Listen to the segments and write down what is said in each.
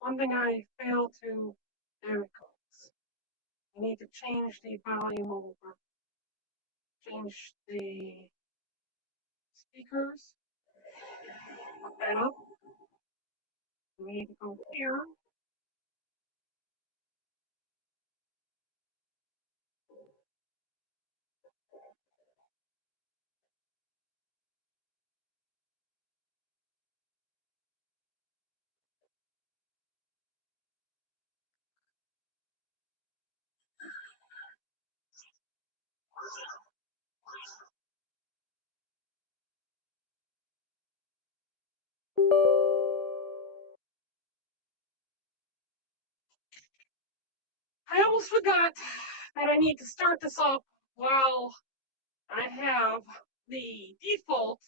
One thing I failed to, there it goes. I need to change the volume over, change the speakers, put that up. We need to go here. I almost forgot that I need to start this up while I have the default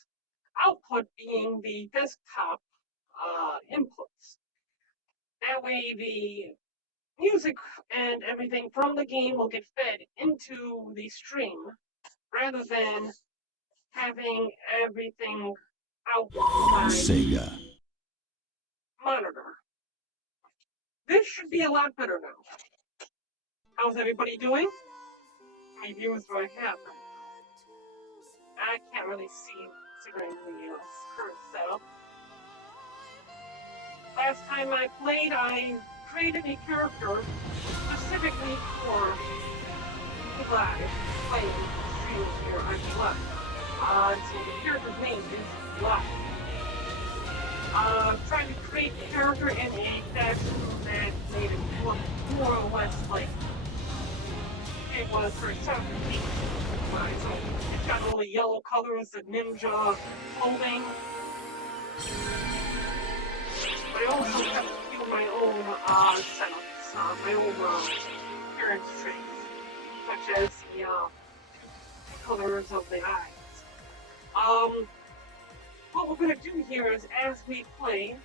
output being the desktop inputs. That way the music and everything from the game will get fed into the stream rather than having everything out my Sega monitor. This should be a lot better now. How's everybody doing? How many viewers do I have? I can't really see considering the current setup. Last time I played, I created a character specifically for live playing streaming here on live. So the character's name is Live. Trying to create the character in a fashion that made it look more or less like it was for 17. So it's got all the yellow colors, the ninja clothing. But I also have a few of my own setups, my own appearance traits, such as the colors of the eyes. What we're going to do here is, as we play,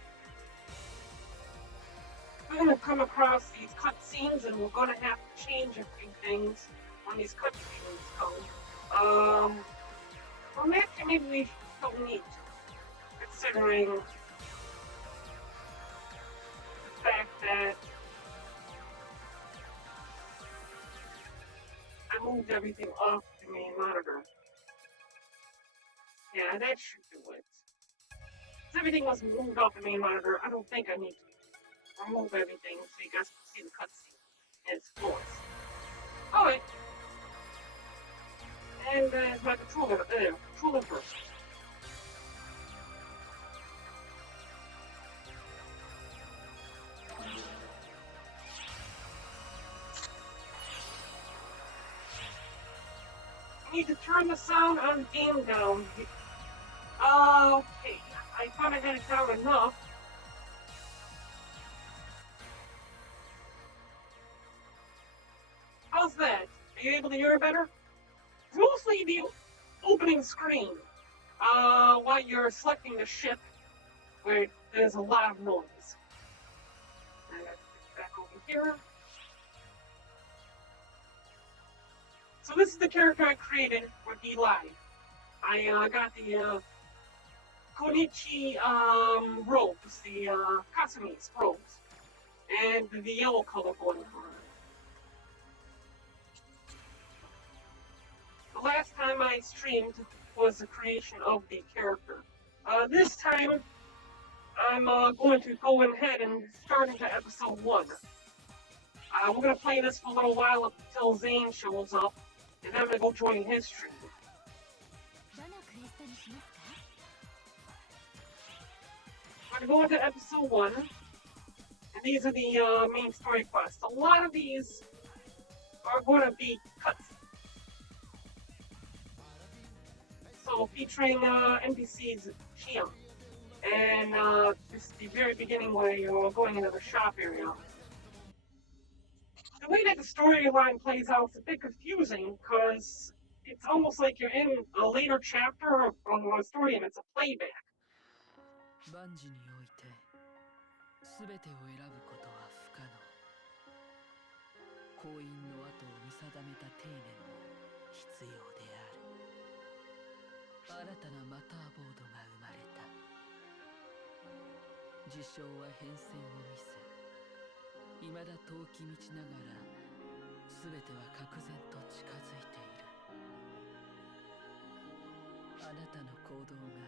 we're going to come across these cutscenes, and we're going to have to change a few things when these cutscenes come. Well, maybe we don't need to, considering the fact that I moved everything off the main monitor. Yeah, that should do it. Since everything was moved off the main monitor, I don't think I need to remove everything so you guys can see the cutscene and its voice. Alright. And there's my controller first. I need to turn the sound on the game down. Okay, I thought I had it down enough. How's that? Are you able to hear it better? It's mostly the opening screen. While you're selecting the ship, where there's a lot of noise. I got to put back over here. So this is the character I created for D-Live. I got the Konichi robes, the Kasumi's robes, and the yellow color going on. The last time I streamed was the creation of the character. This time, I'm going to go ahead and start into episode 1. We're going to play this for a little while up until Zane shows up, and then I'm going to go join his stream. I'm going to go into episode 1, and these are the main story quests. A lot of these are going to be cuts. So So featuring NPC's Chia. And this is the very beginning where you're going into the shop area. The way that the storyline plays out is a bit confusing because it's almost like you're in a later chapter of a story and it's a playback. 万事において全てを選ぶことは不可能。婚姻の後を見定めた定年も必要である。新たなマターボードが生まれた。事象は変遷を見せ、未だ遠き道ながら全ては確然と近づいている。あなたの行動が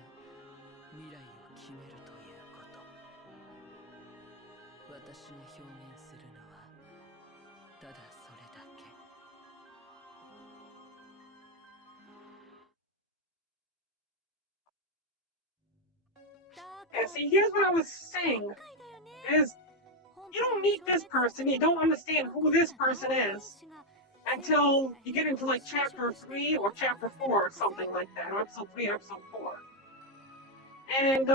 未来を決めるということ。私が表現するのはただそれだけ。And see, here's what I was saying, is you don't meet this person, you don't understand who this person is until you get into like chapter 3 or chapter 4 or something like that, or episode 3 or episode 4. And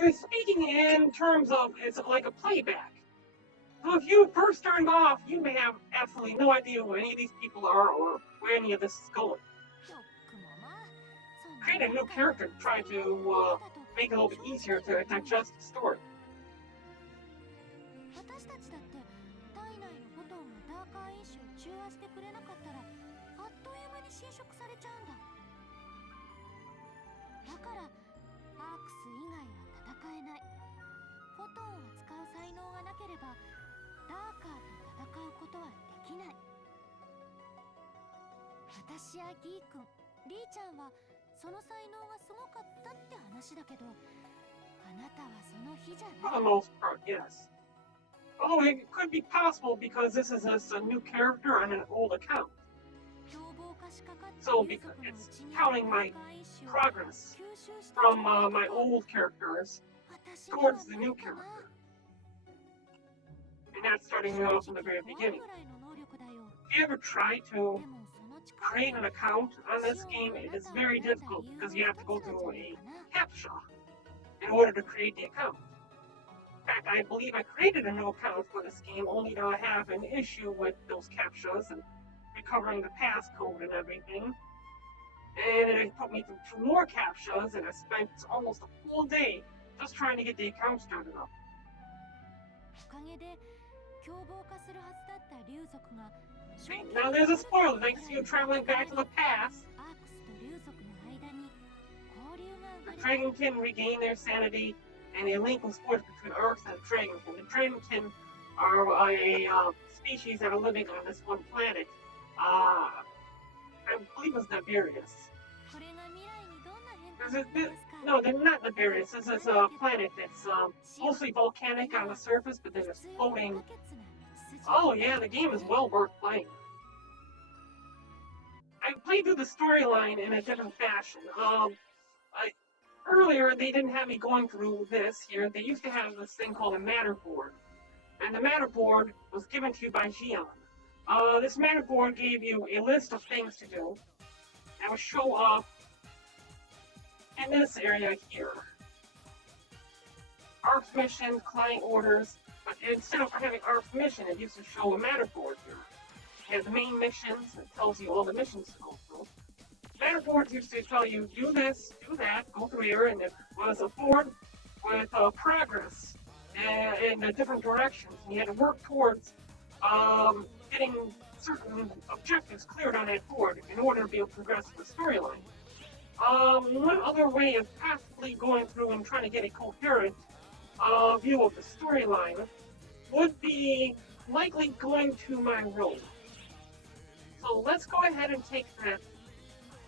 it's speaking in terms of it's like a playback. So if you first starting off, you may have absolutely no idea who any of these people are or where any of this is going. Create a new character to try to make it a little bit easier to digest the story. 私たちだって体内のフォトンがダーカー因子を中和してくれなかったらあっという間に侵食されちゃうんだ。だからアークス以外は戦えない。フォトンを使う才能がなければダーカーと戦うことはできない。私やギー君、リーちゃんはその才能がすごかったって話だけど、あなたはその日じゃない。 For the most part, yes. Although it could be possible because this is a new character on an old account. So because it's counting my progress from my old characters towards the new character. And that's starting off from the very beginning. If you ever try to create an account on this game, it is very difficult because you have to go through a CAPTCHA in order to create the account. In fact, I believe I created a new account for this game only to have an issue with those CAPTCHAs and recovering the passcode and everything. And it put me through 2 more CAPTCHAs, and I spent almost a full day just trying to get the account started up. See, now there's a spoiler thanks to you traveling back to the past. The Dragonkin regain their sanity, and a link was forged between Earth and the Dragonkin. The Dragonkin are a species that are living on this one planet. I believe it's Niberius. No, they're not Niberius. This is a planet that's mostly volcanic on the surface, but then it's floating. Oh yeah, the game is well worth playing. I played through the storyline in a different fashion. Earlier, they didn't have me going through this here. They used to have this thing called a matter board. And the matter board was given to you by Xion. This matter board gave you a list of things to do. That would show up in this area here. ARC missions, client orders, but instead of having ARC mission, it used to show a matter board here. It has the main missions, it tells you all the missions to go through. Matter boards used to tell you, do this, do that, go through here, and it was a board with progress in different directions. And you had to work towards getting certain objectives cleared on that board in order to be able to progress the storyline. One other way of possibly going through and trying to get a coherent view of the storyline would be likely going to my room. So let's go ahead and take that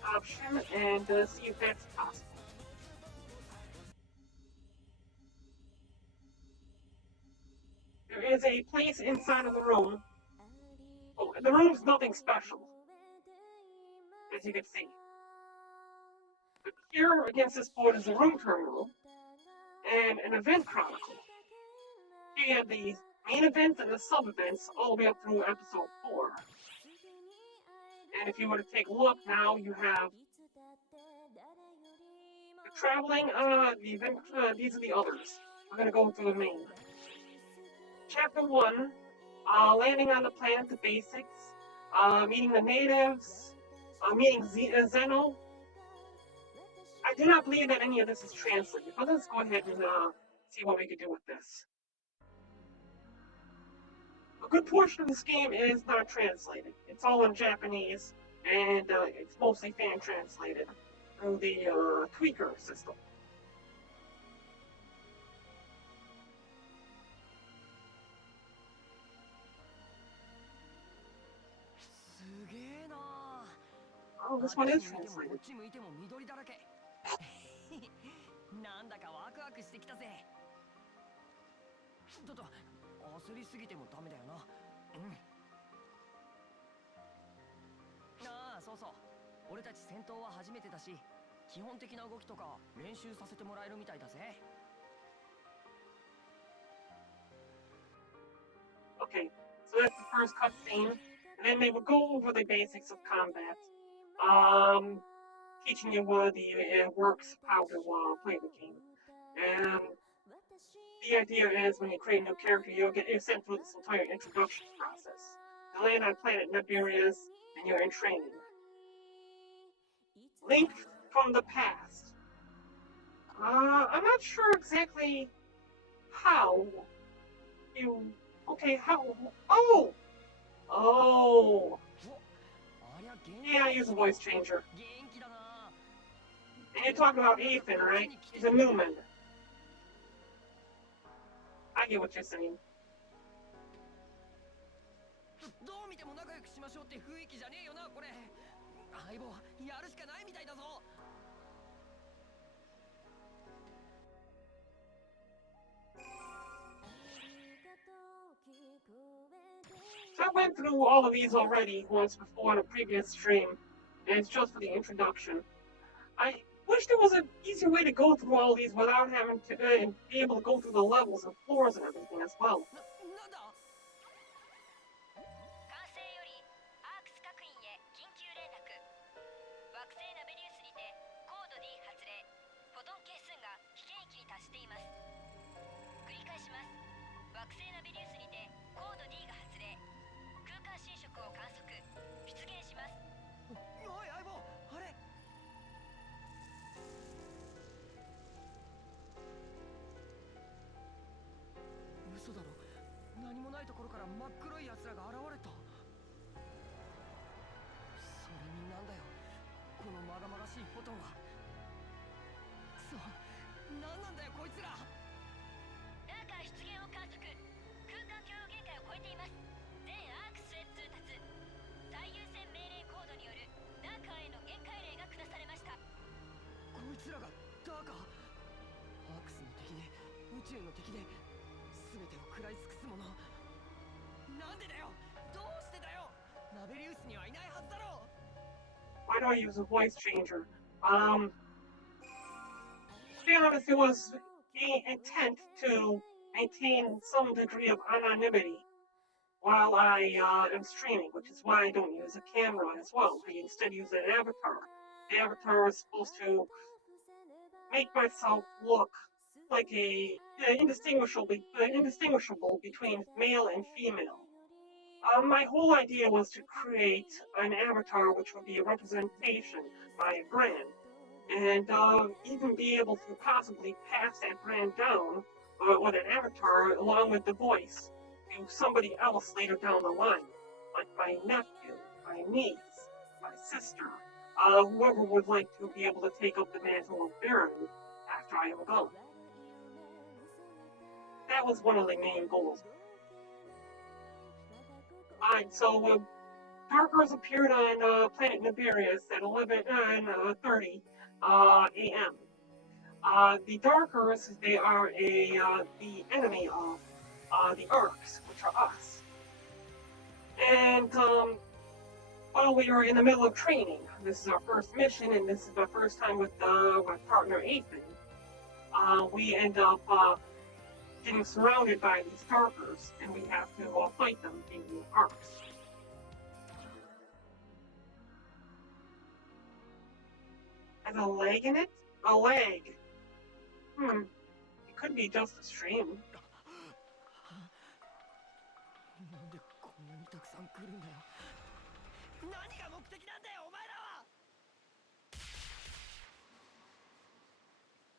option and see if that's possible. There is a place inside of the room. Oh, the room's nothing special, as you can see. But here against this board is a room terminal and an event chronicle. Here you have the main events and the sub-events all the way up through episode 4. And if you were to take a look now, you have traveling, these are the others. We're gonna go through the main. Chapter 1, landing on the planet, the basics, meeting the natives, meeting Zeno. I do not believe that any of this is translated, but let's go ahead and see what we can do with this. A good portion of this game is not translated. It's all in Japanese, and it's mostly fan translated through the tweaker system. Oh, this one is translated. なんだかワクワクしてきたぜ。ちょっと焦りすぎてもダメだよな。うん。ああ、そうそう。俺たち戦闘は初めてだし、基本的な動きとか練習させてもらえるみたいだぜ。Okay, so that's the first cutscene, and then they would go over the basics of combat, teaching you what the works, how to play the game. And the idea is when you create a new character, you're sent through this entire introduction process. You land on planet Nibirius, and you're in training. Link from the past. I'm not sure exactly how you. Okay, how? Oh! Oh! Yeah, I use a voice changer. And you're talking about Ethan, right? He's a Newman. I get what you're saying. どう見ても仲良くしましょうって雰囲気じゃねえよなこれ。相棒やるしかないみたいだぞ。So I went through all of these already once before in a previous stream, and it's just for the introduction. I wish there was an easier way to go through all these without having to be able to go through the levels and floors and everything as well. なんだ。管制よりアークス各員へ緊急連絡。惑星ナベリウスにてコード D 発令。フォトン係数が危険域に達しています。繰り返します。惑星ナベリウスにてコード D が発令。空間侵食を観測。出現します。おい相棒あれ。嘘だろ。何もないところから真っ黒い奴らが現れた。それになんだよこのまがまがしいフォトンは。くそ、何なんだよこいつら。ダーカー出現を観測。空間許容限界を超えています。全アークスへ通達。最優先命令コードによるダーカーへの限界令が下されました。こいつらがダーカー。アークスの敵で宇宙の敵で全てを食らい尽くすもの。なんでだよ。どうしてだよ。ナベリウスにはいないはずだろう。 Why do I use a voice changer? To be honest, it was the intent to maintain some degree of anonymity while I am streaming, which is why I don't use a camera as well. I instead use an avatar. The avatar is supposed to make myself look like indistinguishable between male and female. My whole idea was to create an avatar which would be a representation by a brand, and even be able to possibly pass that brand down with an avatar along with the voice to somebody else later down the line, like my nephew, my niece, my sister, whoever would like to be able to take up the mantle of Baron after I am gone. That was one of the main goals. Alright, so Darkers appeared on planet Nibirius at 11:30 a.m. The Darkers, they are the enemy of the Arcs, which are us. And while we are in the middle of training, this is our first mission, and this is my first time with my partner Ethan. We end up getting surrounded by these Darkers, and we have to fight them in the Arcs. Has a leg in it? a lag. It could be just the stream. なんでこんなにたくさん来るんだよ。何が目的なんだよお前らは。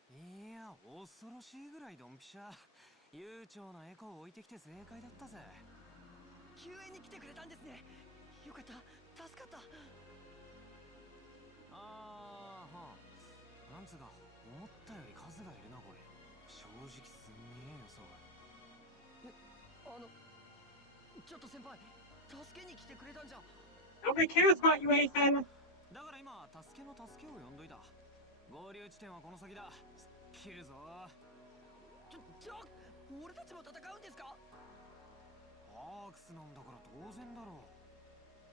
いや恐ろしいぐらいドンピシャ。悠長なエコを置いてきて正解だったぜ。救援に来てくれたんですね。よかった助かった。あーはあ、なんつうか思ったより数がいるなこれ。正直すんげえ予想外。ちょっと先輩助けに来てくれたんじゃ。 Nobody cares about you, Ethan. だから今助けの助けを呼んどいた。合流地点はこの先だ。切るぞ。俺たちも戦うんですか。アークスなんだから当然だろ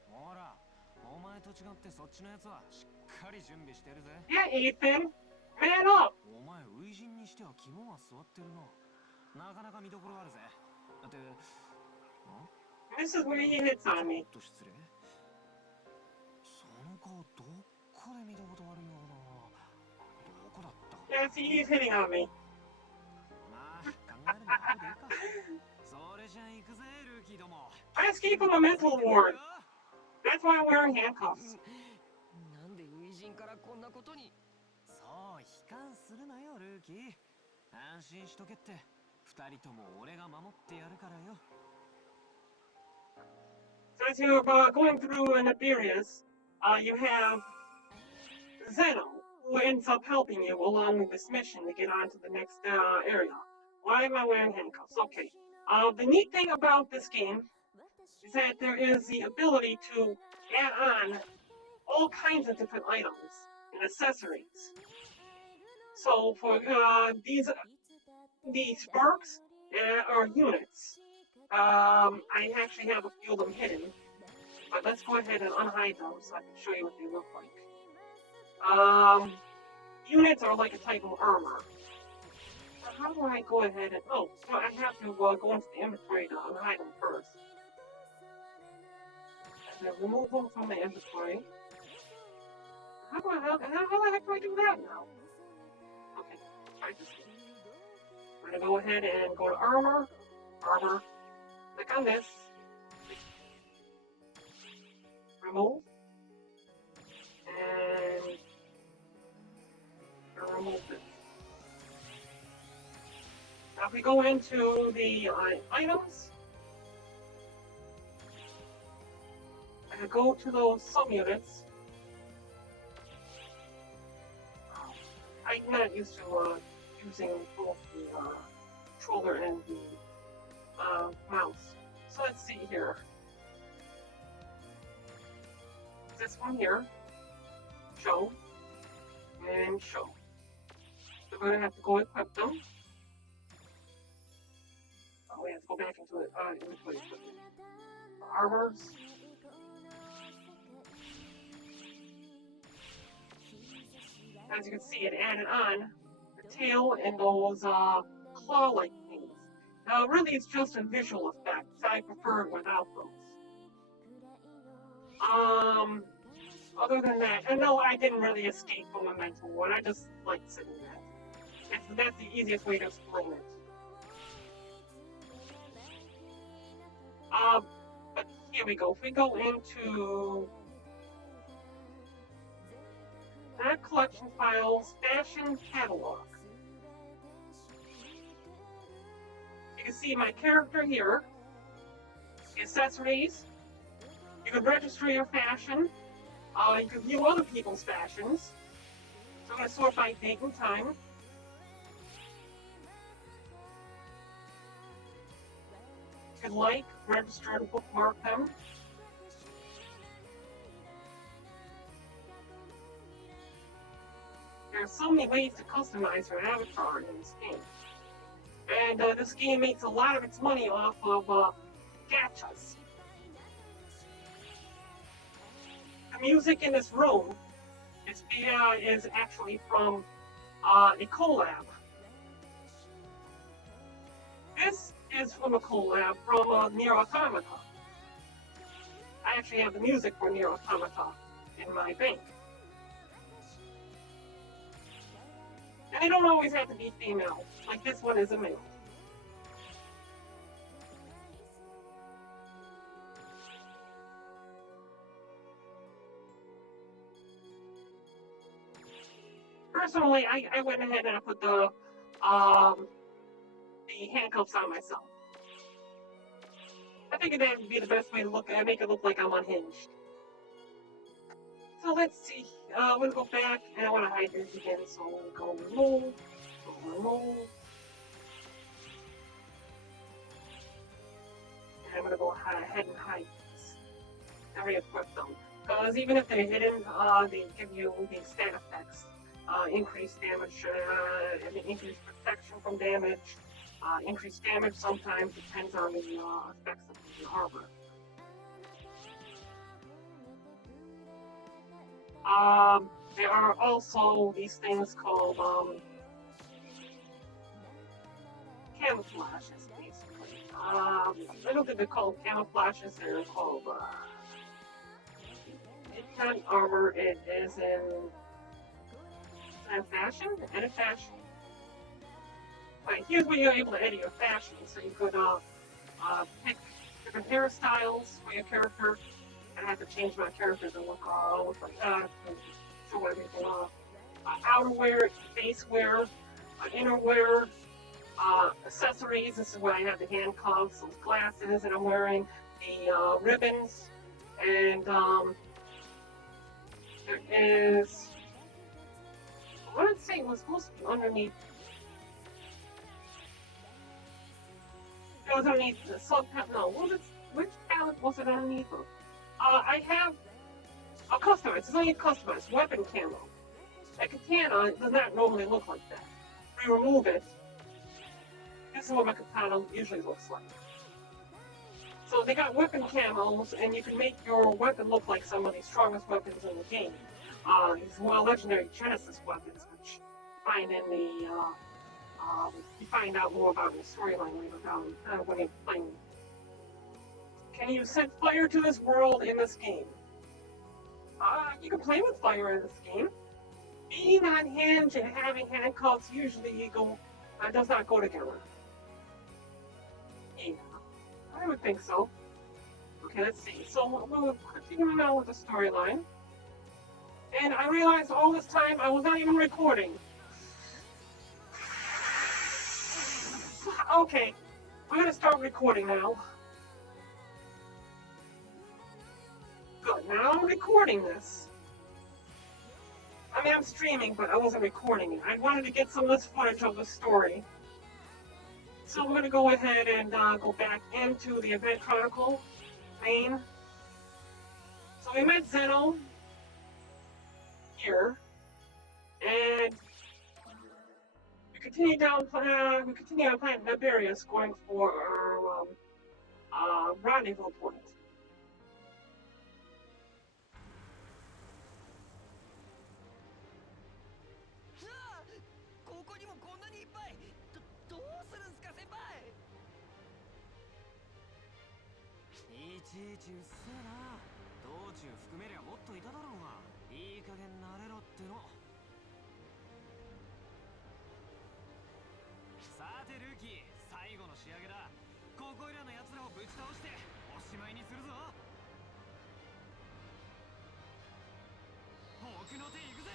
う。ほらお前と違ってそっちのやつはしっかり準備してるぜ。 Yeah, Ethan. Man up. お前初陣にしては肝が据わってるな。なかなか見どころあるぜ。だって This is where he hits on me. ちょっと失礼。その顔どっかで見たことあるような。どこだったか。 Yeah, see, he's hitting on me. まあ考えるの後でいいか。それじゃ行くぜルーキーども。 I escaped from a mental ward. That's why I'm wearing handcuffs. なんで初陣からこんなことに。そう悲観するなよルーキー。安心しとけって。二人とも俺が守ってやるからよ。 So as you're going through Nibirius, you have Zeno, who ends up helping you along with this mission to get on to the next area. Why am I wearing handcuffs? Okay. The neat thing about this game is that there is the ability to add on all kinds of different items and accessories. So for these sparks or units, I actually have a few of them hidden, but let's go ahead and unhide them so I can show you what they look like. Units are like a type of armor. How do I go ahead and, oh, so I have to go into the inventory to unhide them first. And then remove them from the inventory. How the heck do I do that now? Okay, try this. I'm gonna go ahead and go to armor, click on this, remove, and remove this. Now if we go into the items, I can go to those subunits. I'm not used to using both the controller and the mouse. So let's see here. This one here, show, and show. So we're going to have to go equip them. Oh, we have to go back into it. Armors. As you can see, it added on the tail and those claw-like things. Now, really, it's just a visual effect. I prefer it without those. Other than that, and no, I didn't really escape from a mental one. I just like sitting there. That's the easiest way to explain it. But here we go. If we go into that collection files, fashion catalog. You can see my character here, the accessories. You can register your fashion. You can view other people's fashions. So I'm going to sort by date and time. You can like, register, and bookmark them. There are so many ways to customize your avatar in this game. And this game makes a lot of its money off of gachas. The music in this room is actually from a collab. This is from a collab from Nier Automata. I actually have the music for Nier Automata in my bank. And they don't always have to be female. Like this one is a male. Personally, I went ahead and I put the handcuffs on myself. I figured that would be the best way to look at, make it look like I'm unhinged. So let's see. I'm gonna go back and I want to hide this again. So I'm gonna go remove, remove, and I'm gonna go ahead and hide these and re-equip them. Because even if they're hidden, they give you the stat effects, increased damage, increased protection from damage, increased damage sometimes depends on the effects of the armor. There are also these things called camouflages, basically. I don't think they're called camouflages, they're called it's not armor, it is in fashion, edit fashion. Right, here's where you're able to edit your fashion, so you could pick different hairstyles for your character. I have to change my character to look like that, to show everything off. Outerwear, face wear, inner wear, accessories. This is where I have the handcuffs, those glasses, and I'm wearing the ribbons. And there is, what did it say? It was supposed to be underneath. It was underneath the sub. No, what was it? Which palette was it underneath of? I have a customized. It's only a customized weapon camo. A katana does not normally look like that. We remove it. This is what my katana usually looks like. So they got weapon camos, and you can make your weapon look like some of the strongest weapons in the game. These more legendary Genesis weapons, which you find in the you find out more about in the storyline later down when you're playing. Can you set fire to this world in this game? You can play with fire in this game. Being unhinged and having handcuffs usually does not go together. Yeah, I would think so. Okay, let's see. So we'll continue on with the storyline. And I realized all this time I was not even recording. Okay, we're gonna start recording now. Good, now I'm recording this. I mean, I'm streaming, but I wasn't recording it. I wanted to get some of this footage of the story. So we're gonna go ahead and go back into the Event Chronicle main. So we met Zeno here, and we continue on planet Niberius, going for our rendezvous point. ここにもこんなにいっぱい。どうするんすか先輩。いちいちうっせえな。道中含めりゃもっといただろうが。いい加減慣れろっての。さてルーキー、最後の仕上げだ。ここいらの奴らをぶち倒しておしまいにするぞ。奥の手行くぜ。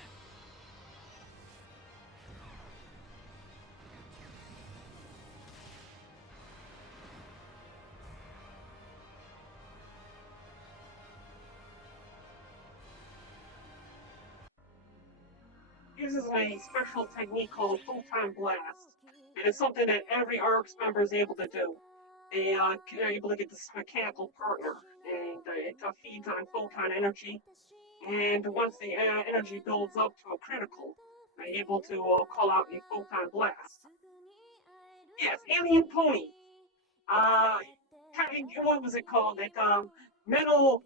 Uses a special technique called photon blast. It is something that every ARCS member is able to do. They are able to get this mechanical partner, and it feeds on photon energy. And once the energy builds up to a critical, they're able to call out a photon blast. Yes, alien pony. Uh, what was it called? That metal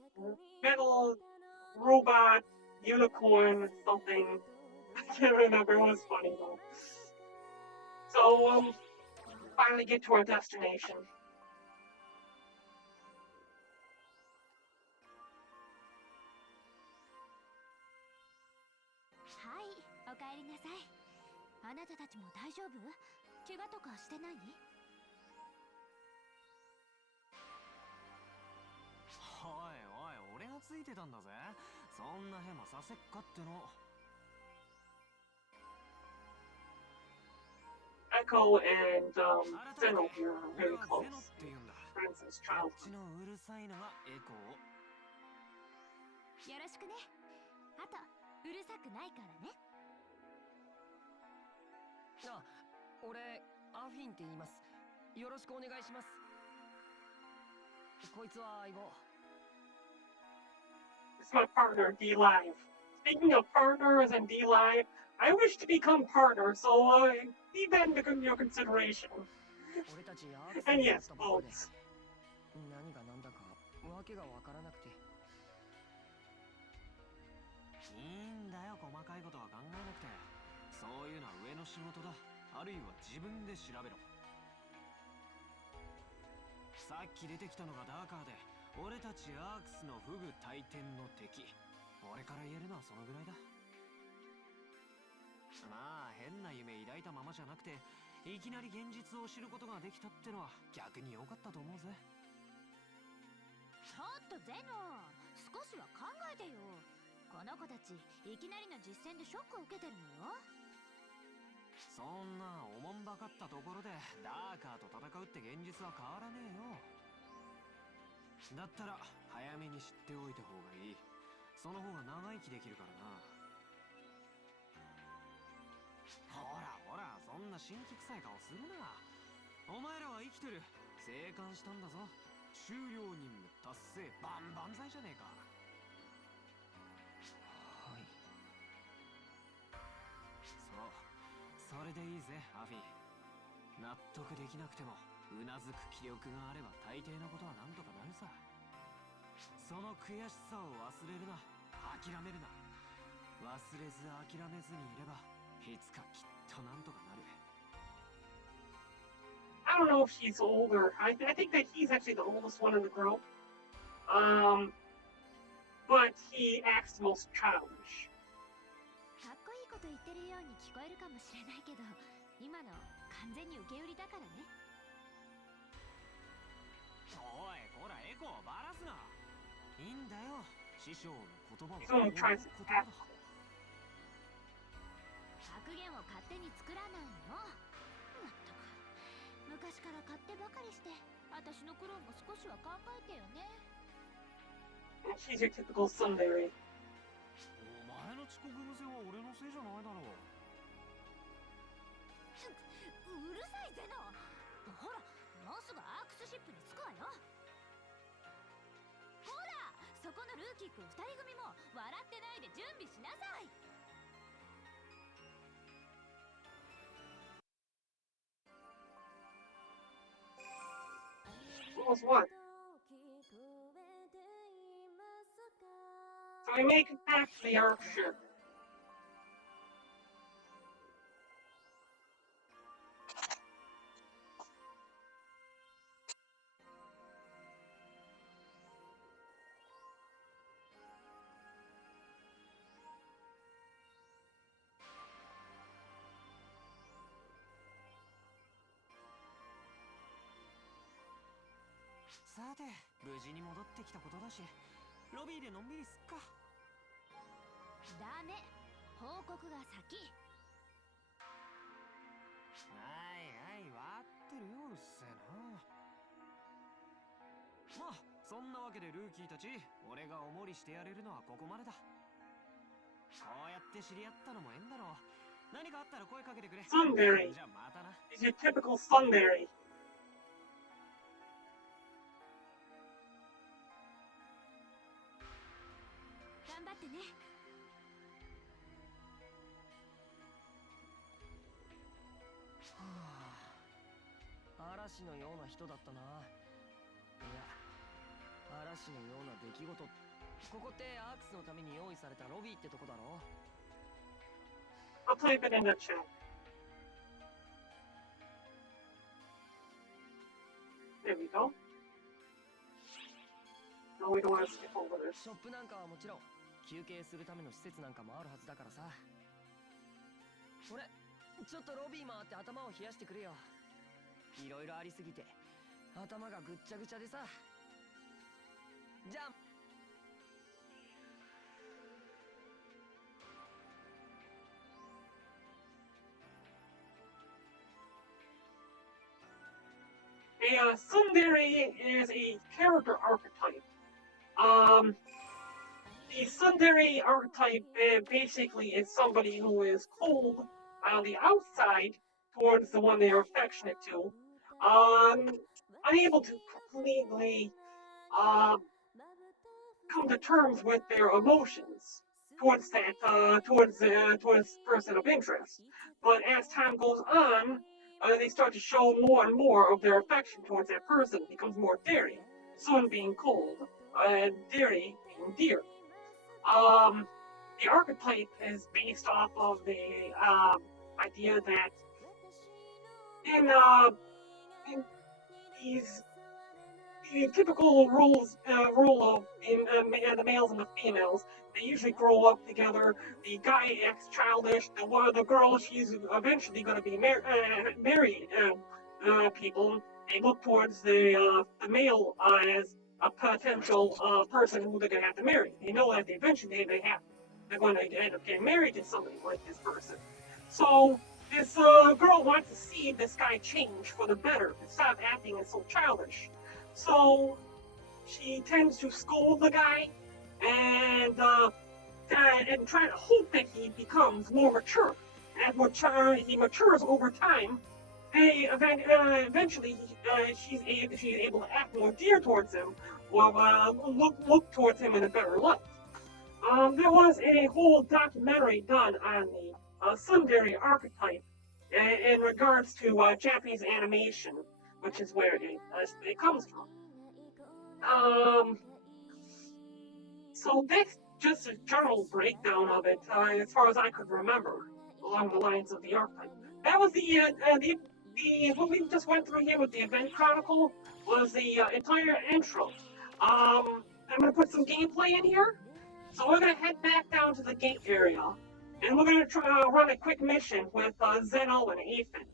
robot unicorn something. I can't remember. It was funny though. So finally get to our destination. はい、おかえりなさい。あなたたちも大丈夫？怪我とかしてない？おいおい、俺がついてたんだぜ。そんなヘマさせっかっての。Echo and Zeno here are 俺 very は close. ゼノって言うんだ。 Friends since こっ childhood. ちのうるさいのがエコー。よろしくね。あとうるさくないからね。あ、俺アフィンって言います。よろしくお願いします。こいつは相棒。 This is my partner, D Live. Speaking of partners and D Live, I wish to become partner, so leave that into your consideration. 俺たちアークス And になっ yes, たばっかで boats. 何が何だかわけがわからなくて。いいんだよ、細かいことは考えなくて。そういうのは上の仕事だ。あるいは自分で調べろ。さっき出てきたのがダーカーで、俺たちアークスのフグ大天の敵。俺から言えるのはそのぐらいだ。まあ変な夢抱いたままじゃなくて、いきなり現実を知ることができたってのは逆に良かったと思うぜ。ちょっとゼノ、少しは考えてよ。この子たちいきなりの実戦でショックを受けてるのよ。そんなおもんばかったところでダーカーと戦うって現実は変わらねえよ。だったら早めに知っておいた方がいい。その方が長生きできるからな。ほらほら、そんな神気臭い顔するな。お前らは生きてる。生還したんだぞ。終了任務達成、万々歳じゃねえか。はい。そう、それでいいぜアフィ。納得できなくてもうなずく気力があれば大抵のことはなんとかなるさ。その悔しさを忘れるな。諦めるな。忘れず諦めずにいればいつかきっとなんとかなる。 I don't know if he's older. I think that he's actually the oldest one in the group. But he acts the most childish. かっこいいこと言ってるように聞こえるかもしれないけど、今の完全に受け売りだからね。おいこらエコーバラすな。いいんだよ、師匠の言葉は He's only trying to 言葉だ。 act. 格言を勝手に作らないの。まったく昔から勝手ばかりして、私の苦労も少しは考えてよね。She's your typical Sunday. お前の遅刻癖は俺のせいじゃないだろう。うるさいゼノ。ほら、もうすぐアークスシップに着くわよ。ほら、そこのルーキーくん2人組も笑ってないで準備しなさい。What was what? So we make it back to the Ark ship. .さて無事に戻ってきたことだし、ロビーでのんびりすっか。ダメ、報告が先。はいはい、わってるよ、うっせえな。まあそんなわけでルーキーたち、俺がおもりしてやれるのはここまでだ。こうやって知り合ったのも縁だろう。何かあったら声かけてくれ。 Sunberry. じゃあまたな。 He's your typical Sunberry. 頑張ってね。はあ、嵐のような人だったな。いや、嵐のような出来事。ここってアークスのために用意されたロビーってとこだろ。 I'll type it in the chat. There we go. No, we don't want to skip over this. ショップなんかはもちろん休憩するための施設なんかもあるはずだからさ。俺ちょっとロビー回って頭を冷やしてくれよ。いろいろありすぎて頭がぐっちゃぐちゃでさ。じゃあ。A tsundere is a character archetype. The tsundere archetype basically is somebody who is cold on the outside towards the one they are affectionate to, unable to completely come to terms with their emotions towards towards person of interest. But as time goes on, they start to show more and more of their affection towards that person. It becomes more daring. Sun being cold, and dairy being dear. The archetype is based off of the idea that in these the typical rule of the males and the females. They usually grow up together. The guy acts childish. The girl, she's eventually going to be married people. They look towards the male as a potential person who they're going to have to marry. They know that eventually they're going to end up getting married to somebody like this person. So this girl wants to see this guy change for the better, to stop acting so childish. So she tends to scold the guy and try to hope that he becomes more mature. As he matures over time, eventually she's able to act more dear towards him, or look towards him in a better light. There was a whole documentary done on the tsundere archetype in regards to Japanese animation, which is where it comes from. So that's just a general breakdown of it, as far as I could remember, along the lines of the archetype. That was the what we just went through here with the event chronicle was the entire intro. I'm gonna put some gameplay in here, so we're gonna head back down to the gate area, and we're gonna try run a quick mission with Zeno and Ethan.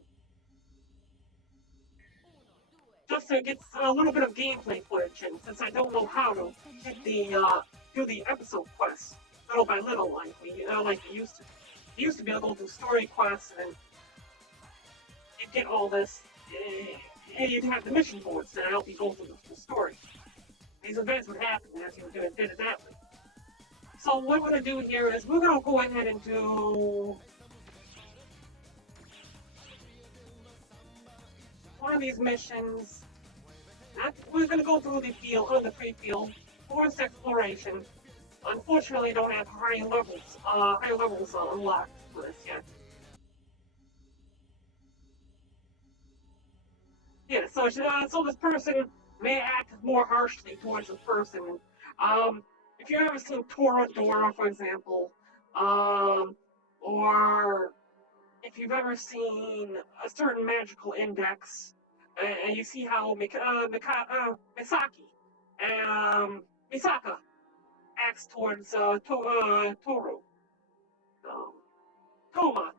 Just to get a little bit of gameplay footage in, since I don't know how to hit do the episode quests little by little like we used to. We used to be able to do story quests and you'd get all this, and you'd have the mission boards to help you go through the story. These events would happen as you did it that way. So what we're gonna do here is we're gonna go ahead and do one of these missions. We're going to go through the field, or the pre-field, forest exploration. Unfortunately, I don't have high levels unlocked for this yet. Yeah, so this person may act more harshly towards this person. If you've ever seen Toradora, for example, or if you've ever seen a certain magical index, and you see how Misaka acts towards Toru,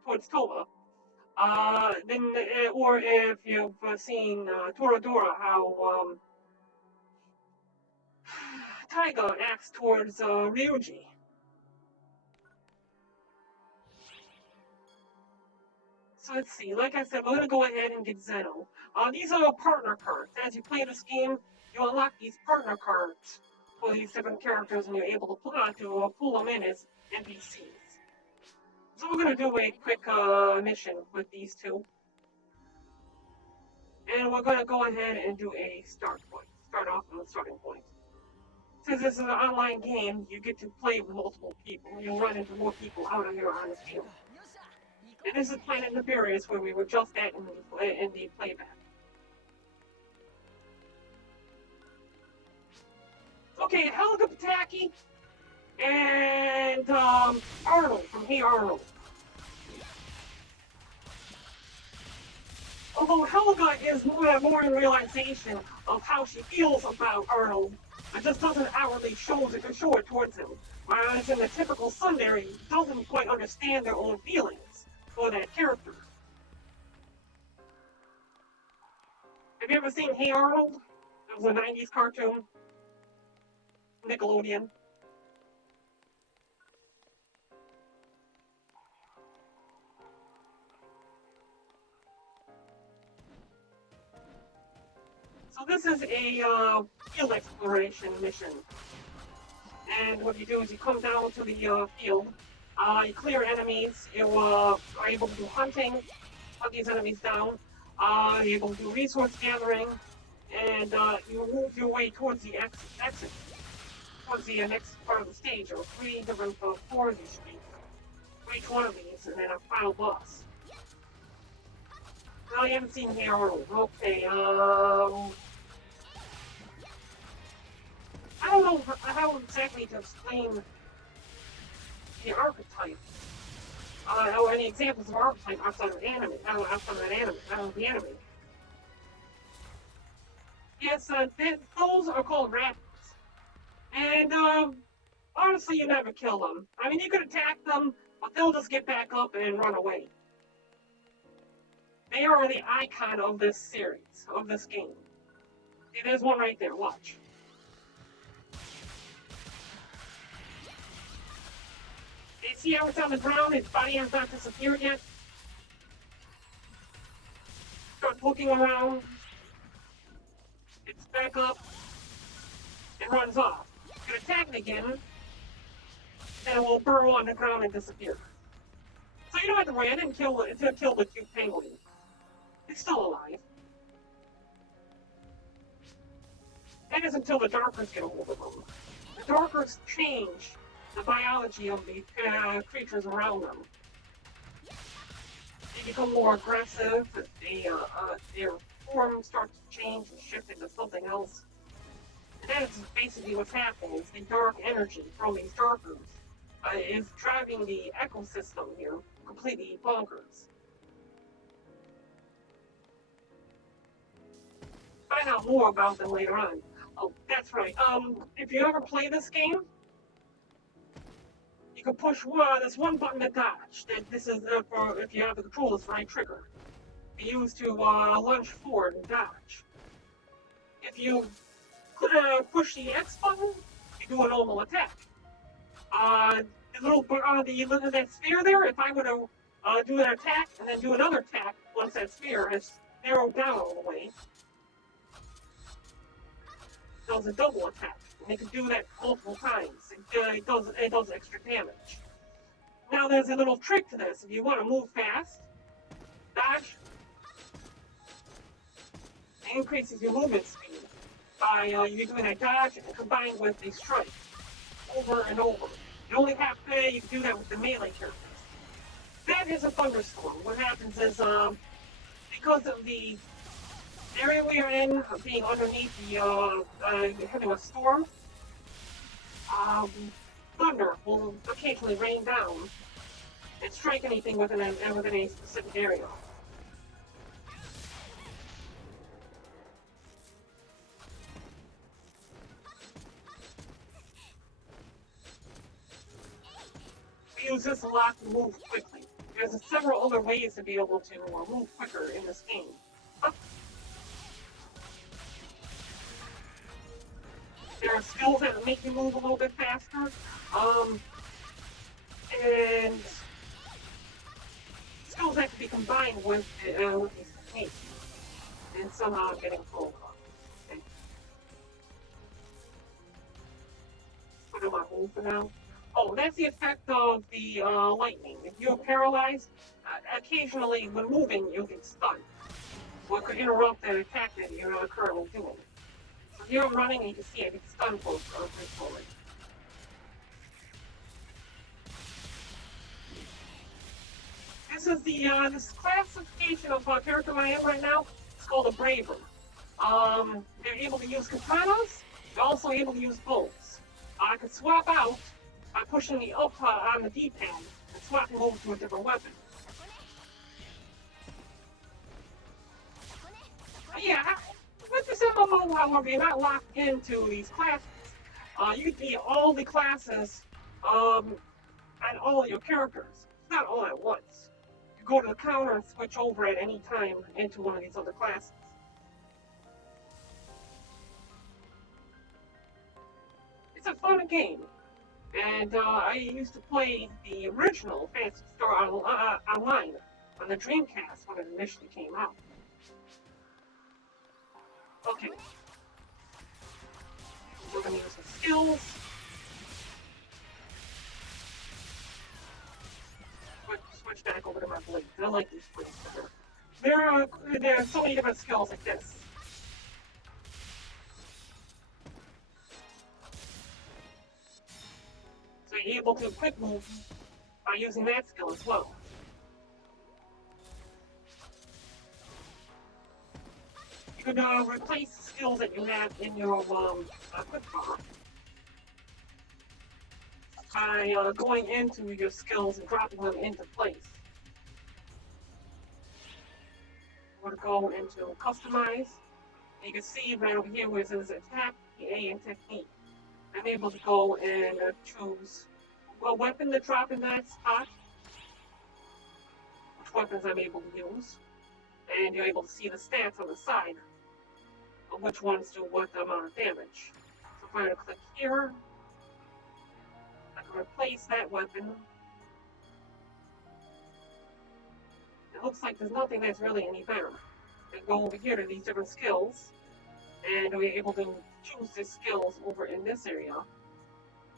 towards Toma. Then, or if you've seen Toradora, how Taiga acts towards Ryuji. So let's see, like I said, we're going to go ahead and get Zeno. These are partner cards. As you play this game, you unlock these partner cards for these different characters, and you're able to pull them in as NPCs. So we're going to do a quick mission with these two. And we're going to go ahead and do a start off on the starting point. Since this is an online game, you get to play with multiple people. You'll run into more people out here on this field. And this is Planet Nibirius, where we were just at in the playback. Okay, Helga Pataki and Arnold from Hey Arnold. Although Helga is more in realization of how she feels about Arnold, it just doesn't outwardly show it towards him. Whereas in the typical tsundere, doesn't quite understand their own feelings for that character. Have you ever seen Hey Arnold? It was a 90s cartoon. Nickelodeon. So this is a field exploration mission. And what you do is you come down to the field, you clear enemies, you are able to do hunting, hunt these enemies down, you're able to do resource gathering, and you move your way towards the exit, towards the next part of the stage. There are 3 different floors you should be for each one of these, and then a final boss. No, you haven't seen Hey Arnold. Okay, I don't know how exactly to explain the archetype. Or any examples of archetype outside of anime, outside of the anime. Yes, those are called rapids. And, honestly, you never kill them. I mean, you could attack them, but they'll just get back up and run away. They are the icon of this series, of this game. See, there's one right there, watch. You see how it's on the ground? Its body has not disappeared yet. Start looking around. It's back up. It runs off. You can attack it again. Then it will burrow on the ground and disappear. So you don't have to worry. I didn't kill the cute penguin. It's still alive. That is until the Darkers get a hold of them. The Darkers change the biology of the creatures around them. They become more aggressive. Their form starts to change and shift into something else. And that is basically what's happening. Is the dark energy from these Darkers is driving the ecosystem here completely bonkers. Find out more about them later on. Oh, that's right. If you ever play this game, you can push this one button to dodge. This is for if you have the controllers right trigger. Be used to lunge forward and dodge. If you push the X button, you do a normal attack. That sphere there. If I were to do an attack and then do another attack once that sphere is narrowed down all the way, does a double attack. And they can do that multiple times. It does extra damage. Now there's a little trick to this. If you want to move fast, dodge, it increases your movement speed by you doing a dodge and combined with a strike over and over. You only have to, you can do that with the melee characters. That is a thunderstorm. What happens is, because of the area we are in, being underneath the, having a storm, thunder will occasionally rain down and strike anything within a specific area. We use this a lot to move quickly. There's several other ways to be able to move quicker in this game. There are skills that make you move a little bit faster, and skills that can be combined with these techniques. And somehow I'm getting full. Okay. Put in my move for now. Oh, that's the effect of the lightning. If you're paralyzed, occasionally when moving, you'll get stunned. What could interrupt that attack that you're currently doing. So if you're running and you can see it, it's stunned for a brief moment. This is the this classification of character I am right now. It's called a Braver. They're able to use katanas. They're also able to use bows. I could swap out by pushing the up on the D-pad and swapping over to a different weapon. Yeah, with this MMO, however, you're not locked into these classes. You can be all the classes and all your characters. Not all at once. You go to the counter and switch over at any time into one of these other classes. a fun game. And I used to play the original Fantasy Star online on the Dreamcast when it initially came out. Okay, we're gonna use some skills. Switch back over to my blades. I like these blades better. There are so many different skills like this. So you're able to quick move by using that skill as well. You can replace skills that you have in your quick bar by going into your skills and dropping them into place. We're going to go into customize. You can see right over here where it says attack, PA, and technique. I'm able to go and choose what weapon to drop in that spot, which weapons I'm able to use, and you're able to see the stats on the side of which ones do what amount of damage. So if I'm going to click here, I can replace that weapon. It looks like there's nothing that's really any better. And go over here to these different skills, and we're able to choose the skills over in this area.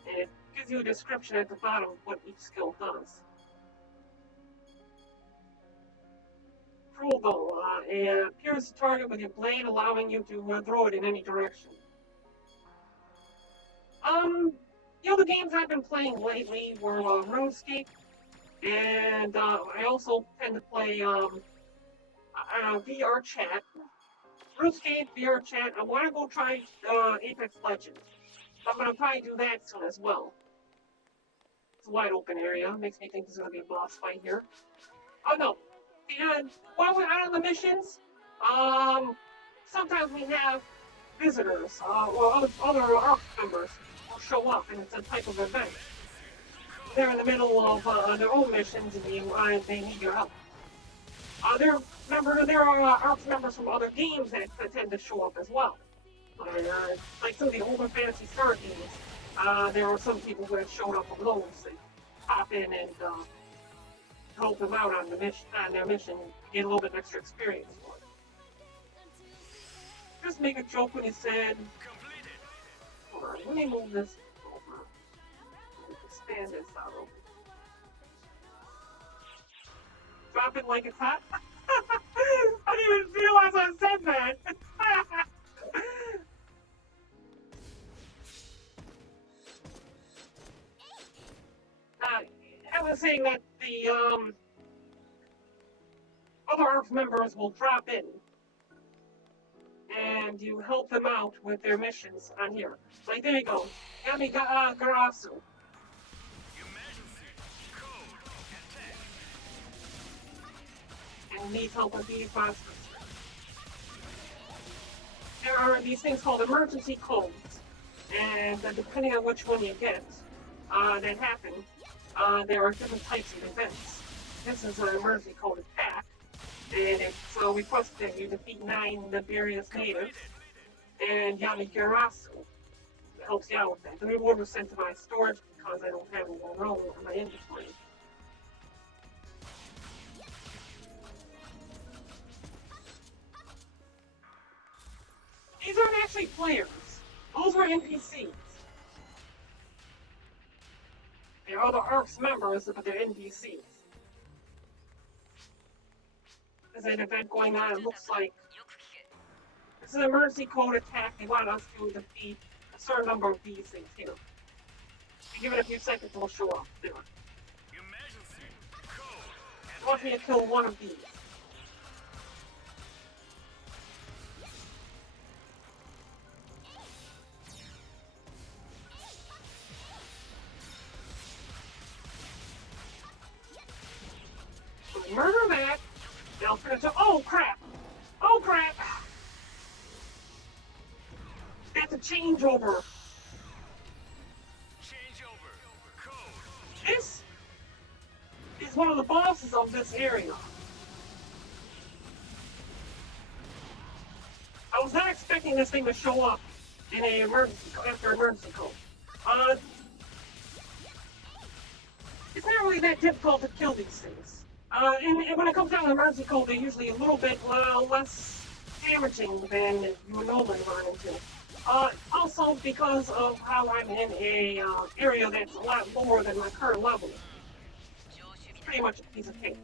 And it gives you a description at the bottom of what each skill does. Cruel Bow, and pierce the target with your blade, allowing you to throw it in any direction. The other games I've been playing lately were RuneScape, and I also tend to play VR chat. RuneScape, VR chat. I want to go try Apex Legends. I'm going to probably do that soon as well. It's a wide open area. Makes me think there's going to be a boss fight here. Oh no. And while we're out on the missions, sometimes we have visitors or other ARC members will show up, and it's a type of event. They're in the middle of their own missions, and they need your help. There are ARC members from other games that tend to show up as well. Like some of the older Fantasy Star games, there are some people who have showed up on those and pop in and help them out on their mission, get a little bit extra experience for it. Just make a joke when he said, hold on, let me move this over. Expand this out over. Drop it like it's hot. I didn't even realize I said that. I was saying that the other ARC members will drop in and you help them out with their missions on here. Like, there you go. Yami Garasu. And needs help with these monsters. There are these things called emergency codes, and depending on which one you get that happen, there are different types of events. This is an emergency code attack, and it's requested that you defeat 9 Liberia's natives, and Yamigarasu helps you out with that. The reward was sent to my storage because I don't have any room in my inventory. These aren't actually players. Those were NPCs. They're other ARC's members, but they're NPCs. There's an event going on, it looks like. This is an emergency code attack. They want us to defeat a certain number of these things here. If you give it a few seconds, it'll show up there. It wants me to kill one of these. Murder that. Now it's gonna oh crap! Oh crap! That's a changeover. This is one of the bosses of this area. I was not expecting this thing to show up in a emergency code. It's not really that difficult to kill these things. And when it comes down to the emergency code, they're usually a little bit less damaging than you would normally run into. Also, because of how I'm in a area that's a lot lower than my current level, it's pretty much a piece of cake.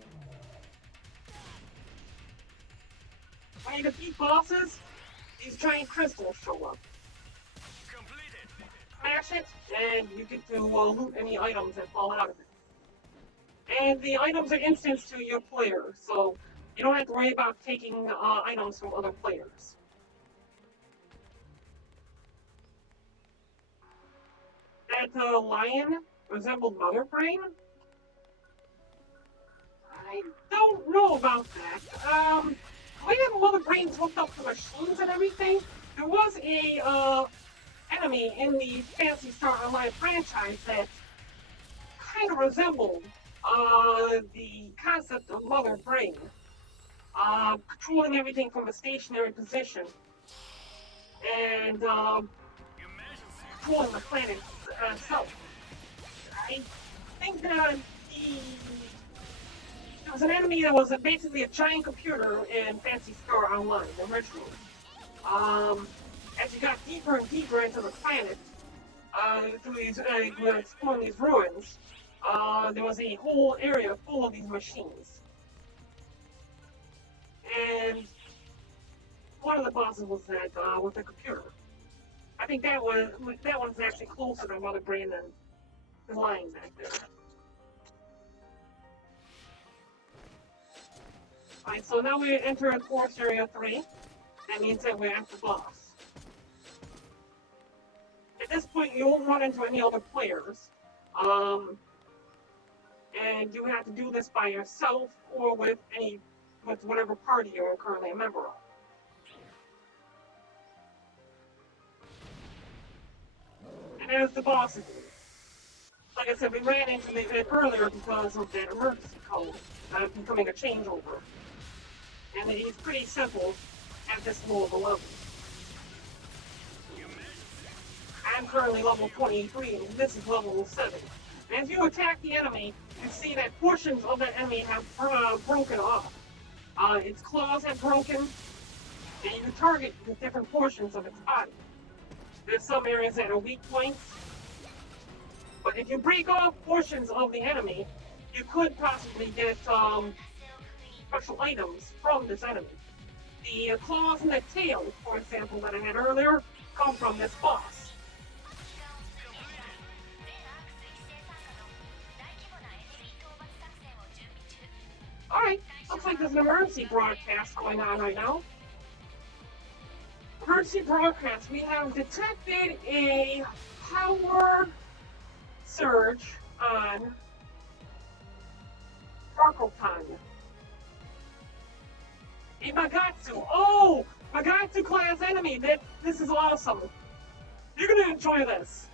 When you defeat bosses, these giant crystals show up. Smash it, and you get to loot any items that fall out of it. And the items are instanced to your player, so you don't have to worry about taking items from other players. That lion resembled Mother Brain? I don't know about that. The way that Mother Brain's hooked up the machines and everything, there was a enemy in the Phantasy Star Online franchise that kind of resembled the concept of Mother Brain. Controlling everything from a stationary position and controlling the planet itself. I think that there was an enemy that was basically a giant computer in Phantasy Star Online originally. As you got deeper and deeper into the planet, through these exploring these ruins, there was a whole area full of these machines. And one of the bosses was that with the computer. I think that one's actually closer to Mother Brain than the lion back there. Alright, so now we enter Forest Area 3. That means that we're at the boss. At this point, you won't run into any other players. And you have to do this by yourself or with whatever party you're currently a member of. And there's the boss again. Like I said, we ran into it earlier because of that emergency code becoming a changeover. And it's pretty simple at this low of a level. I'm currently level 23, and this is level 7. And as you attack the enemy, you see that portions of that enemy have broken off. Its claws have broken, and you can target the different portions of its body. There's some areas that are weak points, but if you break off portions of the enemy, you could possibly get special items from this enemy. The claws and the tail, for example, that I had earlier, come from this boss. Alright, looks like there's an emergency broadcast going on right now. Emergency broadcast, we have detected a power surge on Darkotan. A Magatsu. Oh! Magatsu class enemy. This is awesome. You're gonna enjoy this.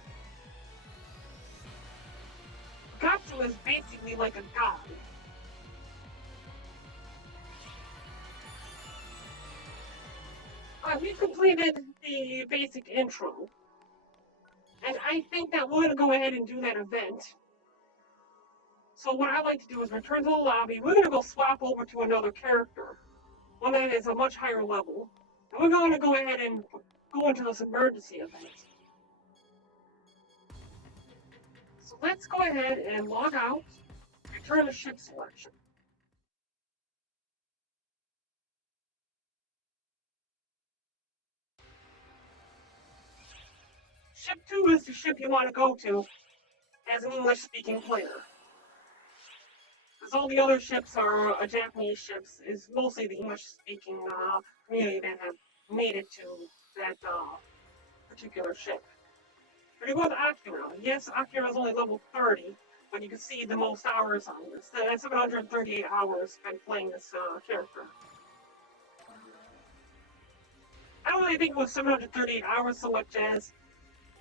Magatsu is basically like a god. We've completed the basic intro. And I think that we're gonna go ahead and do that event. So what I like to do is return to the lobby. We're gonna go swap over to another character. One that is a much higher level. And we're going to go ahead and go into this emergency event. So let's go ahead and log out, return to ship selection. Ship 2 is the ship you want to go to as an English-speaking player. Because all the other ships are Japanese ships, is mostly the English-speaking community that have made it to that particular ship. But you go with Akira. Yes, Akira is only level 30, but you can see the most hours on this. That's 738 hours spent playing this character. I don't really think it was 738 hours so much as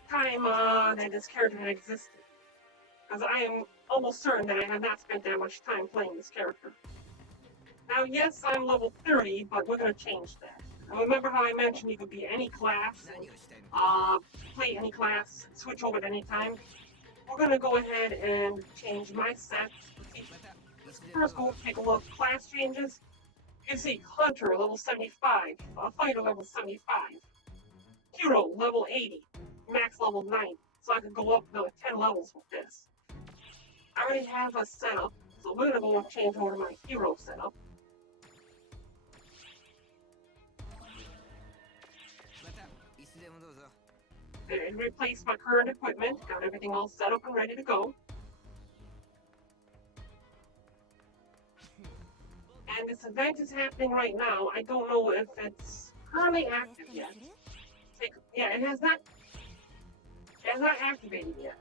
time that this character had existed. Because I am almost certain that I have not spent that much time playing this character. Now, yes, I'm level 30, but we're going to change that. Remember how I mentioned you could be any class, 何をしたいのか play any class, switch over at any time? We're gonna go ahead and change my set. またいつでも First, どう we'll ぞ take a look. Class changes. You see, Hunter level 75, Fighter level 75, Hero level 80, Max level 90. So I could go up another 10 levels with this. I already have a setup, so we're gonna go and change over to my Hero setup. またいつでもどうぞ And replace my current equipment. Got everything all set up and ready to go. And this event is happening right now. I don't know if it's currently テス active トに yet. する Yeah, it has not activated yet.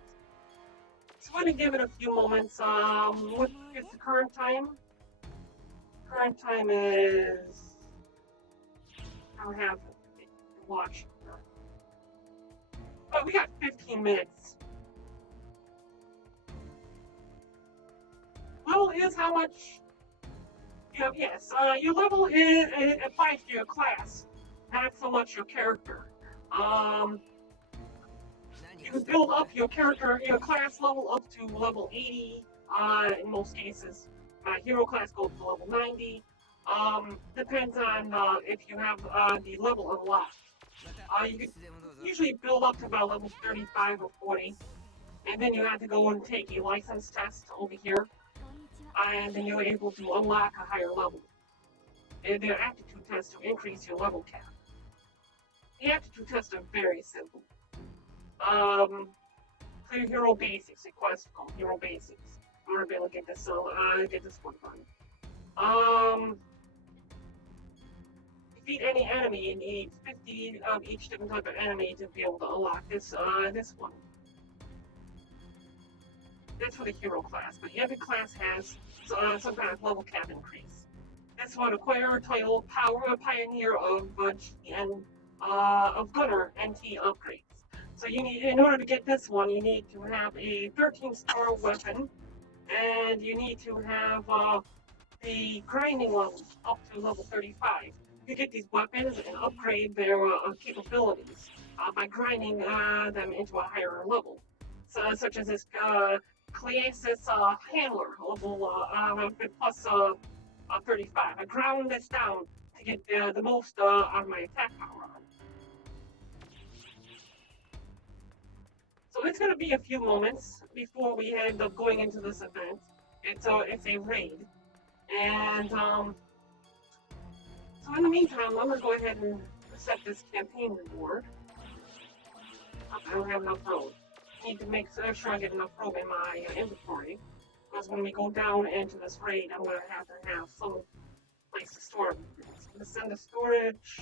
So I'm gonna give it a few moments. What is the current time? Current time is. I don't have to watch. But we got 15 minutes. Level is how much. Yes. Your level is it applies to your class, not so much your character. 何 You を can したい build up your character, your class level up to level 80 in most cases. Hero class goes to level 90. Depends on if you have the level unlocked. また You い can つでもどうぞ usually build up to about level 35 or 40. And then you have to go and take a license test over here. こんにちは And then you're able to unlock a higher level. And there are aptitude tests to increase your level cap. The aptitude tests are very simple. Clear hero basics, a quest called hero basics. I'm gonna be able to get this one done. Defeat any enemy. You need 50 of each different type of enemy to be able to unlock this one. That's for the hero class, but every class has some kind of level cap increase. This one, acquire a title, power pioneer of gunner NT upgrades. So you need, in order to get this one, you need to have a 13-star weapon, and you need to have the grinding level up to level 35. You get these weapons and upgrade their capabilities by grinding them into a higher level. So, such as this Cleasis handler level plus 35. I ground this down to get the most on my attack power on. So it's going to be a few moments before we end up going into this event. It's a raid, and so in the meantime, I'm gonna go ahead and set this campaign reward. I don't have enough rope. I need to make sure I get enough rope in my inventory, because when we go down into this raid, I'm gonna have to have some place to store it. So I'm gonna send to storage.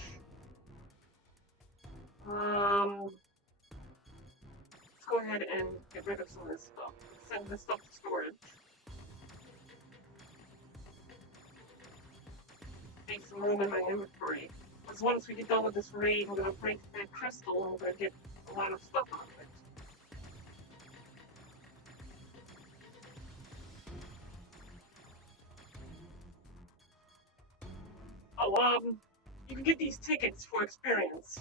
Let's go ahead and get rid of some of this stuff. Send this stuff to storage. Make some room in my inventory. Because once we get done with this raid, we're gonna break that crystal and we're gonna get a lot of stuff out of it. Oh, you can get these tickets for experience,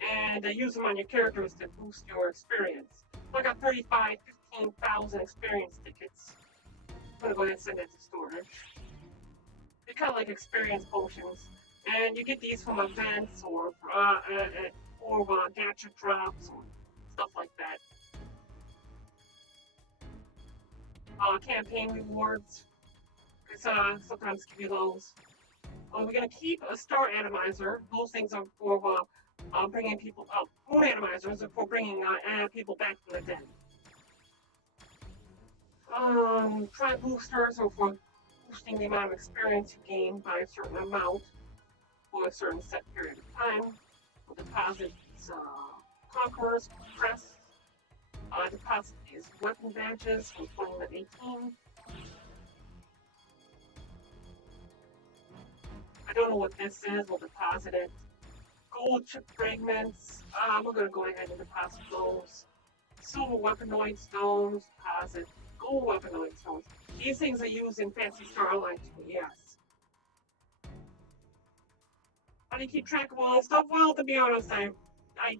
and use them on your characters to boost your experience. So I got 15,000 experience tickets. I'm gonna go ahead and send that to storage. They're kind of like experience potions, and you get these from events or gacha drops or stuff like that. Campaign rewards. It's sometimes give you those. We're gonna keep a star atomizer. Those things are for bringing people up. Moon atomizers are for bringing people back from the dead. Try boosters are for boosting the amount of experience you gain by a certain amount for a certain set period of time. We'll deposit these conquerors, crests. Deposit these weapon badges from 2018. I don't know what this is. We'll deposit it. Gold chip fragments. We're going to go ahead and deposit those. Silver weaponoid stones. Deposit. Gold weaponoid stones. These things are used in Fancy Star Online too, yes. do you keep track of all this stuff? Well, to be honest, I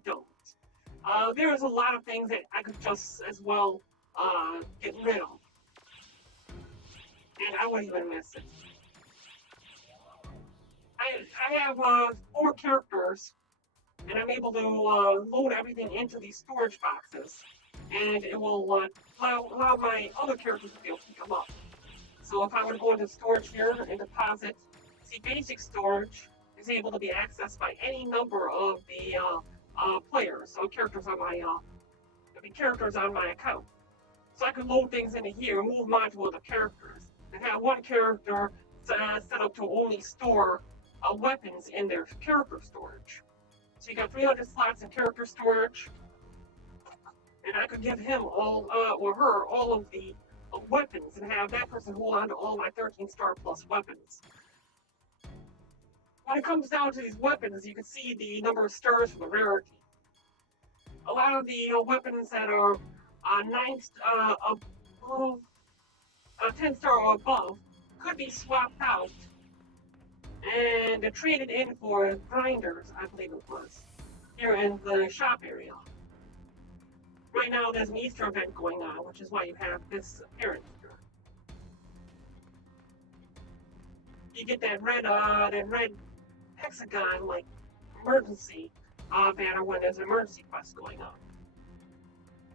don't. There's a lot of things that I could just as well get rid of, and I wouldn't even miss it. I have 4 characters, and I'm able to load everything into these storage boxes, and it will allow my other characters to be able to pick them up. So if I were to go into storage here and deposit, see, basic storage is able to be accessed by any number of the players, so characters on my account. So I could load things into here, move them onto other characters, and have one character set up to only store weapons in their character storage. So you got 300 slots in character storage, and I could give him all or her all of the weapons and have that person hold on to all my 13-star plus weapons. When it comes down to these weapons, you can see the number of stars for the rarity. A lot of the weapons that are 10 star or above could be swapped out and traded in for grinders, I believe it was, here in the shop area. Right now there's an Easter event going on, which is why you have this appearance here. You get that red hexagon like emergency banner when there's an emergency quest going on.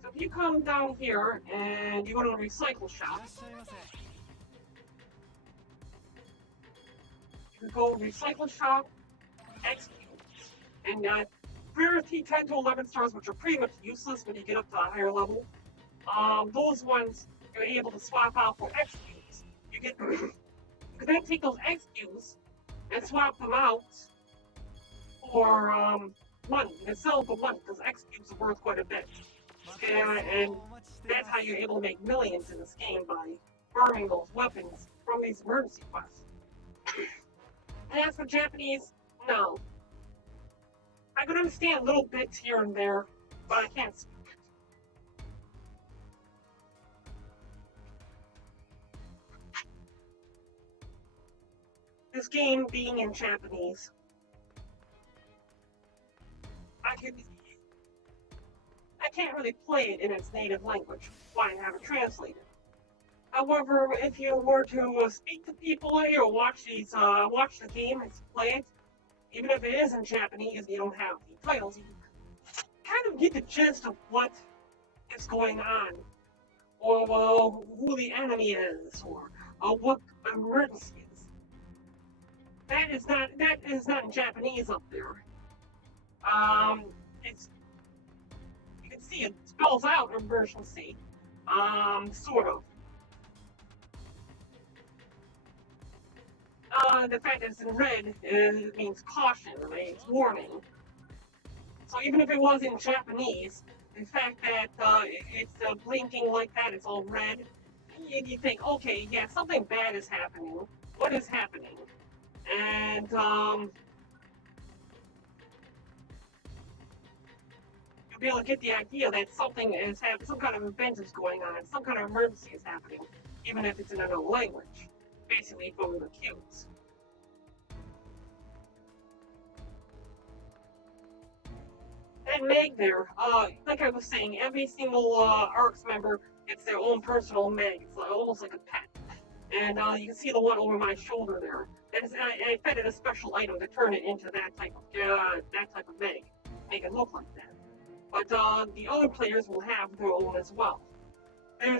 So if you come down here and you go to the recycle shop, you can go recycle shop, X cubes, and rarity 10 to 11 stars, which are pretty much useless when you get up to a higher level. Those ones you're able to swap out for X cubes. You can then take those X cubes and swap them out for money. You can sell them for money because X cubes are worth quite a bit. And that's how you're able to make millions in this game, by farming those weapons from these emergency quests. And as for Japanese, no. I can understand little bits here and there, but I can't speak it. This game being in Japanese, I can't really play it in its native language. Why I have it translated. However, if you were to speak to people here or watch the game and play it, even if it is in Japanese, you don't have the titles, you kind of get the gist of what is going on, or who the enemy is, or what emergency is. That is not in Japanese up there. It's, you can see it spells out emergency, sort of. The fact that it's in red it means caution, right? It's warning. So even if it was in Japanese, the fact that it's blinking like that, it's all red, you think, okay, yeah, something bad is happening. What is happening? And you'll be able to get the idea that something is happening, some kind of event is going on, some kind of emergency is happening, even if it's in another language, basically from the cues. And Meg there, like I was saying, every single ARCS member gets their own personal Meg. It's almost like a pet. And you can see the one over my shoulder there. I fed it a special item to turn it into that type of Meg, make it look like that. But the other players will have their own as well. I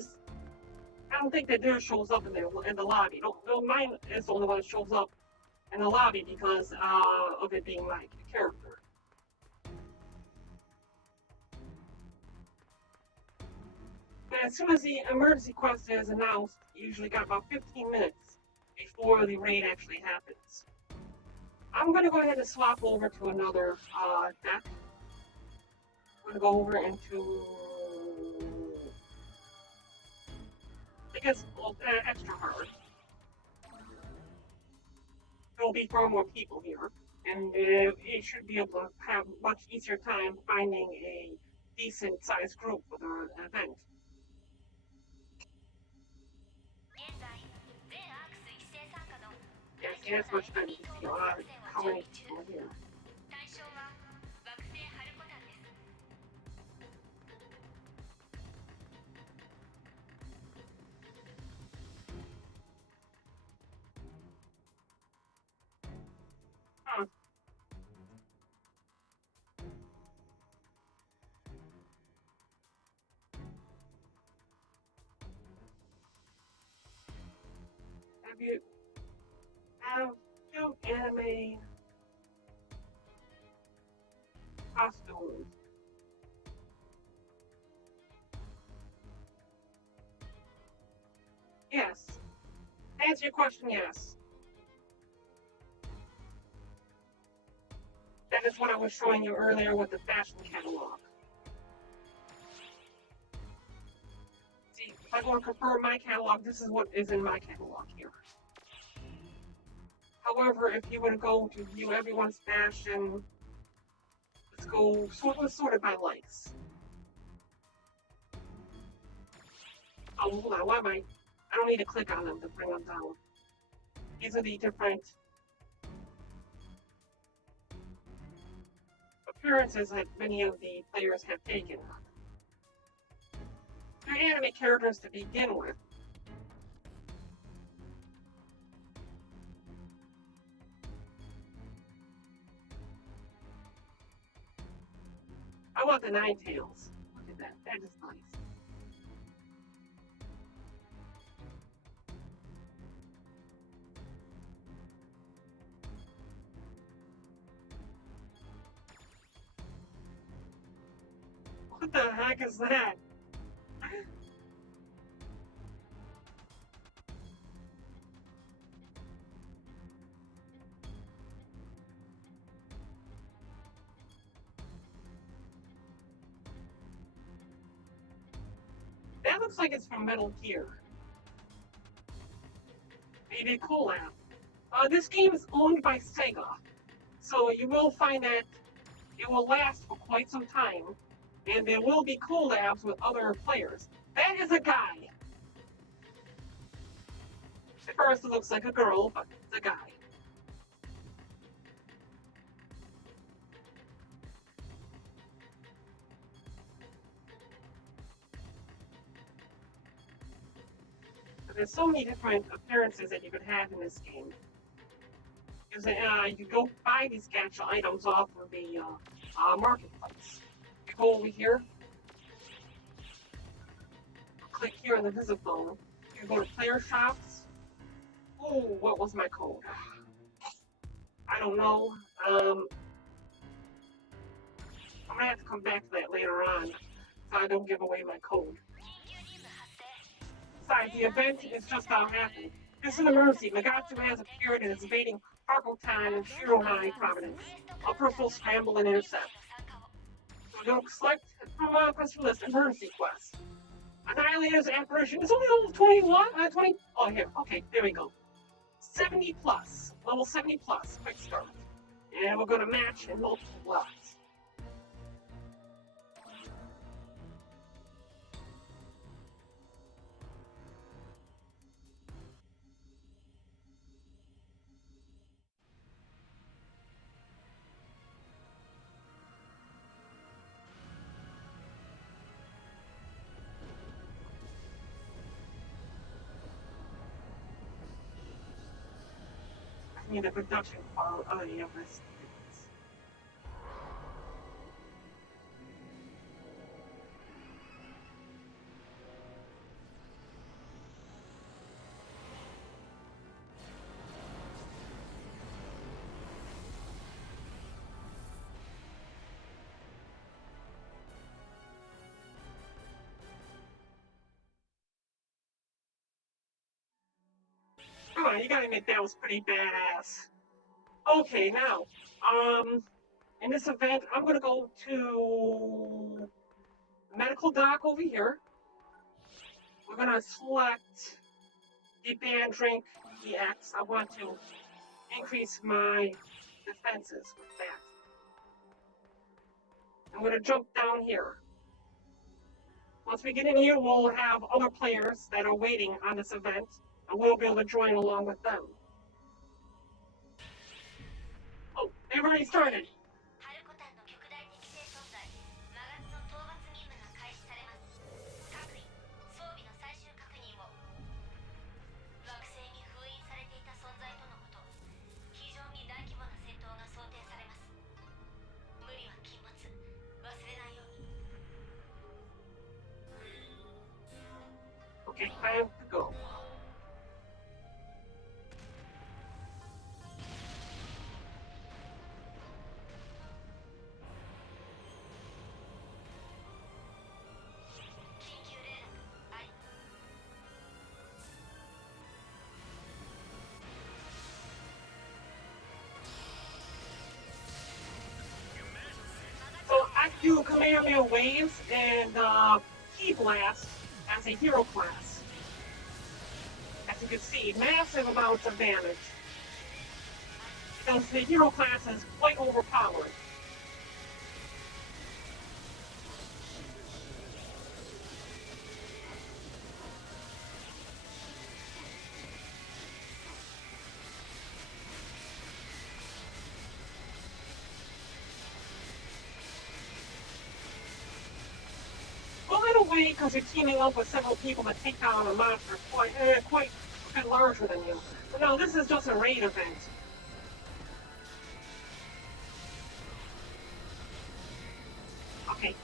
don't think that theirs shows up in the lobby. No, mine is the only one that shows up in the lobby because of it being my character. As soon as the emergency quest is announced, you usually got about 15 minutes before the raid actually happens. I'm going to go ahead and swap over to another deck. I'm going to go over into, I guess, extra hard. There will be far more people here, and it should be able to have much easier time finding a decent-sized group for the event. Yes, much time to see how many people are here. 対象は惑星ハルコタンです。 Hmm. Have two anime costumes? Yes. To answer your question, yes. That is what I was showing you earlier with the fashion catalog. See, if I go and confirm my catalog, this is what is in my catalog here. However, if you were to go to view everyone's fashion, let's go sorted by likes. Oh, hold on, why am I don't need to click on them to bring them down. These are the different appearances that many of the players have taken. They're anime characters to begin with. I want the Nine Tails. Look at that. That is nice. What the heck is that? That looks like it's from Metal Gear. Maybe a collab. This game is owned by Sega, so you will find that it will last for quite some time, and there will be collabs with other players. That is a guy. At first it looks like a girl, but it's a guy. There's so many different appearances that you could have in this game. You go buy these gacha items off of the marketplace. You go over here, click here on the visiphone. You go to player shops. Oh, what was my code? I don't know. I'm gonna have to come back to that later on, so I don't give away my code. 緊急任務発生。 Besides, the event is just now happening. This is an emergency. Nagatsu has appeared and is invading Hakutan and Shirohai Province. A personal scramble and intercept. So don't select from quest list emergency quest. Annihilator's apparition is only level 21? 20? Oh, here. Okay, there we go. 70 plus. Level 70 plus. Quick start. And we're going to match in multiple lots. I need a production quality of this. Come on, you gotta admit that was pretty badass. Okay, now, in this event, I'm gonna go to medical dock over here. We're gonna select the band drink EX. I want to increase my defenses with that. I'm gonna jump down here. Once we get in here, we'll have other players that are waiting on this event, and we'll be able to join along with them. already started. ハルコタンの極大適正存在マガツの討伐任務が開始されます。各位装備の最終確認を。惑星に封印されていた存在とのこと。非常に大規模な戦闘が想定されます。無理は禁物。忘れないように。 Okay, I have to go. So I do Kamehameha Waves and Key Blast as a hero class. As you can see, massive amounts of damage. Because the hero class is quite overpowered. Because you're teaming up with several people to take down a monster quite a bit larger than you. But no, this is just a raid event. Okay.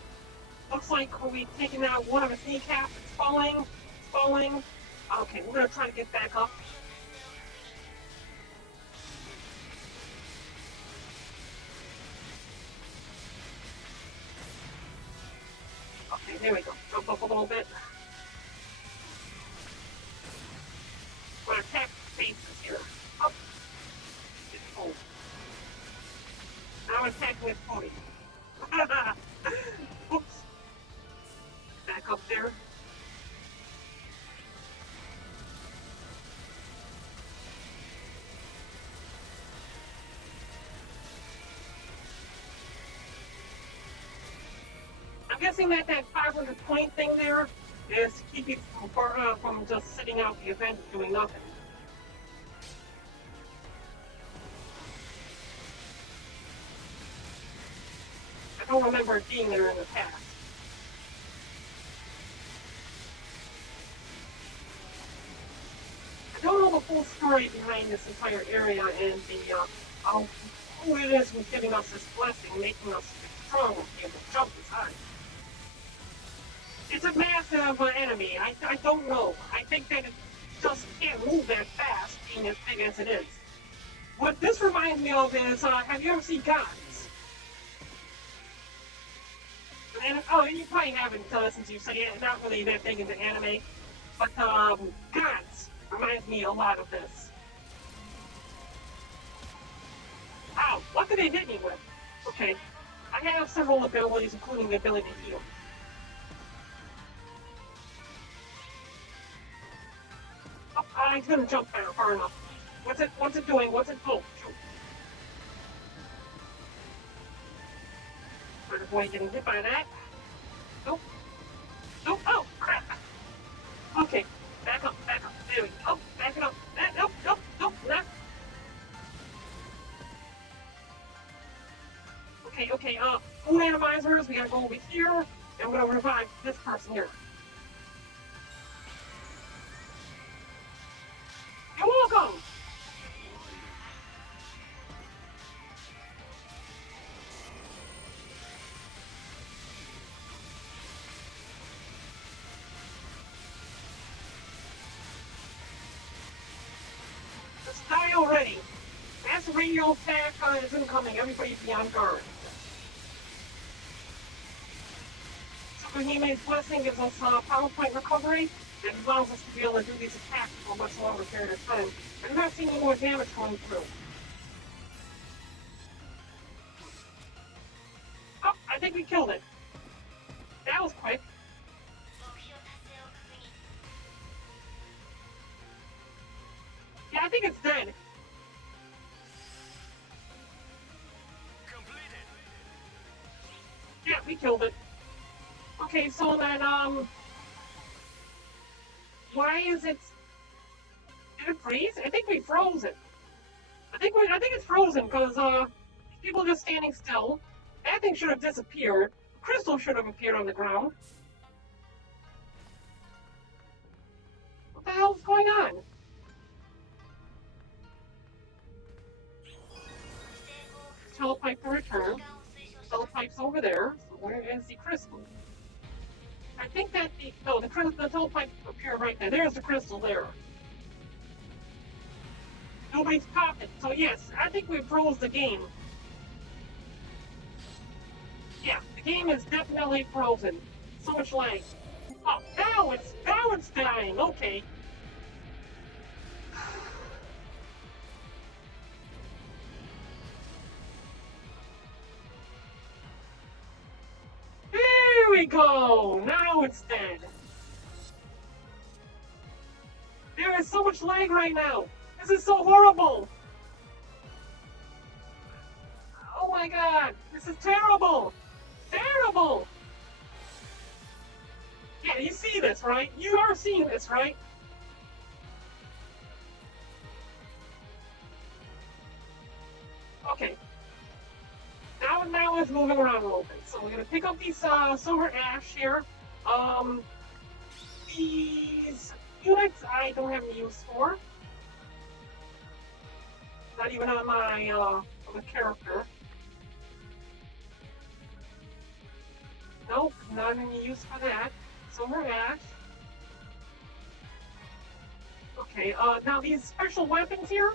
Looks like we've taken out one of its kneecaps. It's falling. It's falling. Okay, we're gonna try to get back up. Okay, there we go. Jump up a little bit. We're gonna attack faces here. Up. Oh. Now I'm attacking with Cody. Oops. Back up there. I'm guessing that 500 point thing there is to keep you from just sitting out the event and doing nothing. I don't remember it being there in the past. I don't know the full story behind this entire area and who it is who's giving us this blessing, making us strong and be able to jump this high. It's a massive enemy. I don't know. I think that it just can't move that fast, being as big as it is. What this reminds me of is, have you ever seen Gods? And, oh, you probably haven't, since you said you're not really that big into anime. But, Gods reminds me a lot of this. Ow, what did they hit me with? Okay, I have several abilities, including the ability to heal. Oh, I couldn't jump far enough. What's it doing? What's it doing? Shoot. Try to avoid getting hit by that. Nope. Nope. Oh, crap. Okay, back up. There we go. Oh, back it up. Nope. Not. Okay, food atomizers, we gotta go over here, and we're gonna revive this person here. You're welcome! Just die already. As the radio attack is incoming, everybody be on guard. Superhuman's blessing gives us power point recovery and allows us to be able to do these attacks for a much longer period of time. I'm not seeing any more damage going through. Oh, I think we killed it. That was quick. Yeah, I think it's dead. Completed. Yeah, we killed it. Okay, so then, why is it... Did it freeze? I think we froze it. I think it's frozen, because, People just standing still. That thing should have disappeared. Crystal should have appeared on the ground. What the hell's going on? Telepipe to return. Telepipe's over there. So where is the crystal? I think that the telepipe appeared right there. There's the crystal there. Nobody's popped it. So yes, I think we froze the game. Yeah, the game is definitely frozen. So much lag. Oh, now it's dying. Okay. There we go. Now it's dead. There is so much lag right now. This is so horrible. Oh my god. This is terrible. Terrible. Yeah, you see this, right? You are seeing this, right? Okay. Now it's moving around a little bit. So we're gonna pick up these silver ash here. These units I don't have any use for. Not even on my character. Nope, not any use for that. Silver ash. Okay, now these special weapons here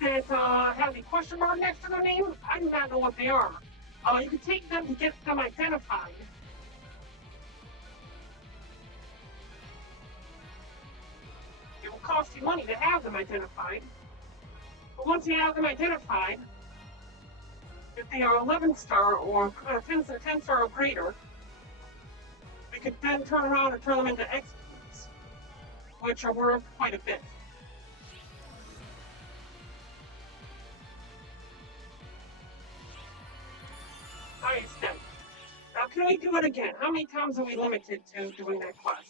that have the question mark next to their name, I do not know what they are. You can take them to get them identified. It will cost you money to have them identified. But once you have them identified, if they are 11 star or 10 star or greater, we could then turn around and turn them into experts, which are worth quite a bit. Alright, step. Now, can we do it again? How many times are we limited to doing that quest?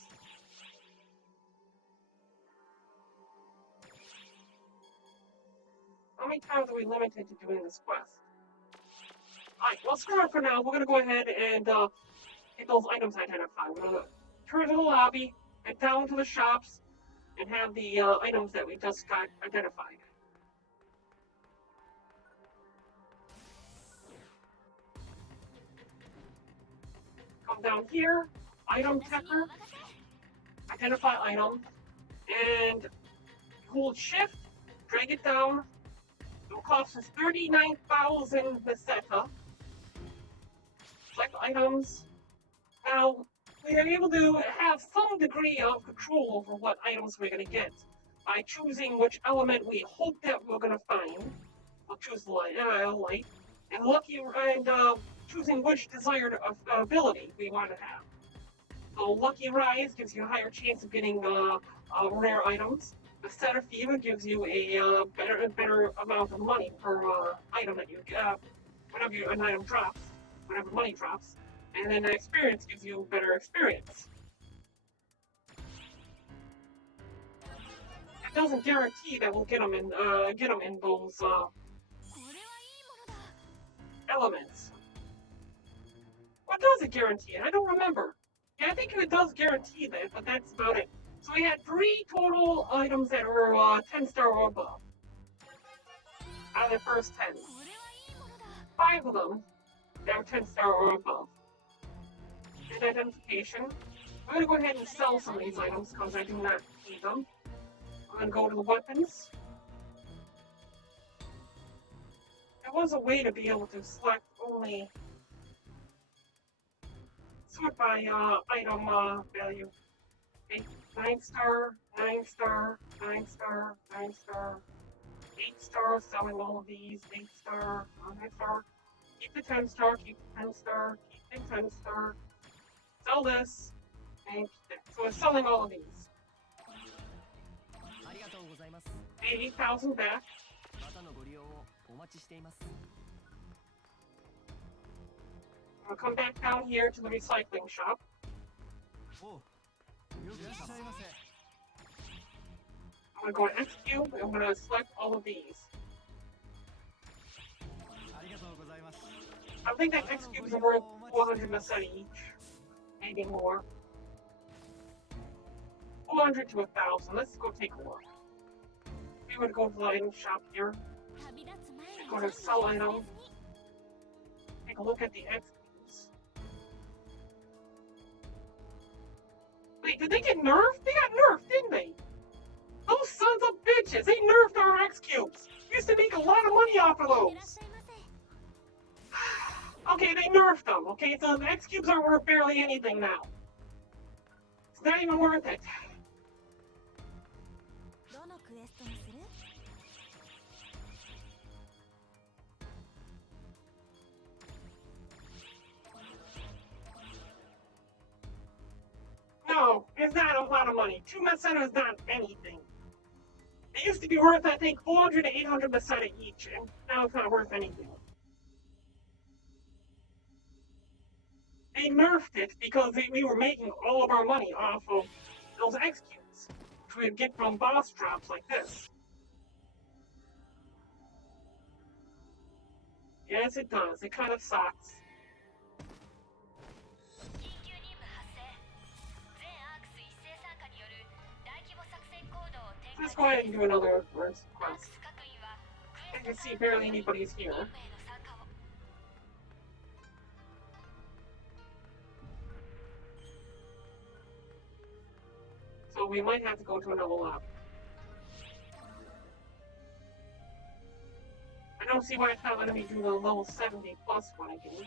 How many times are we limited to doing this quest? Alright, well, screw it for now. We're going to go ahead and get those items identified. We're going to turn to the lobby, head down to the shops, and have the items that we just got identified. Come down here, item checker, identify item, and hold shift, drag it down. It will cost us 39,000 peseta. Select items. Now, we are able to have some degree of control over what items we're going to get by choosing which element we hope that we're going to find. We'll choose light, and choosing which desired ability we want to have. So Lucky Rise gives you a higher chance of getting rare items. The Center Fever gives you a better amount of money per item that you get whenever an item drops, whenever money drops. And then the experience gives you better experience. It doesn't guarantee that we'll get them in those elements. What does it guarantee it? I don't remember. Yeah, I think it does guarantee that, but that's about it. So we had 3 total items that were 10 star or above. Out of the first 10. 5 of them that were 10 star or above. And identification. I'm going to go ahead and sell some of these items because I do not need them. I'm going to go to the weapons. There was a way to be able to select only sort by item value. Okay, 9 star, 9 star, 9 star, 9 star, 8 star, selling all of these, 8 star, 9 star. Keep the 10 star, keep the 10 star, keep the 10 star. Sell this, and keep it. So it's selling all of these. 80,000 back. I'll come back down here to the recycling shop. I'm going to go to execute, and I'm going to select all of these. I think that X cubes are worth 400 Meseta each. Maybe more. 400 to 1,000. Let's go take a look. We would go to the item shop here. 旅立つ前に Go to 準 sell 備を item. 忘れずに Take a look at the X cubes. Wait, did they get nerfed? They got nerfed, didn't they? Those sons of bitches, they nerfed our X cubes. We used to make a lot of money off of いらっ those. しゃいませ Okay, they nerfed them. Okay, so the X cubes aren't worth barely anything now. It's not even worth it. どのクエストにする No, it's not a lot of money. 2 Meseta is not anything. It used to be worth, I think, 400 to 800 Meseta each, and now it's not worth anything. They nerfed it because we were making all of our money off of those X cubes, which we'd get from boss drops like this. Yes, it does. It kind of sucks. 緊急任務発生全アークス一斉参加による大規模作戦行動を展開 Let's go ahead and do another アーク quest. ス各員はク I エ can ス see トカウ barely ンターに anybody's 任 here. 務への参加を So we might have to go to another lobby. I don't see why it's not letting me do the level 70 plus one again.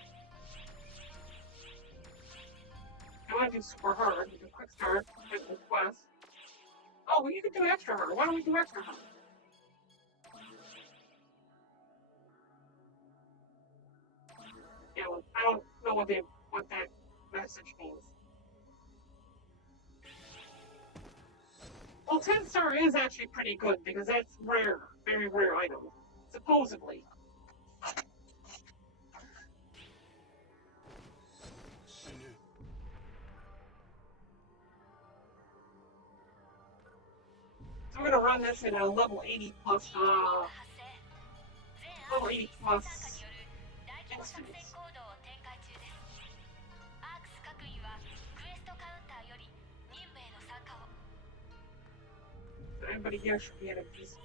I want to do super hard. Do quick start, get the quest. Oh, well, you can do extra hard. Why don't we do extra hard? Yeah, well, I don't know what that message means. Well, 10 star is actually pretty good because that's rare, very rare item, supposedly. So we're gonna run this in a level 80 plus, 緊急任務発生全アークス一斉参加による大規模作戦行動を展開中ですアークス各員はクエストカウンターより任務への参加を So everybody here should be at a decent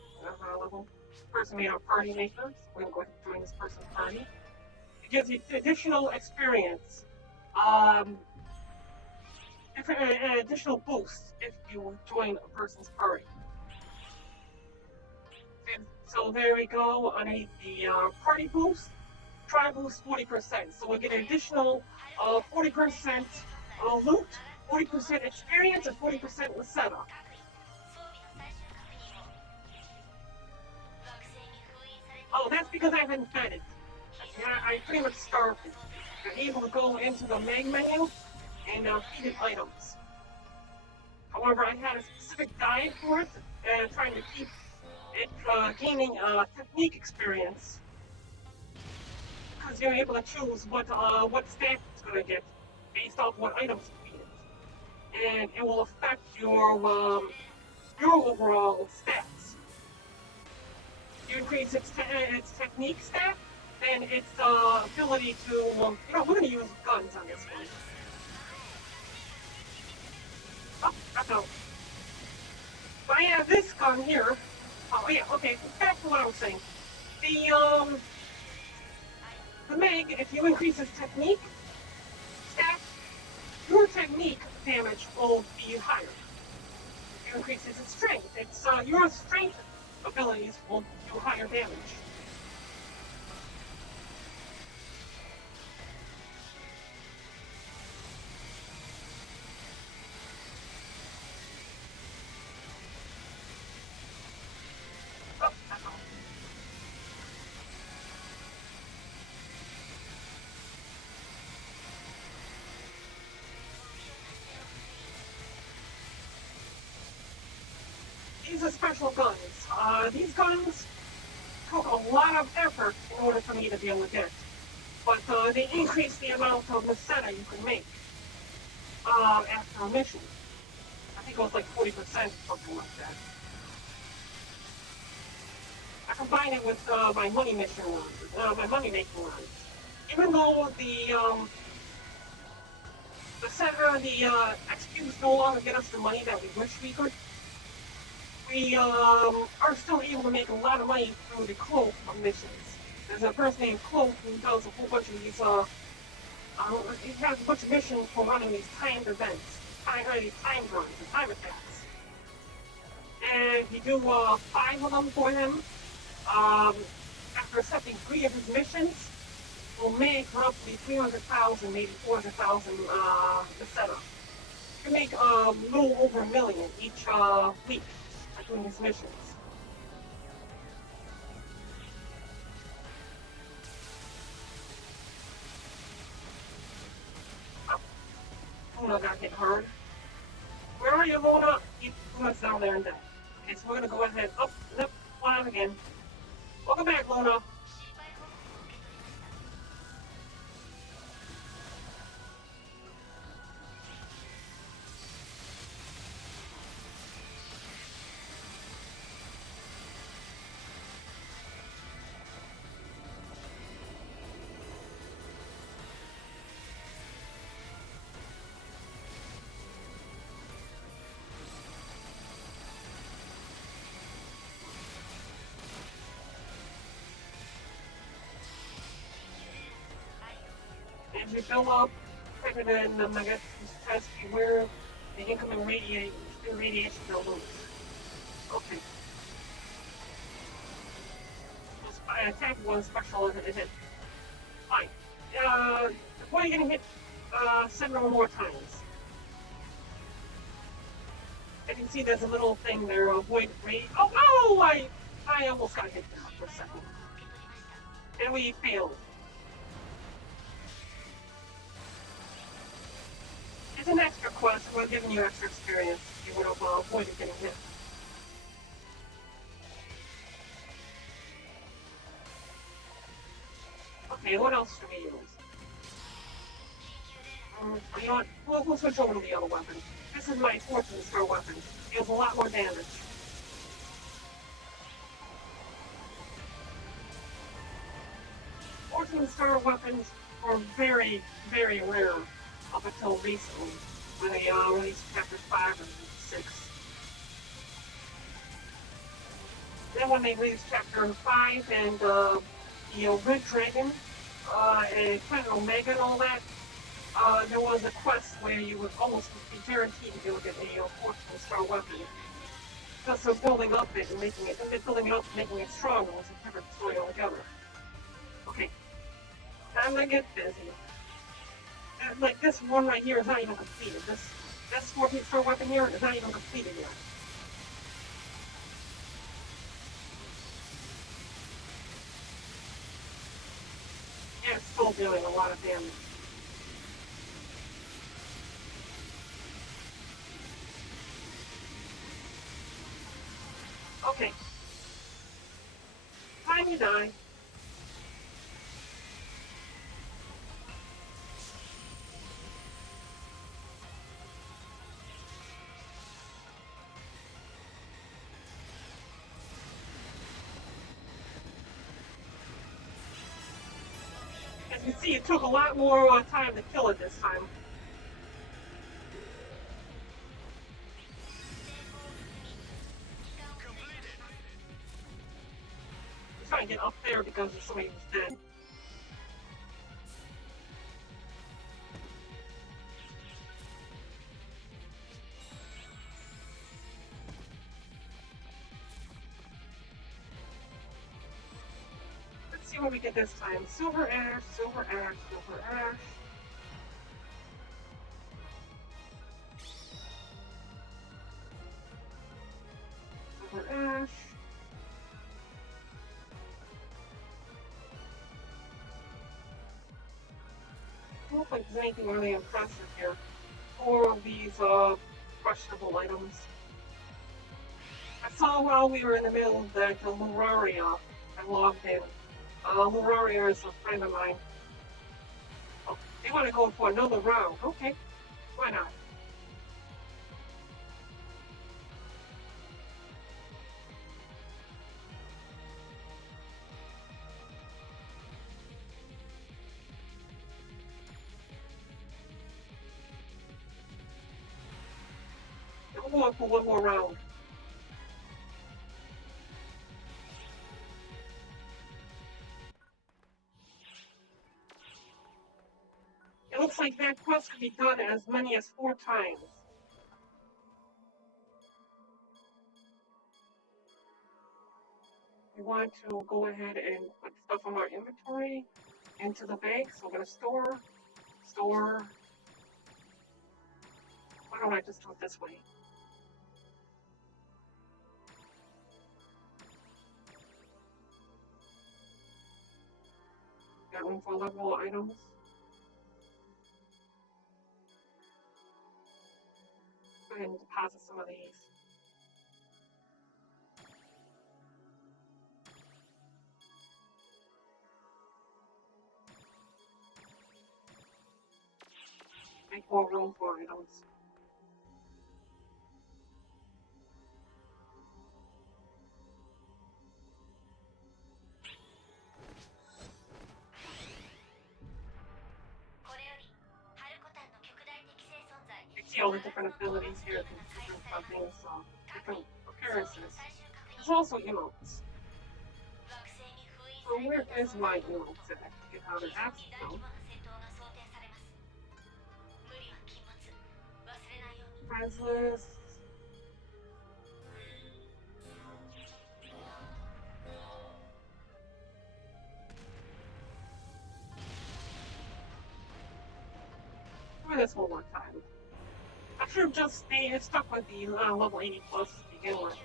level. Person made our party maker, so we're gonna go ahead and join this person's party. It gives you additional experience, an additional boost if you join a person's party. And so there we go, underneath the party boost, try boost 40%. So we'll get an additional 40% loot, 40% experience, and 40% in the setup. 各位装備の最終確認を惑星に封印されている Oh, that's because I haven't fed it. I pretty much starved it. I'm able to go into the main menu and feed it items. However, I had a specific diet for it, and trying to keep it gaining technique experience. Because you're able to choose what stat it's going to get based off what items you feed it. And it will affect your overall stats. You increase its technique stat, then its ability to, we're going to use guns on this one. Oh, that's out. But I have this gun here. Oh yeah, okay, back to what I was saying. The Meg, if you increase its technique stat, your technique damage will be higher. If you increase its strength, your strength abilities will do higher damage. Oh, that's all. These are special guns. These guns took a lot of effort in order for me to be able to get. But they increase the amount of Meseta you can make after a mission. I think it was like 40% or something like that. I combine it with my money mission runs, my money making runs. even though the center, the executors no longer get us the money that we wish we could, we are still able to make a lot of money through the cloak missions. There's a person named Cloak who does a whole bunch of these. He has a bunch of missions for running these timed events, these timed runs, and time attacks. And if you do 5 of them for him, after accepting 3 of his missions, will make roughly 300,000, maybe 400,000 the setup. You can make a little over $1 million each week by doing his missions. Luna got hit hard. Where are you, Luna? Luna's down there in death. Okay, so we're gonna go ahead. Oh, nope, flying again. Welcome back, Luna. As you fill up, quicker than the mega test, beware the incoming radiation will lose. Okay. Just attack one special hit. Fine. Before you're gonna hit several more times. I can see there's a little thing there, avoid radiation. Oh, oh! I almost got hit there for a second. And we failed. It's an extra quest. We're giving you extra experience. You would have avoided getting hit. Okay, what else do we use? You know what? We'll switch over to the other weapon. This is my Fortune Star weapon. It deals a lot more damage. Fortune Star weapons were very, very rare up until recently, when they released chapters 5 and 6. Then when they released chapter 5 and Red Dragon, and Planet Omega and all that, there was a quest where you would almost be guaranteed to get a Fortune Star weapon. Because they're building up it and making it, making it stronger was a different story altogether. Okay, time to get busy. And like this one right here is not even completed. This Fortune Star weapon here is not even completed yet. And it's still doing a lot of damage. Okay. Time you die. As you see, it took a lot more time to kill it this time. I'm trying to get up there because there's somebody who's dead. Let's see what we get this time. Silver ash, silver ash, silver ash. Silver ash. I don't think there's anything really impressive here. 4 of these questionable items. I saw while we were in the middle of that Luraria, I logged in. Luraria is a friend of mine. Oh, they want to go for another round. Okay, why not? I'm going for one more round. It looks like that quest could be done as many as 4 times. We want to go ahead and put stuff from our inventory into the bag. So we're going to store. Why don't I just do it this way? Got room for level items. Go ahead and deposit some of these. Make more room for items. You see all the different abilities here, different things, different appearances. There's also emotes. So where is my emotes that I can get out of apps now? Friends list. Try this one more time. I should have just stuck with the level 80 plus to begin with.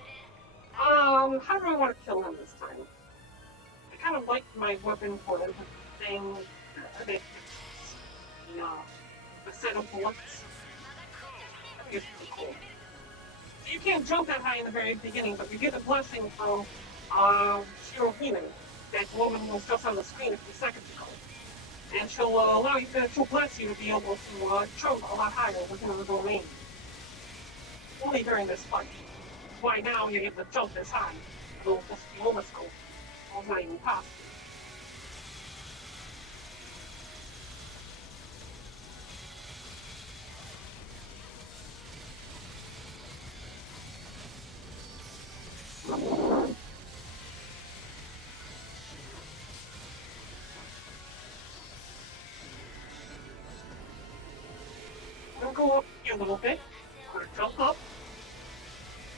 How do I want to kill him this time? I kind of like my weapon for the thing that the set of bullets. I think it's pretty cool. So you can't jump that high in the very beginning, but you get a blessing from Shirohime, that woman who was just on the screen a few seconds ago. And she'll bless you to be able to jump a lot higher within the domain. Only during this fight. Why now you're able to jump this high? Although just a few moments ago, it was not even possible. I'm gonna go up here a little bit. I'm gonna jump up.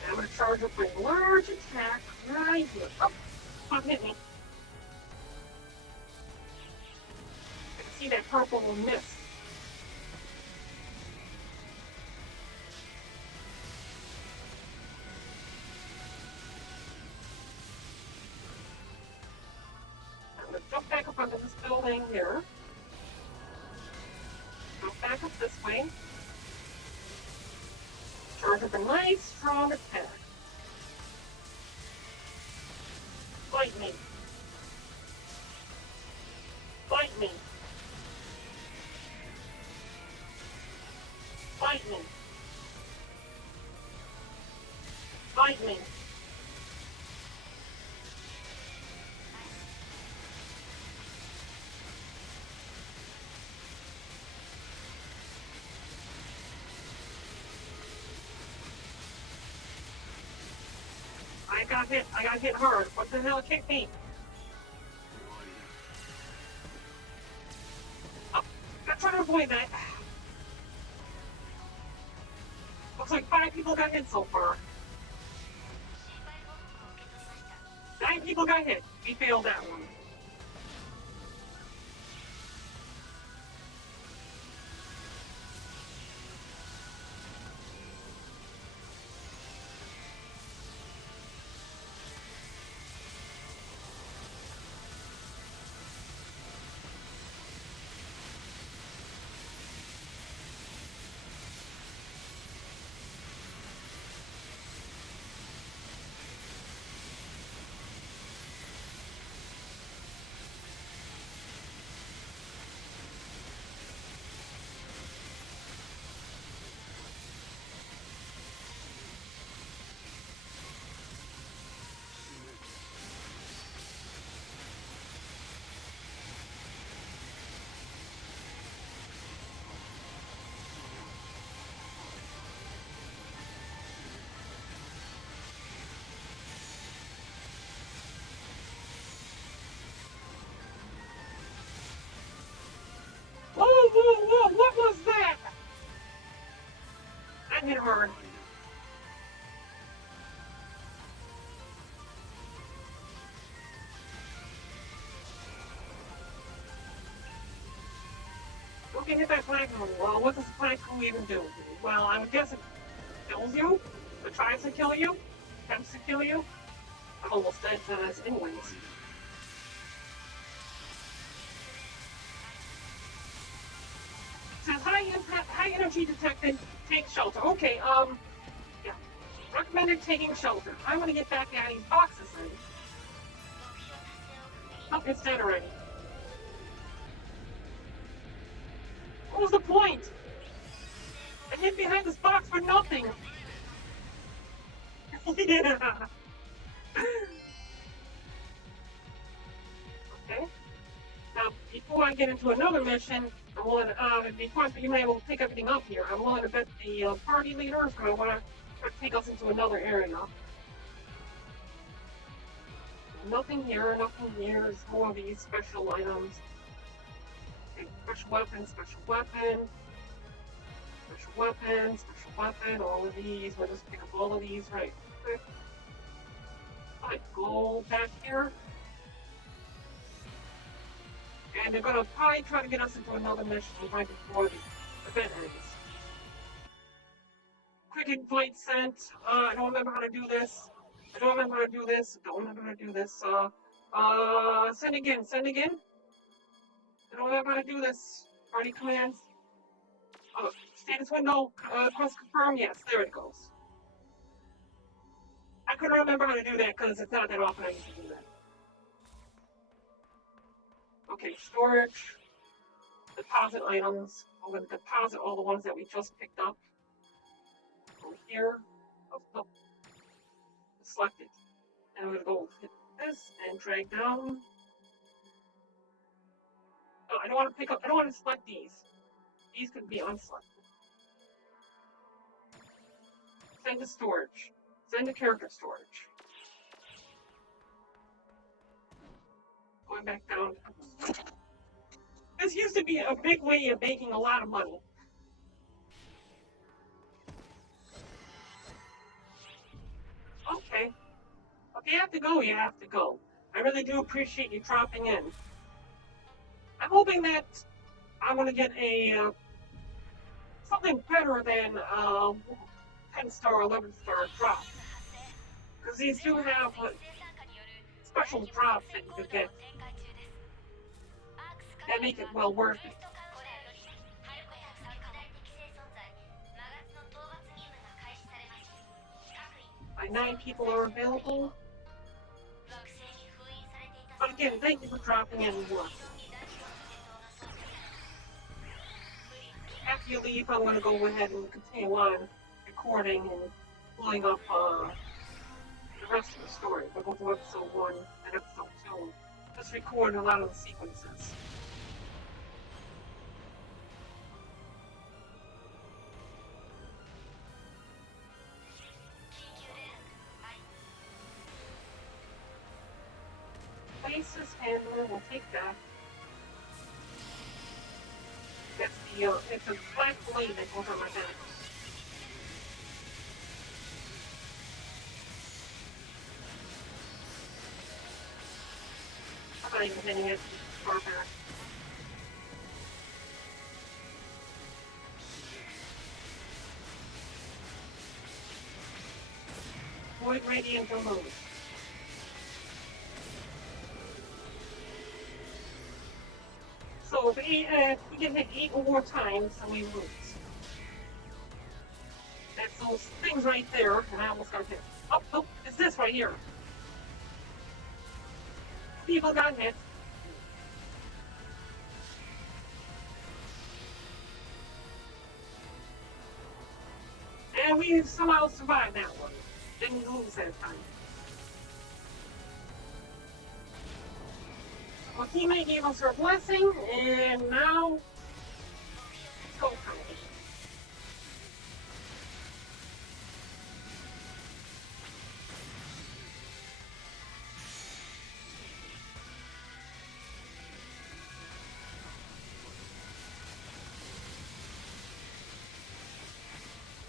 And I'm gonna charge up my large attack right here. Oh, come hit me. I can see that purple mist. I'm gonna jump back up onto this building here. Jump back up this way. Charge up a nice strong attack. Bite me. Bite me. Bite me. Bite me. I got hit hard. What the hell kicked me? Oh, I'm trying to avoid that. Looks like 5 people got hit so far. 9 people got hit. We failed that one. hard. Don't get hit by Plankton. Well, what does Plankton even do? Well, I would guess it kills you. It tries to kill you. Attempts to kill you. I'm almost dead to this anyways. It says high impact, high energy detected. Take shelter. Okay, yeah. Recommended taking shelter. I'm gonna get back at these boxes then. Oh, it's dead already. What was the point? I hid behind this box for nothing. Yeah. Okay. Now, before I get into another mission, I'm willing to, before you may able to pick everything up here, I'm willing to bet the party leader is going to want to take us into another area. Nothing here, nothing here. There's more of these special items. Okay, special weapon, special weapon. Special weapon, special weapon, all of these. We'll just pick up all of these right quick. Alright, go back here. And they're gonna probably try to get us into another mission right before the event ends. Quick invite sent. I don't remember how to do this. I don't remember how to do this. Don't remember how to do this. Send again. Send again. I don't remember how to do this. Party commands. Status window. Press confirm. Yes, there it goes. I couldn't remember how to do that because it's not that often I used to do that. Okay, storage. Deposit items. We're going to deposit all the ones that we just picked up. Over here. Oh, select it. And we're going to go hit this and drag down. Oh, I don't want to pick up, I don't want to select these. These could be unselected. Send to storage. Send to character storage. Going back down. This used to be a big way of making a lot of money. Okay. If you have to go, you have to go. I really do appreciate you dropping in. I'm hoping that I'm going to get a something better than 10-star, 11-star drop. Because these do have special drops that you could get that make it well worth it. Like 9 people are available. But again, thank you for dropping in and watching. After you leave, I'm going to go ahead and continue on recording and pulling up the rest of the story. We'll go to episode 1 and episode 2. Just record a lot of the sequences. Basis handler, we'll take that. That's the, it's a black blade that goes on my back. I'm not even hitting it far back. Void Radiant Remote. So if we get hit 8 or more times, then we lose. That's those things right there, and I almost got hit. Oh, it's this right here. People got hit. And we somehow survived that one. Didn't lose that time. Well, teammate gave us her blessing, and now go company.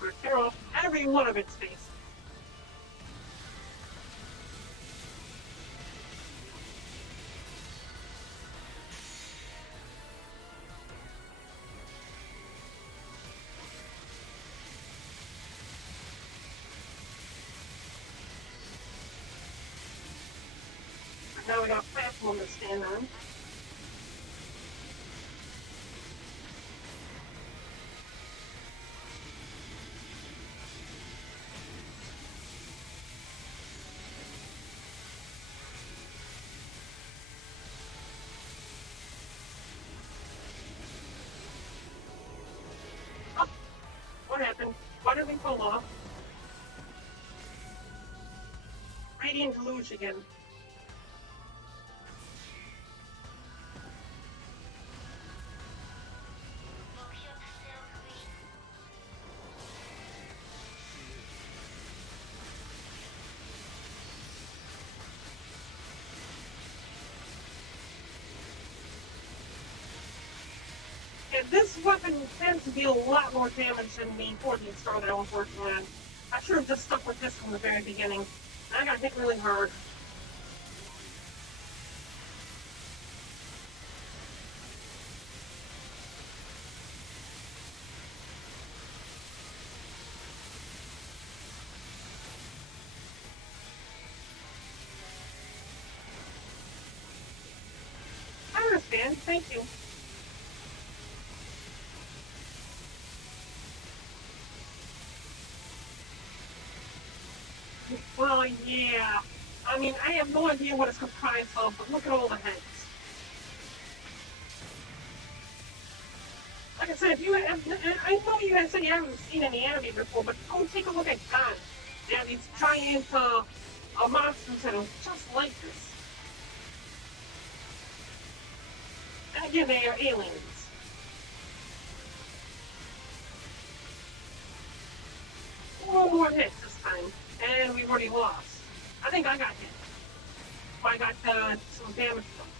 We're Carol. every one of its faces. Now we got a platform to stand on. Oh, what happened? Why did we fall off? Radiant Deluge again. And this weapon tends to deal a lot more damage than the 14 star that I was working on. I should have just stuck with this from the very beginning. I got hit really hard. I understand, thank you. Well, yeah. I mean, I have no idea what it's comprised of, but look at all the heads. Like I said, if you have, I know you guys said you haven't seen any anime before, but go take a look at God. They have these giant monsters that are just like this. And again, they are aliens. One more hit this time, and we've already lost. I think I got hit. I got some damage from it.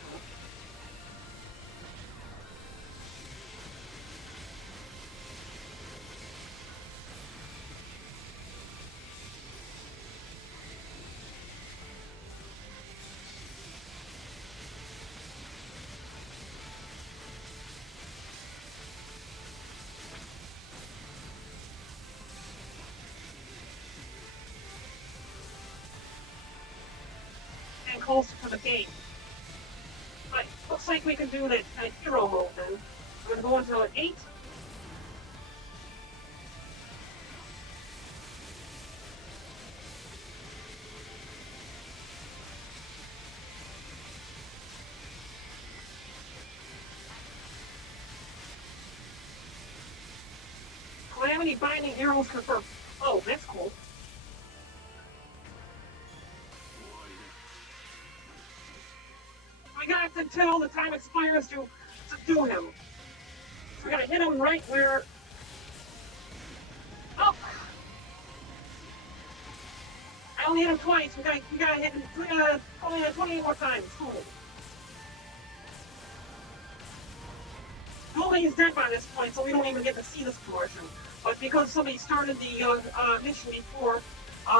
And closer to the gate. But looks like we can do that hero mode then. I'm going to go into 8. Calamity binding arrows confirmed. Oh, that's cool. We got until the time expires to do him. So we gotta hit him right where. Oh! I only hit him twice. We gotta hit him 28 more times. Cool. Normally he's dead by this point, so we don't even get to see this portion. But because somebody started the mission before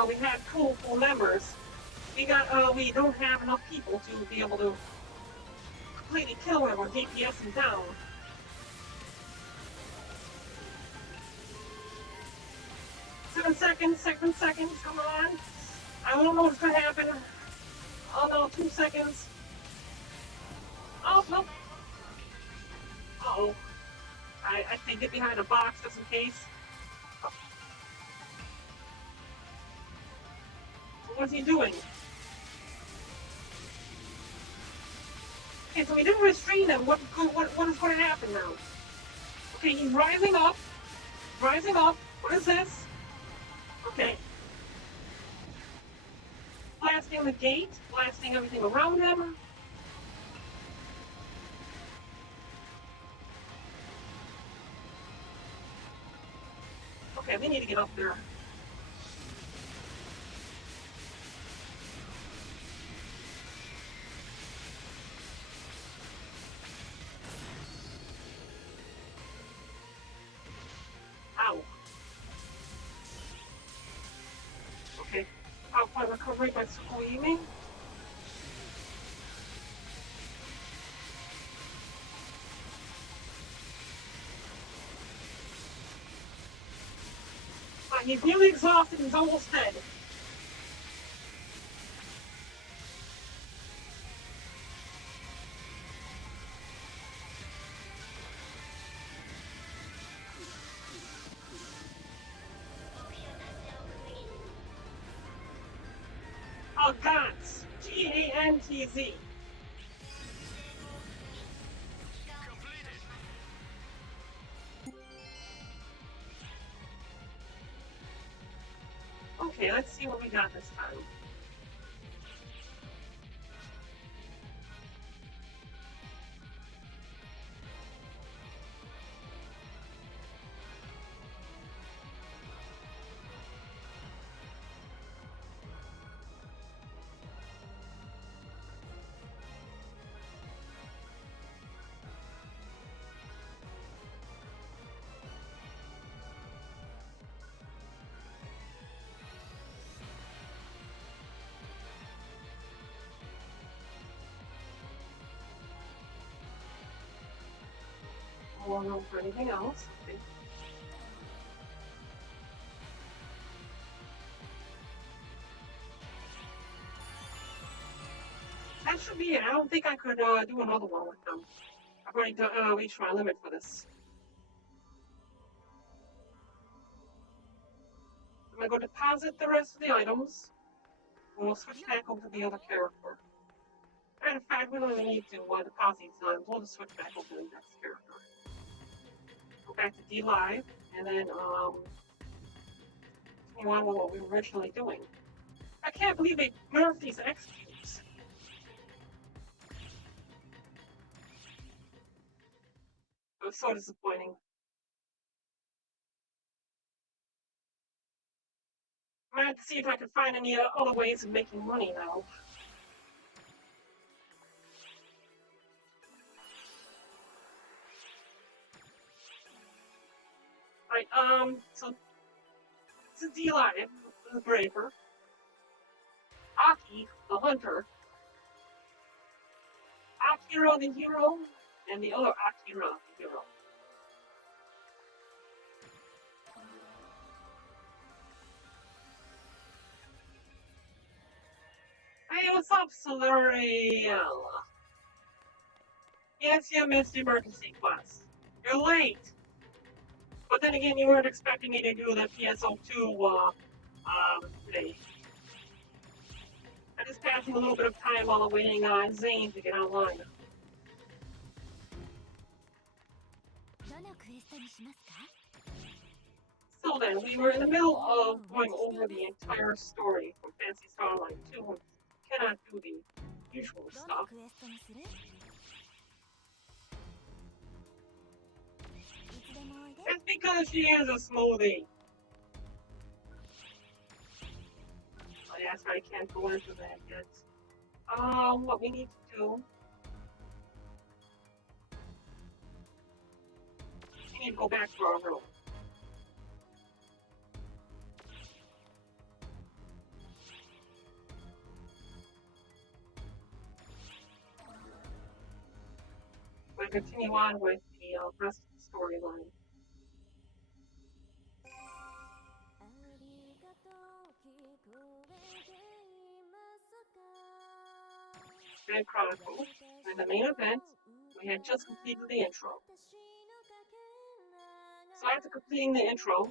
we had full members, we don't have enough people to be able to completely kill him or DPS him down. Seven seconds, come on. I don't know what's gonna happen. Oh no, 2 seconds. Oh, no. Uh-oh. I think get behind a box just in case. Oh. What's he doing? Okay, so we didn't restrain him. What is going to happen now? Okay, he's rising up. Rising up. What is this? Okay. Blasting the gate. Blasting everything around him. Okay, we need to get up there. Ow. recovery by screaming. He's nearly exhausted. He's almost dead. Oh, GANTZ. GANTZ. Okay, let's see what we got this time. We'll go for anything else. Okay. That should be it. I don't think I could do another one with them. I've already reached my limit for this. I'm gonna go deposit the rest of the items. We'll switch back over to the other character. Matter of fact, we don't even need to deposit these items. We'll just switch back over to the next character. Go back to D Live, and then continue on with what we were originally doing. I can't believe they nerfed these X cubes. It was so disappointing. I'm gonna have to see if I can find any other ways of making money now. Right, so this is D Live, the Braver, Aki, the Hunter, Akira, the Hero, and the other Akira, the Hero. Hey, what's up, Solariel? Yes, you missed the emergency class. You're late. But then again, you weren't expecting me to do the PSO2 today. I just passing a little bit of time while waiting on Zane to get online. So then, we were in the middle of going over the entire story from Fantasy Star Online 2 and cannot do the usual stuff. It's because she is a smoothie. Oh, yeah, sorry, I can't go into that yet. What we need to do... We need to go back to our room. We'll continue on with the rest of the storyline. Grand Chronicles, and the main event, we had just completed the intro. So after completing the intro,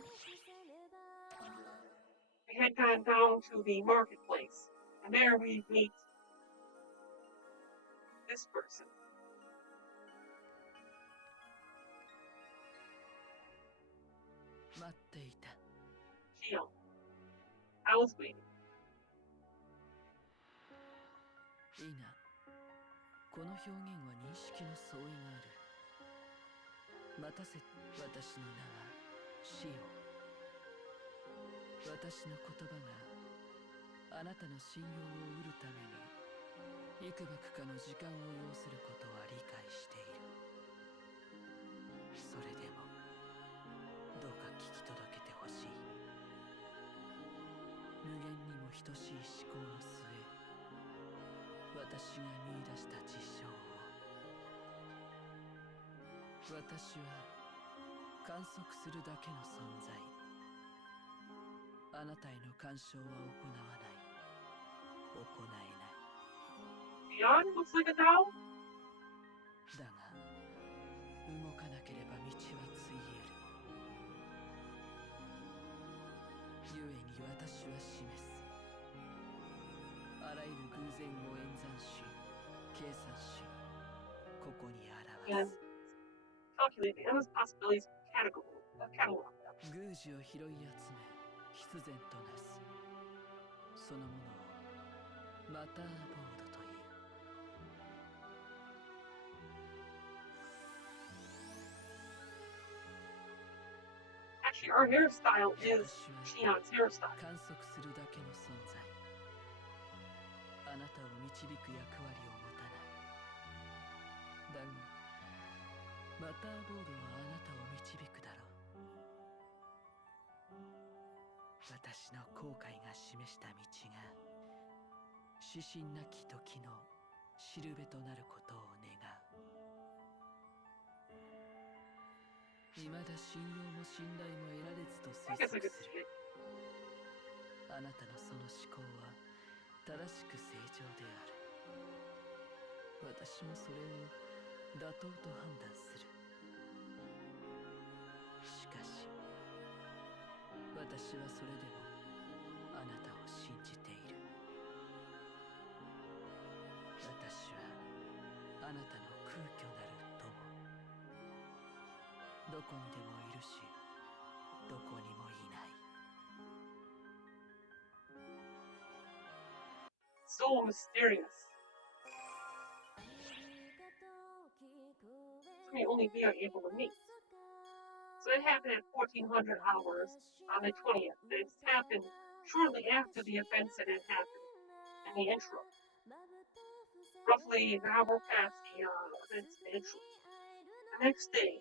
we had gone down to the marketplace, and there we meet this person. Shio. I was waiting. いいな。この表現は認識の相違がある。待たせ、私の名はシオ。私の言葉があなたの信用を得るために幾ばくかの時間を要することは理解している。それでもどうか聞き届けてほしい。無限にも等しい思考の末、私が見出した事象を、私は観測するだけの存在。あなたへの干渉は行わない。行えない。Beyond looks like a doll. だが、動かなければ道はついえる。故に私は示す。あらゆる偶然を演算し、計算し、ここに表 And す。calculate the endless possibilities catalog them. 偶事を拾い集め、必然となす。そのものをマターボードという。Actually, our hairstyle is Shion's hairstyle. 観測するだけの存在。あなたを導く役割を持たない。だが、マターボードはあなたを導くだろう。私の後悔が示した道が、指針なき時のしるべとなることを願う。未だ信用も信頼も得られずと I 推 guess I 測 could す see る。 it. あなたのその思考は正しく正常である。私もそれを妥当と判断する。しかし、私はそれでもあなたを信じている。私はあなたの空虚なる友。どこにでもいるし、どこにもいない。So mysterious. May only be able to meet. So it happened at 1400 hours on the 20th. This happened shortly after the events that had happened in the intro. Roughly an hour past the events in the intro. The next day,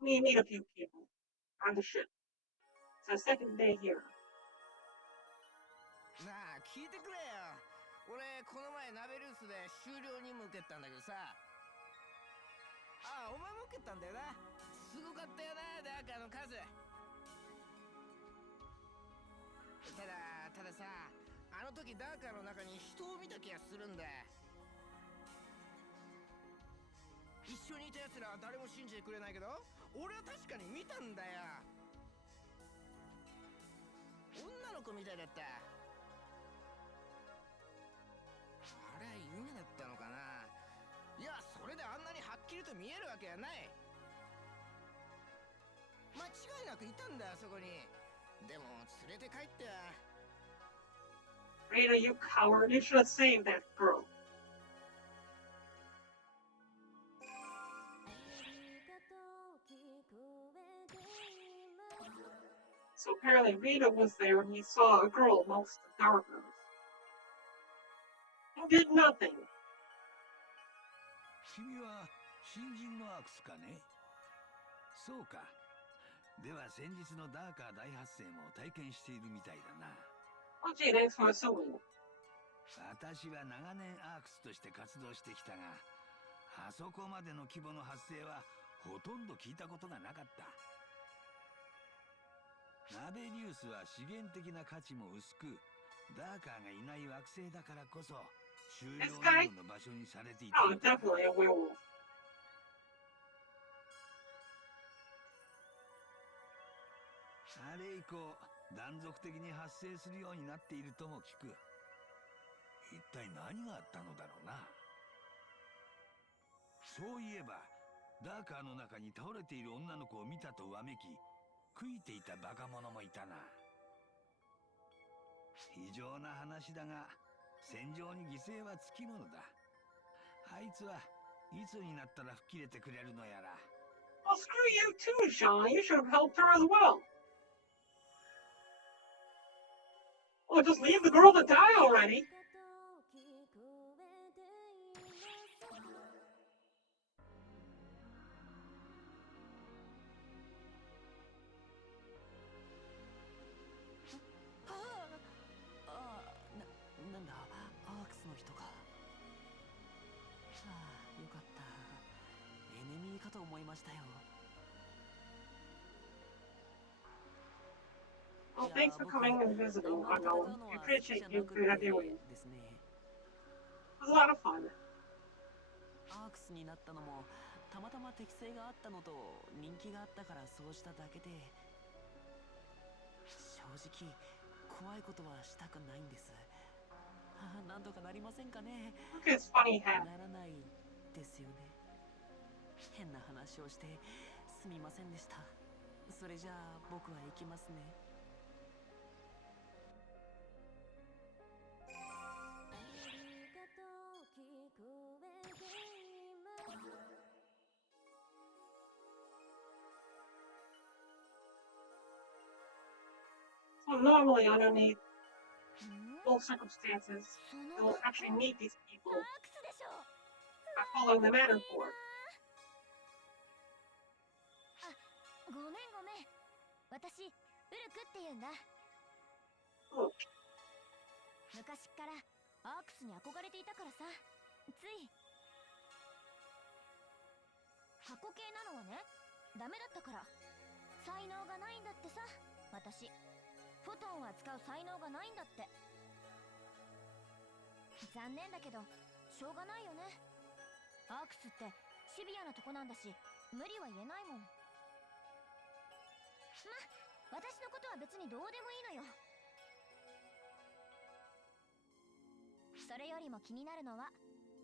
we meet a few people on the ship. It's the second day here. なあ聞いてくれよ。俺この前ナベルースで終了任務受けたんだけどさ。ああお前も受けたんだよな。すごかったよなダーカーの数。たださ、あの時ダーカーの中に人を見た気がするんだ。一緒にいた奴らは誰も信じてくれないけど、俺は確かに見たんだよ。女の子みたいだった。あれは夢だったのかな。いや、それであんなにはっきりと見えるわけはない。間違いなくいたんだよ、そこに。でも連れて帰っては。Rita, you coward! You should have saved that girl. So apparently Rita was there and he saw a girl amongst the darkness. Who did nothing. 君は新人のアークスかね。そうか。では先日のダーカー大発生も体験しているみたいだな。Well, gee, thanks for assuming. 私は長年アークスとして活動してきたが、あそこまでの規模の発生はほとんど聞いたことがなかった。ナベリウスは資源的な価値も薄く、ダーカーがいない惑星だからこそ終了任務の場所にされていた Oh, のだ。 definitely a werewolf. あれ以降断続的に発生するようになっているとも聞く。一体何があったのだろうな。そういえばダーカーの中に倒れている女の子を見たとわめき悔いていたバカ者もいたな。非常な話だが戦場に犠牲はつきものだ。あいつはいつになったら吹っ切れてくれるのやら。 Well, screw you too, Sean. You should have helped her as well. Well, just leave the girl to die already. の人か。ああ、よかった。エネミーかと思いましたよ。 Well, いや thanks for 僕 coming and visiting, あんまり戦 unknown. うの We は好き appreciate じゃ you なくって doing. It ですね。 was a lot of fun. アークスになったのもたまたま適性があったのと人気があったからそうしただけで、正直怖いことはしたくないんです。なんとかなりませんかね。 Look at his funny hat. ならないですよね。変な話をしてすみませんでした。それじゃあ僕は行きますね。So normally, underneath most circumstances, you'll actually meet these people アークスでしょ。 by following the Matterport. ごめんごめん。私ウルクって言うんだ。 Look, 昔っからアークスに憧れていたからさ。つい過去形なのはね、ダメだったから。才能がないんだってさ、私。フォトンを扱う才能がないんだって。残念だけどしょうがないよね。アークスってシビアなとこなんだし、無理は言えないもん。私のことは別にどうでもいいのよ。それよりも気になるのは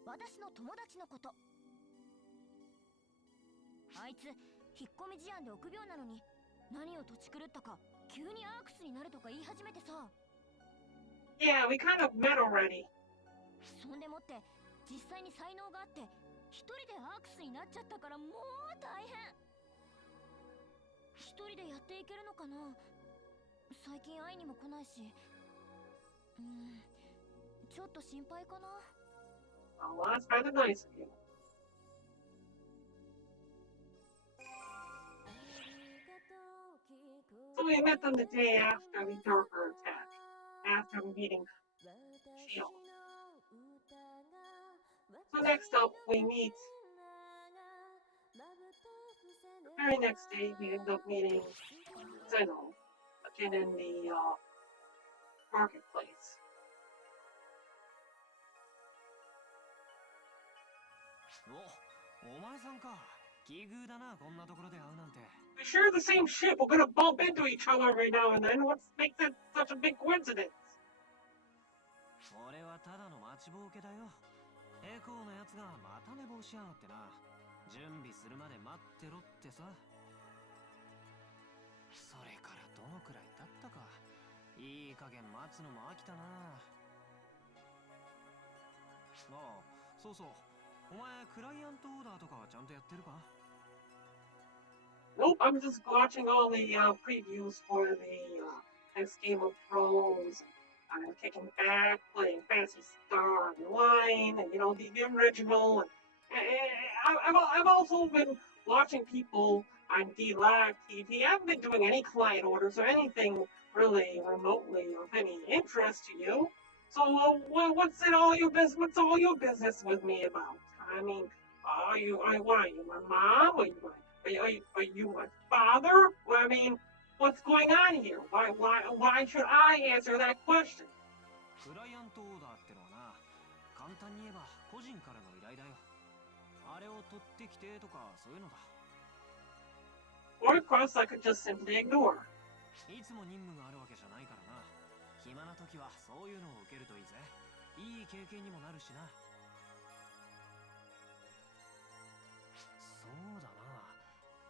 私の友達のこと。あいつ引っ込み思案で臆病なのに、何を土地狂ったか急にアークスになるとか言い始めてさ。 yeah, we kind of met already. そんでもって実際に才能があって一人でアークスになっちゃったから、もう大変。一人でやっていけるのかな。最近会いにも来ないし。ちょっと心配かな。 Oh, well, that's kind of nice of you. So we met them the day after the Darker attack, after meeting Shield. So next up, we meet. The very next day, we end up meeting Zeno again in the marketplace. お前さんか。奇遇だな、こんなところで会うなんて。 We share the same ship. We're gonna bump into each other every now and then. What makes it such a big coincidence? 俺はただの待ちぼうけだよ。エコーのやつがまた寝坊しやがってな。準備するまで待ってろってさ。それからどのくらい経ったか。いい加減待つのも飽きたな。ああ、そうそう。お前クライアントオーダーとかはちゃんとやってるか？ Nope, I'm just watching all the previews for the next Game of Thrones. I'm kicking back, playing Fantasy Star Online, and the original. And I've also been watching people on D-Live TV. I haven't been doing any client orders or anything really remotely of any interest to you. So what's all your business? What's all your business with me about? I mean, what are you, my mom? Are you my father? Well, I mean, what's going on here? Why should I answer that question? クライアントオーダーってのはな、簡単に言えば個人からの依頼だよ。あれを取ってきてとかそういうのだ。Or of course I could just simply ignore. いつも任務があるわけじゃないからな。暇な時はそういうのを受けるといいぜ。いい経験にもなるしな。そうだな。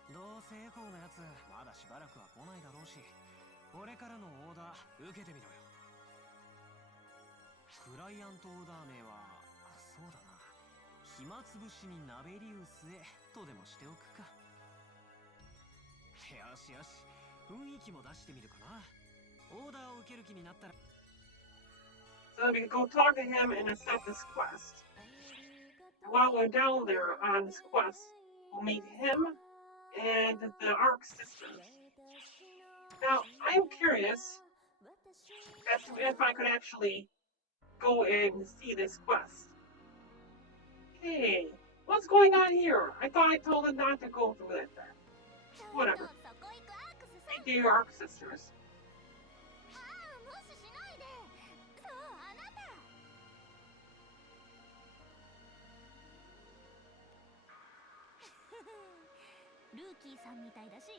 どうせエコーのやつまだしばらくは来ないだろうし、俺からのオーダー受けてみろよ。クライアントオーダー名は、そうだな。暇つぶしにナベリウスへとでもしておくか。よしよし、雰囲気も出してみるかな。オーダーを受ける気になったら。 So we can go talk to him and accept this quest. While we're down there on this quest, we'll meet him and the Arc sisters. Now, I'm curious as to if I could actually go and see this quest. Hey, what's going on here? I thought I told him not to go through that. Whatever. そこ行くアークスさ Thank you, Arc Sisters. ああ無視しないでそうあなたルーキーさんみたいだし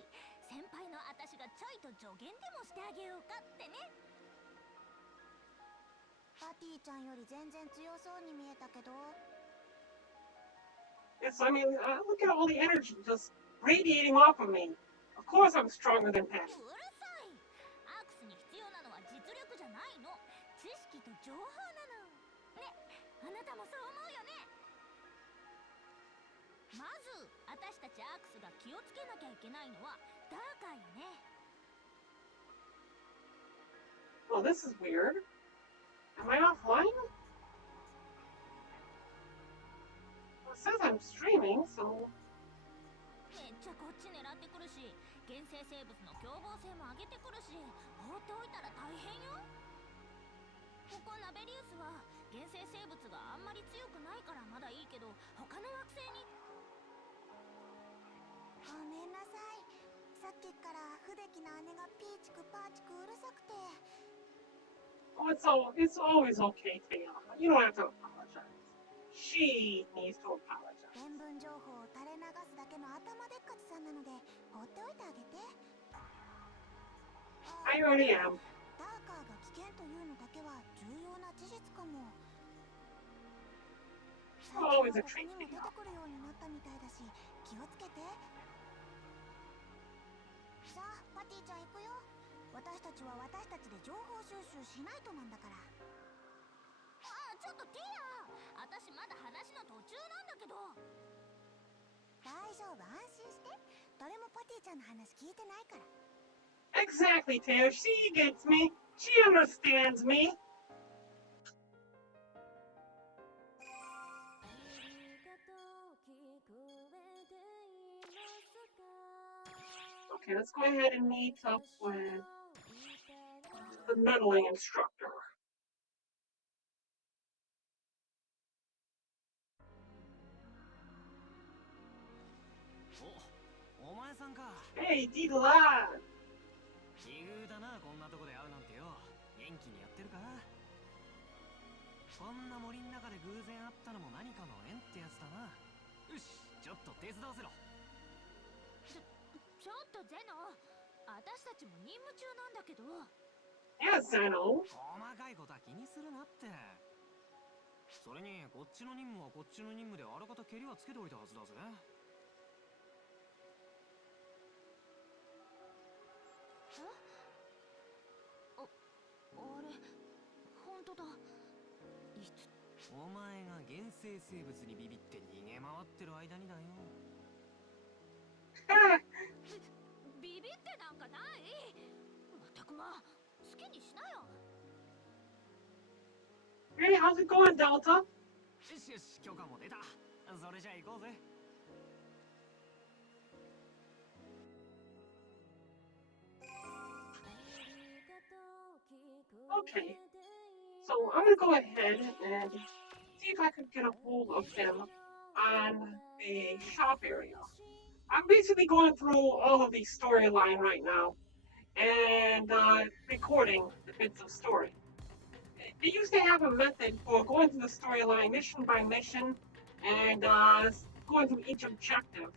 先輩の私がちょいと助言でもしてあげようかってねパティちゃんより全然強そうに見えたけど Yes, I mean, look at all the energy just radiating off of me. Of course I'm stronger than Patty. うるさいアークスに必要なのは実力じゃないの知識と情報なのねあなたもそう思うよねまず私たちアークスが気をつけなきゃいけないのはダーカーよね Well, this is weird. Am I offline? Well, it says I'm streaming, so... めっちゃこっち狙ってくるし原生生物の凶暴性も上げてくるし放っておいたら大変よここナベリウスは原生生物があんまり強くないからまだいいけど他の惑星にごめんなさいさっきから不出来な姉がピーチクパーチクうるさくて Oh, it's always okay, Taya. You don't have to apologize. She needs to apologize. 伝聞情報を垂れ流すだけの頭でっかちさんなので放っておいてあげて I already am. ダーカーが危険というのだけは重要な事実かも Always a ここ treat にも出 video. てくるようになったみたいだし気をつけてさあパティちゃん行くよ私たちは私たちで情報収集しないとなんだからああちょっとティア私まだ話の途中なんだけど大丈夫安心して誰もパティちゃんの話聞いてないから Exactly, Taya. She gets me. She understands me. Okay, let's go ahead and meet up with the meddling instructor. お前さんか Hey, D-Lad! 奇遇だなこんなとこで会うなんてよ元気にやってるかこんな森の中で偶然会ったのも何かの縁ってやつだなよしちょっと手伝わせろちょっとゼノ私たちも任務中なんだけど Yes, Zeno. 細かいことは気にするなってそれにこっちの任務はこっちの任務であらかた蹴りはつけておいたはずだぜあれ本当だいつお前が原生生物にビビって逃げ回ってる間にだよビビってなんかないまったくまあ好きにしなよ Hey, how's it going, Delta? よしよし許可も出たそれじゃ行こうぜ Okay, so I'm gonna go ahead and see if I can get a hold of him on the shop area. I'm basically going through all of the storyline right now and recording the bits of story. They used to have a method for going through the storyline mission by mission and going through each objective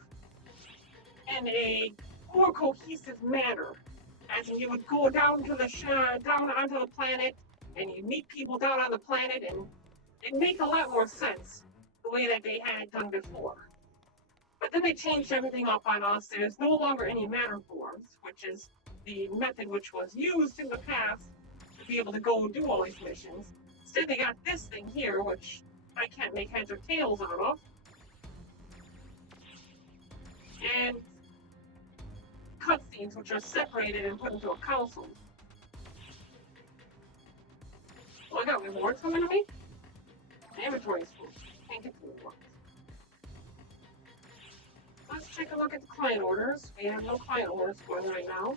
in a more cohesive manner. As in, you would go down to the down onto the planet, and you meet people down on the planet, and it make a lot more sense the way that they had done before. But then they changed everything up on us. There's no longer any matter forms, which is the method which was used in the past to be able to go and do all these missions. Instead, they got this thing here, which I can't make heads or tails out of. And cutscenes, which are separated and put into a console. Oh, I got rewards coming to me? The inventory is full. Can't get the rewards. Let's take a look at the client orders. We have no client orders going right now.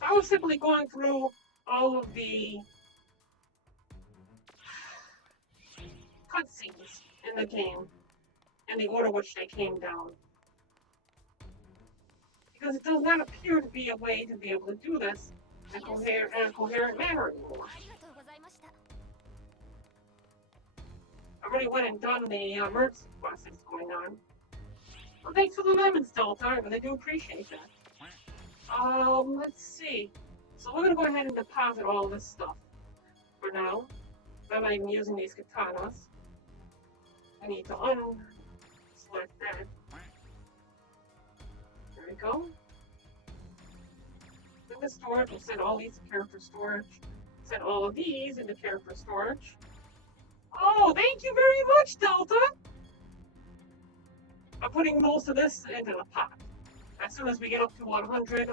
So I was simply going through all of the cutscenes in the game in the order which they came down. Because it does not appear to be a way to be able to do this in a coherent manner anymore. ありがとうございました。 I already went and done the emergency process going on. Well, thanks for the lemons, Delta. I really do appreciate that. Let's see. So we're gonna go ahead and deposit all this stuff for now. I'm not even using these katanas. I need to unselect that. There we go. In the storage, we'll set all these to character storage. Set all of these into character storage. Oh, thank you very much, Delta! I'm putting most of this into the pot. As soon as we get up to 100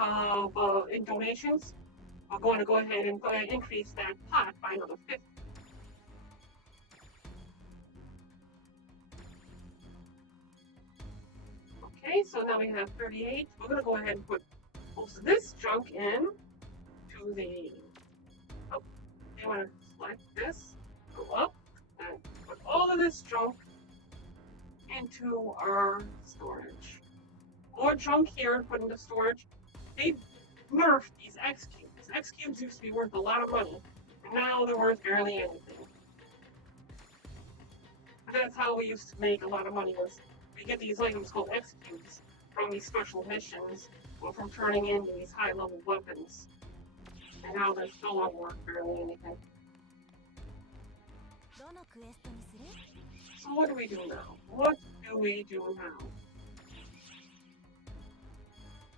in donations, we're going to go ahead and increase that pot by another 50. Okay, so now we have 38. We're going to go ahead and put most of this junk in to the... Oh, you want to select this, go up, and put all of this junk into our storage. More junk here put into storage. They nerfed these X cubes. X cubes used to be worth a lot of money, and now they're worth barely anything. That's how we used to make a lot of money, was we get these items called X cubes from these special missions or from turning in these high-level weapons. And now they're still not worth barely anything. どのクエストにする？ So what do we do now? What do we do now?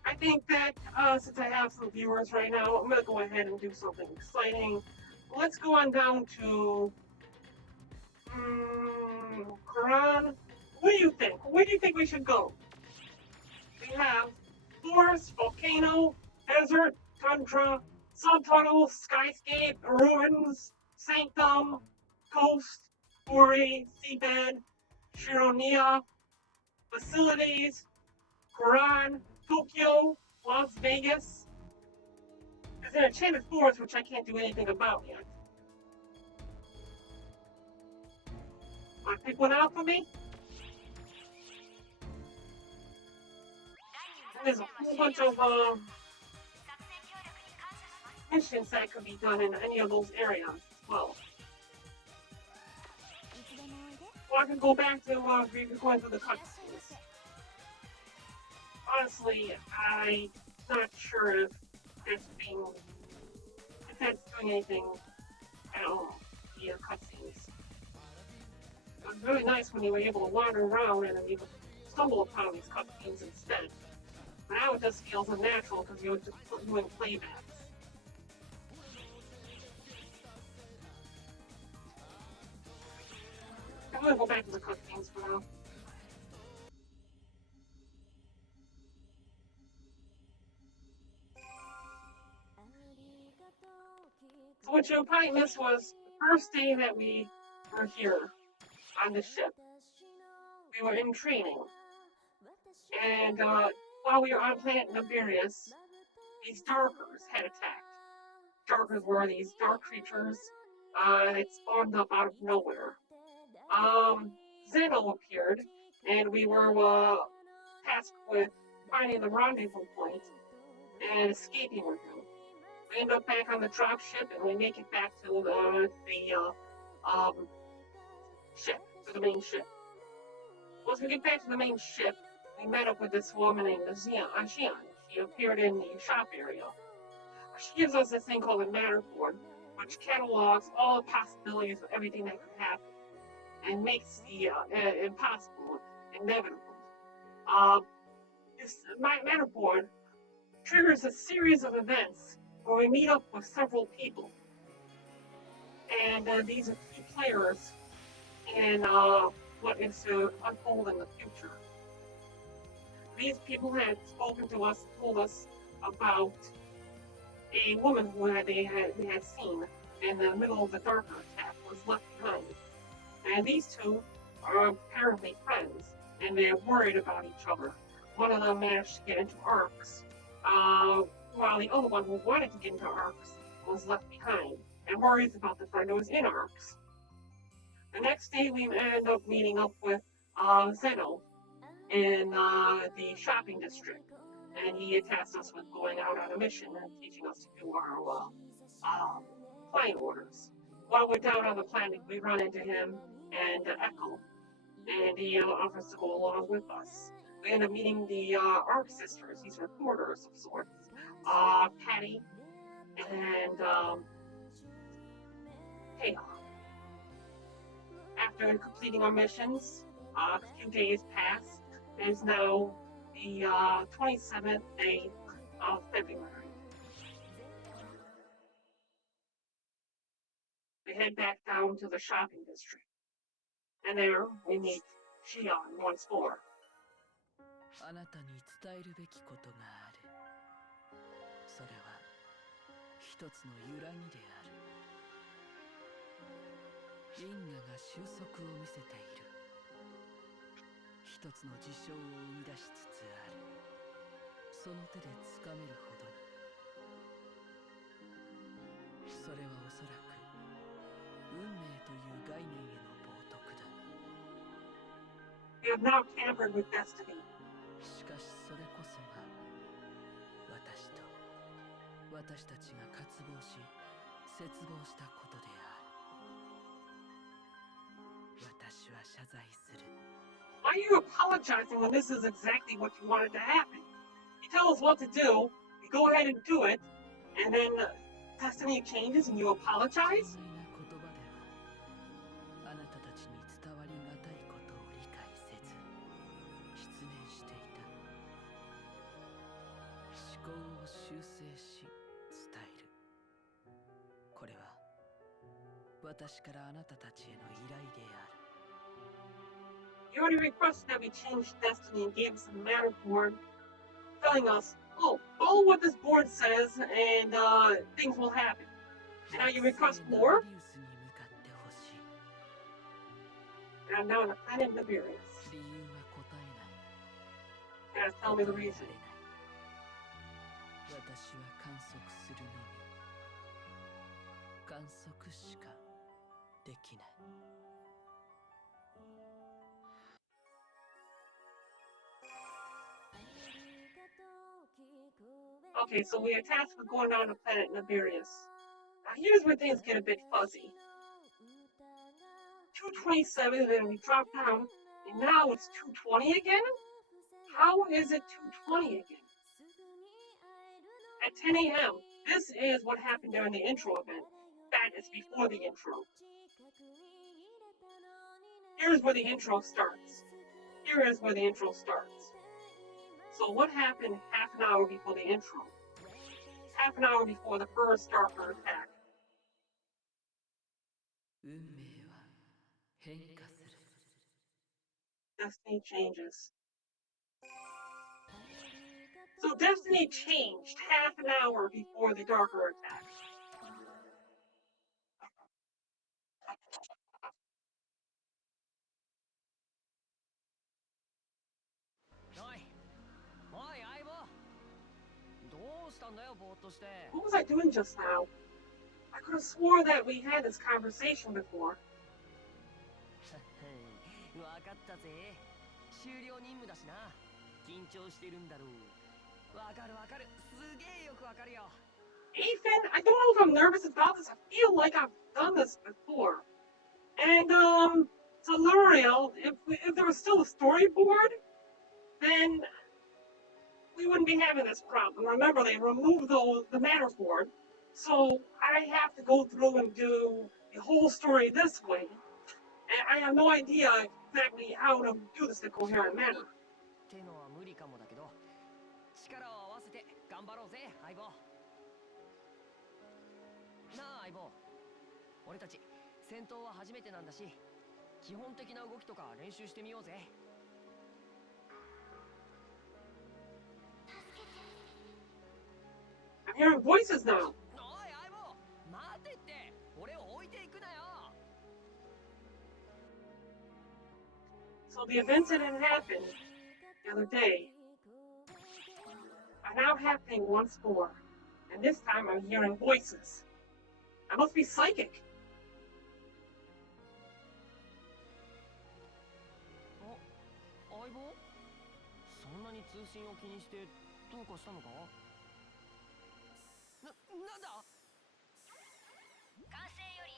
I think that since I have some viewers right now, I'm going to go ahead and do something exciting. Let's go on down to Quran. What do you think? Where do you think we should go? We have forest, volcano, desert, tundra, subtunnel, skyscape, ruins, sanctum, coast, quarry, seabed, Shironia, facilities, Quran, Tokyo, Las Vegas. There's an enchanted forest which I can't do anything about yet. Want to pick one out for me? And there's a whole bunch of missions that could be done in any of those areas as well. いつでもおいで。 Well, I can go back to going through the cutscenes. Honestly, I'm not sure if that's doing anything at all via cutscenes. It was really nice when you were able to wander around and then you would stumble upon these cutscenes instead. Now it just feels unnatural because you're just doing playbacks. I'm gonna go back to the cutscenes for now. So what you probably missed was the first day that we were here on the ship. We were in training. And while we were on planet Nibirius, these Darkers had attacked. Darkers were these dark creatures that spawned up out of nowhere. Zeno appeared, and we were tasked with finding the rendezvous point and escaping with him. We end up back on the dropship, and we make it back to the ship, to the main ship. Once we get back to the main ship, we met up with this woman named Xian. She appeared in the shop area. She gives us this thing called a matter board, which catalogs all the possibilities of everything that could happen and makes the impossible inevitable. This matter board triggers a series of events where we meet up with several people. And these are key players in what is to unfold in the future. These people had spoken to us, told us about a woman who they had seen in the middle of the Darker attack was left behind. And these two are apparently friends, and they're worried about each other. One of them managed to get into ARCs, while the other one who wanted to get into ARCs was left behind and worries about the friend who was in ARCS. The next day, we end up meeting up with Zeno in the shopping district, and he had tasked us with going out on a mission and teaching us to do our client orders. While we're down on the planet, we run into him and Echo, and he offers to go along with us. We end up meeting the ARC sisters, these reporters of sorts, Patty and Taylor. After completing our missions, a few days pass. It is now the 27th day of February. We head back down to the shopping district, and there we meet Shion once more. あなたに伝えるべきことがある。それは一つの揺らぎである。因果が収束を見せている。一つの事象を生み出しつつある。その手でつかめるほどに。それはおそらく運命という概念への冒涜だ。 We have now tampered with destiny. しかしそれこそが私と私たちが渇望し切望したことである。私は謝罪する。 Why are you apologizing when this is exactly what you wanted to happen? You tell us what to do, you go ahead and do it, and then destiny changes and you apologize? 曖昧な言葉ではあなたたちに伝わりがたいことを理解せず失念していた。思考を修正し伝える。これは私からあなたたちへの依頼である。 You already requested that we change destiny and gave us a matter board telling us, oh, follow what this board says and things will happen. And now you request more? And I'm now on the planet Nibirius. 理由は答え You ない。 gotta tell me the reason. 私は観測するのみ。観測しかできない。 Okay, so we are tasked with going down to planet Nibirius. Now here's where things get a bit fuzzy. 227, then we drop down, and now it's 220 again? How is it 220 again? At 10 a.m., this is what happened during the intro event. That is before the intro. Here's where the intro starts. Here is where the intro starts. So what happened half an hour before the intro? Half an hour before the first Darker attack. 運命は変化する。 Destiny changes. So Destiny changed half an hour before the Darker attack. What was I doing just now? I could have swore that we had this conversation before. 分かったぜ。終了任務だしな。緊張してるんだろう。わかるわかる。すげえよくわかるよ。 Ethan, I don't know if I'm nervous about this. I feel like I've done this before. And, Telluriel, if there was still a storyboard, then we wouldn't be having this problem. Remember, they removed the matter board, so I have to go through and do the whole story this way. And I have no idea exactly how to do this in a coherent manner. ってのは無理かもだけど、力を合わせて頑張ろうぜ、相棒。なあ、相棒。俺たち戦闘は初めてなんだし、基本的な動きとか練習してみようぜ。 I'm hearing voices now. おい、相棒、待てって、俺を置いていくなよ。 So the events that had happened the other day are now happening once more. And this time I'm hearing voices. I must be psychic. 相棒？そんなに通信を気にしてどうかしたのか？なんだ？管制より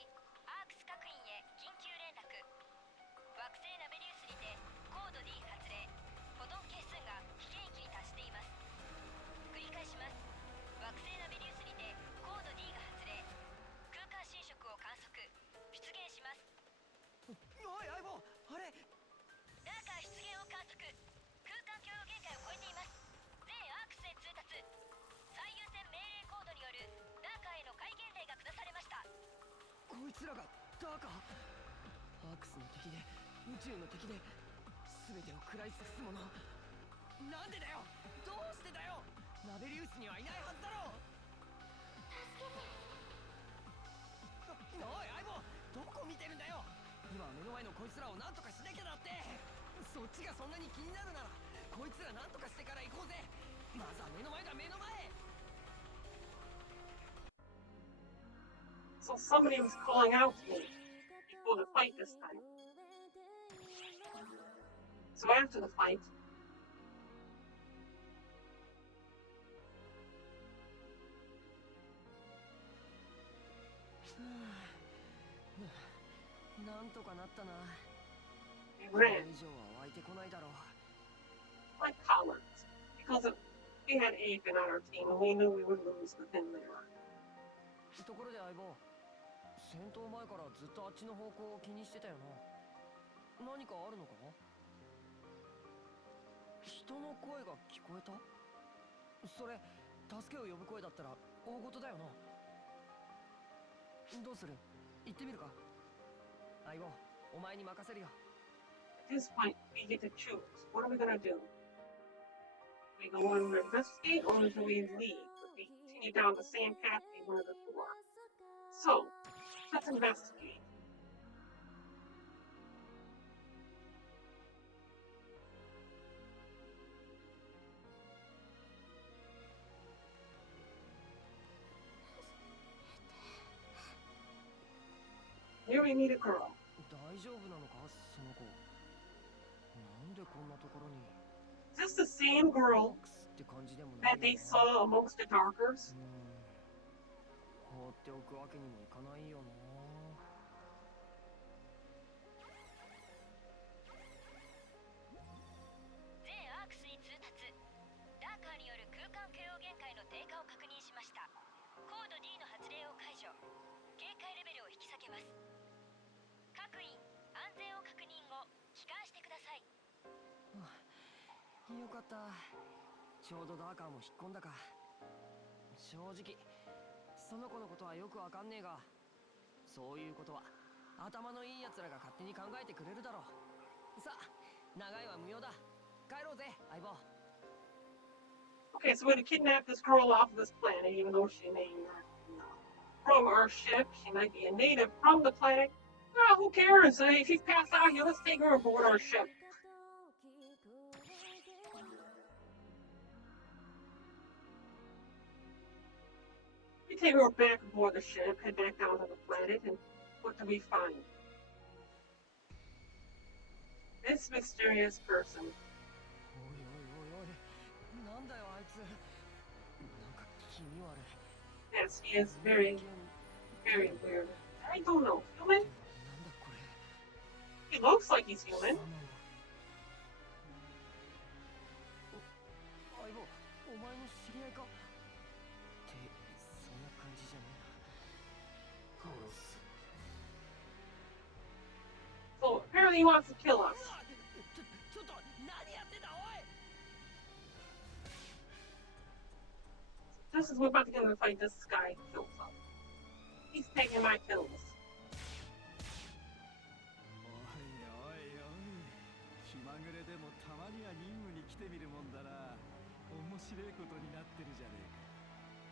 アークス各員へ緊急連絡。惑星ナベリウスにてコード D 発令。フォトン係数が危険域に達しています。繰り返します。惑星ナベリウスにてコード D が発令。空間侵食を観測。出現します。おい相棒、あれダーカー出現を観測。空間許容限界を超えています。全アークスへ通達。最優先命令コードによるダーカーへの戒厳令が下されました。こいつらがダーカー？アークスの敵で宇宙の敵で全てを食らい尽くすもの。なんでだよ、どうしてだよ。ナベリウスにはいないはずだろう。おい相棒、どこ見てるんだよ。今目の前のこいつらを何とかしなきゃだって。そっちがそんなに気になるならこいつら何とかしてから行こうぜ。まずは目の前だ、目の前。 So somebody was calling out to me before the fight this time. So after the fight,なんとかなったな。 we これ ran 以上は湧いてこないだろう。 like cowards because we had Aiken on our team and we knew we would lose with him there. ところで相棒、戦闘前からずっとあっちの方向を気にしてたよな。何かあるのか？人の声が聞こえた？それ助けを呼ぶ声だったら大事だよな。どうする？行ってみるか？相棒、お前に任せるよ。 At this point, we get to choose. What are we gonna do? Do we go on and investigate or do we leave? But we continue down the same path we were before. So, let's investigate. Here we meet a girl. 大丈夫なのか、その子。なんでこんなところに。 Is this the same girl って感じでもない that they saw amongst the Darkers? 放っておくわけにもいかないよな。全アークスに通達。ダーカーによる空間許容限界の低下を確認しました。コード D の発令を解除。警戒レベルを引き下げます。各員、安全を確認後帰還してください。よかった。ちょうどダーカーも引っ込んだか。正直その子のことはよくわかんねえが、そういうことは頭のいい奴らが勝手に考えてくれるだろう。さあ、長いは無用だ。帰ろうぜ相棒。 Okay, so we're gonna kidnap this girl off of this planet, even though she may not be from our ship. She might be a native from the planet. Ah, who cares? If she's passed out here, let's take her aboard our ship. We take her back aboard the ship, head back down to the planet, and what do we find? This mysterious person. おいおいおいおい、なんだよあいつ。なんか気味悪い。 Yes, he is very, very weird. I don't know, human? なんだこれ。 He looks like he's human. 相棒、お前の知り合いか？ってそんな感じじゃねえな。殺す。 So apparently he wants to kill us. ちょっと何やってんだおい。 Just as we're about to get in the fight, this guy shows up. He's taking my kills. おいおいおい、気まぐれでもたまには任務に来てみるもんだな。面白いことになってるじゃねえか。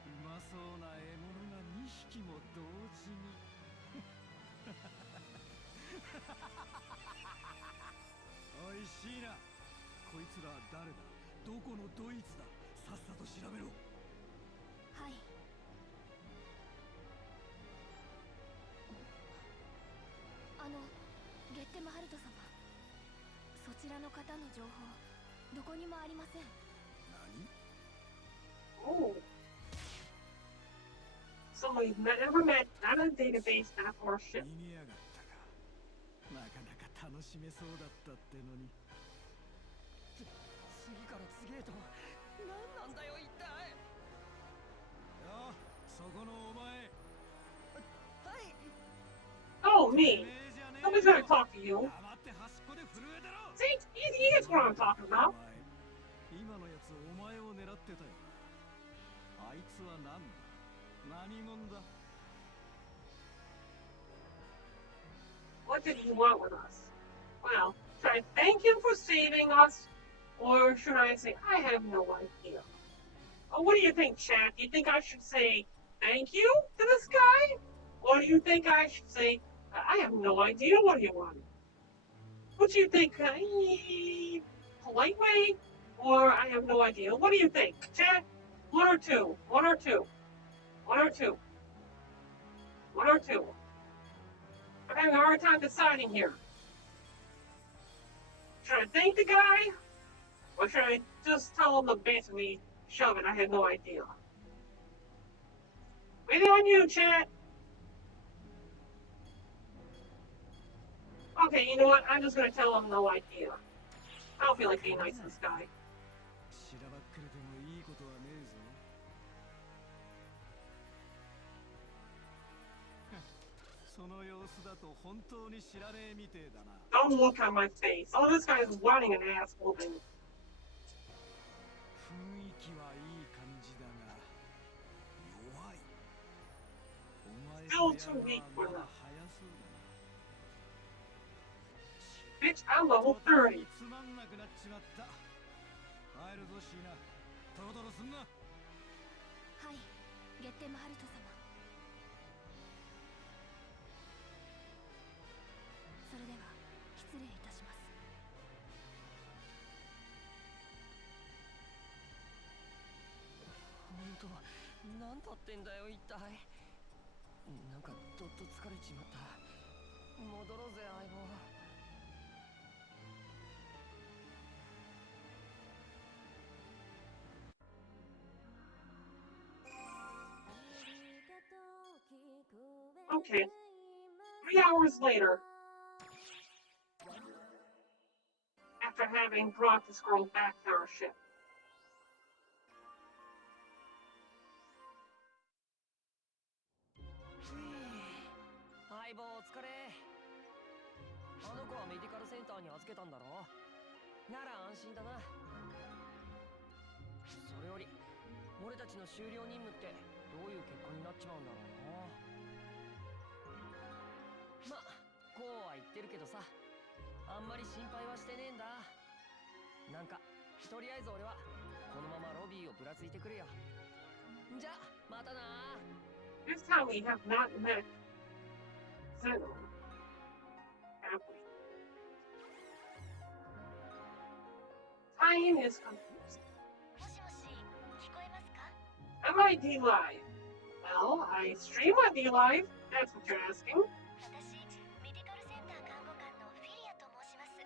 うまそうな獲物が2匹も同時に。おいしいな。こいつら誰だ？どこのドイツだ？さっさと調べろ。はい。ルト様、そちらの方の情報どこにもありません。何 Oh. Somebody you've never met, not a database, not for a ship. 逃げやがったか。なかなか楽しめそうだったってのに。次から次へと何なんだよ一体。よ、そこのお前。はい。 Oh, me. Nobody's gonna talk to you. 黙って端っこで震えてろ。 See, he gets what I'm talking about. 今のやつお前を狙ってたよ。あいつは何だ、何者だ。 What did he want with us? Well, should I thank him for saving us? Or should I say, I have no idea? Oh, what do you think, Chad? Do you think I should say thank you to this guy? Or do you think I should say, I have no idea what he wanted? What do you think? Polite way? Or I have no idea? What do you think, Chad? One or two? One or two? One or two? One or two? I'm having a hard time deciding here. Should I thank the guy? Or should I just tell him to basically shove it? I had no idea. Waiting on you, chat. Okay, you know what? I'm just gonna tell him no idea. I don't feel like being nice to this guy. しらばっくれてもいいことはねえぞ。その様子だと本当に知らねえみてえだな。 Don't look on my face. Oh, this guy is wanting an ass whooping. 雰囲気はいい感じだが弱い。お前 Still と too やる weak の for はまだ that. 早そうだな。 Bitch, I'm level 30. つまんなくなっちまった。帰るぞシーナ。トロトロすんな。はい、ゲッテムハルト様。それでは失礼いたします。本当何だってんだよ一体。なんかどっと疲れちまった。戻ろうぜ相棒。 Okay. 3 hours later, after having brought the scroll back to our ship. 相棒お疲れ。あの子はメディカルセンターに預けたんだろ。なら安心だな。それより俺たちの終了任務ってどういう結果になっちまうんだろうな。ま、こうは言ってるけどさ、あんまり心配はしてねえんだ。なんかとりあえず俺はこのままロビーをぶらついてくれよ。じゃまたな。 This time we have not met Zeno. Have we? Tie-in is confused. もしもし、聞こえますか？ Am I D Live? Well, I stream on D Live. That's what you're asking. 私、メディカルセンター看護官のフィリアと申します。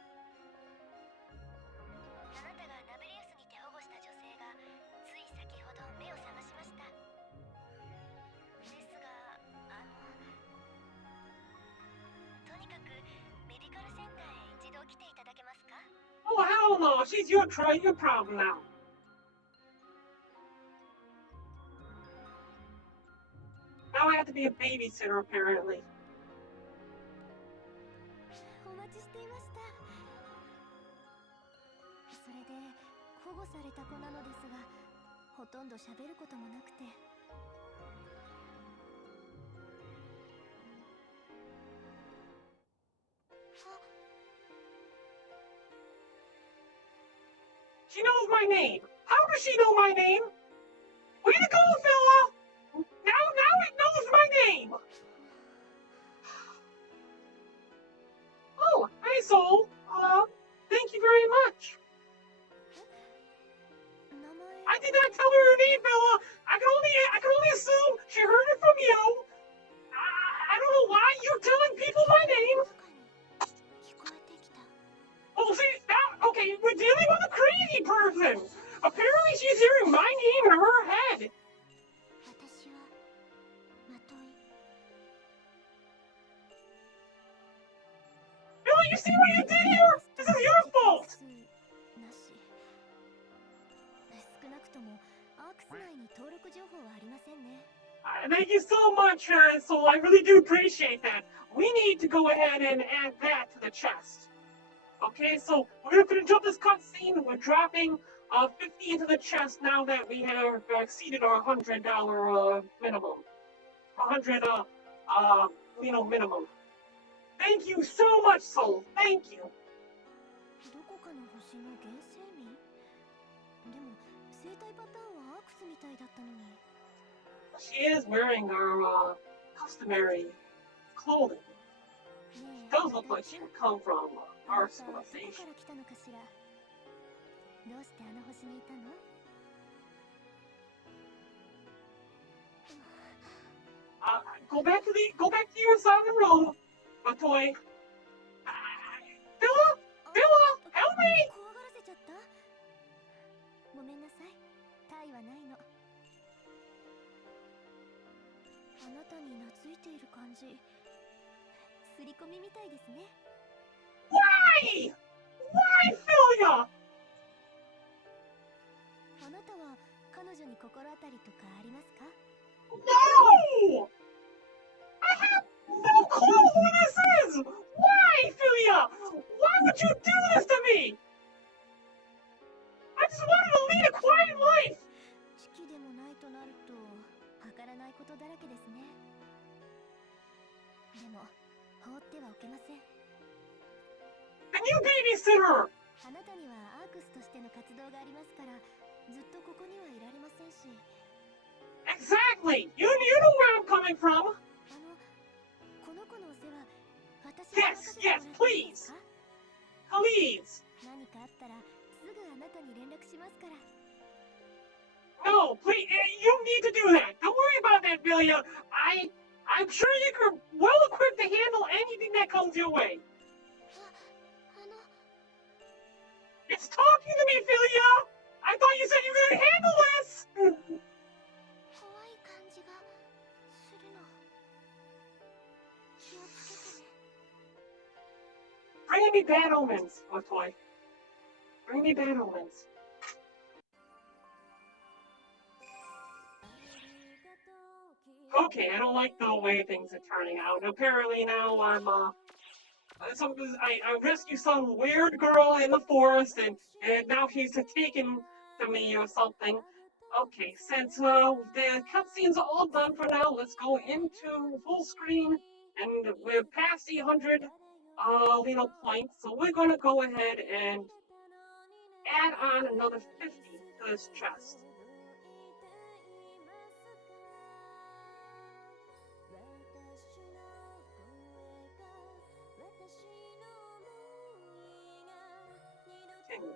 あなたがナベリウスにて保護した女性がつい先ほど目を覚ましました。ですが、とにかくメディカルセンターへ一度来ていただけますか？ Oh, hell no. She's your problem now. Now I have to be a babysitter, apparently. お待ちしていました。それで保護された子なのですが、ほとんど喋ることもなくて。 She knows my name. How does she know my name? Way to go, fella! Now it knows my name! Oh, hi, Soul. Thank you very much. 名前 I did not tell her her name, Bella. I can only assume she heard it from you. I don't know why you're telling people my name. 聞こえて登録情報はありませんね。 Thank you so much, so I really do appreciate that. We need to go ahead and add that to the chest. Okay, so we're gonna jump this cutscene. We're dropping 50 into the chest now that we have exceeded our $100 minimum. 100 minimum. Thank you so much, Soul. Thank you. どこかの星の原生民？でも生態パターンはアークスみたいだったのに。 She is wearing our customary clothing. ね It does look like she would come from あ our なたどこか civilization. ら来たのかしら。どうしてあの星にいたの？ Go back to your side of the room, Matoy. Villa, help me! 怖がらせちゃった？ごめんなさい。タイはないの。あなたに懐いている感じ。刷り込みみたいですね。 Why? Why, Philia? あなたは彼女に心当たりとかありますか？ No! I have no clue who this is! Why, Philia? Why would you do this to me? I just wanted to lead a quiet life! 知識でもないとなると、わからないことだらけですね。でも、放ってはおけません。 And you babysit her! あなたにはアークスとしての活動がありますから、ずっとここにはいられませんし。 Exactly! You know where I'm coming from! この子のお世話、私に Yes, 任せてもら yes, っていいですか？ Please! 何かあったら、すぐあなたに連絡しますから。 No, please, you need to do that. Don't worry about that, Philia. I'm sure you're well equipped to handle anything that comes your way. あの、 It's talking to me, Philia! I thought you said you could handle this! 怖い感じがするの。気をつけてね。 Bring me bad omens, Matoy. Bring me bad omens. Okay, I don't like the way things are turning out. Apparently now I rescued some weird girl in the forest, and now she's taken to me or something. Okay, since the cutscenes are all done for now, let's go into full screen, and we're past the 100 points, so we're gonna go ahead and add on another 50 to this chest. Continue.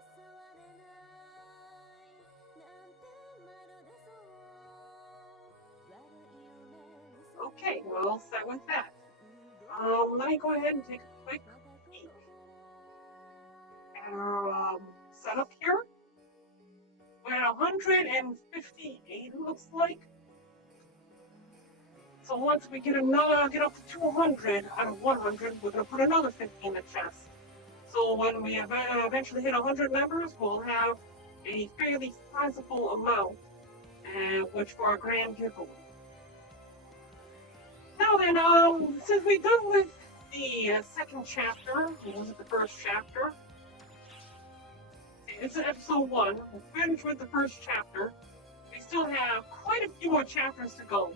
Okay, we're all set with that. Let me go ahead and take a quick peek at our setup here. We're at 158, it looks like. So once we get up to 200 out of 100, we're gonna put another 50 in the chest. So when we eventually hit 100 members, we'll have a fairly sizable amount, which for our grand giveaway. Now then, since we're done with the second chapter, was it the first chapter? It's episode 1. We're finished with the first chapter. We still have quite a few more chapters to go.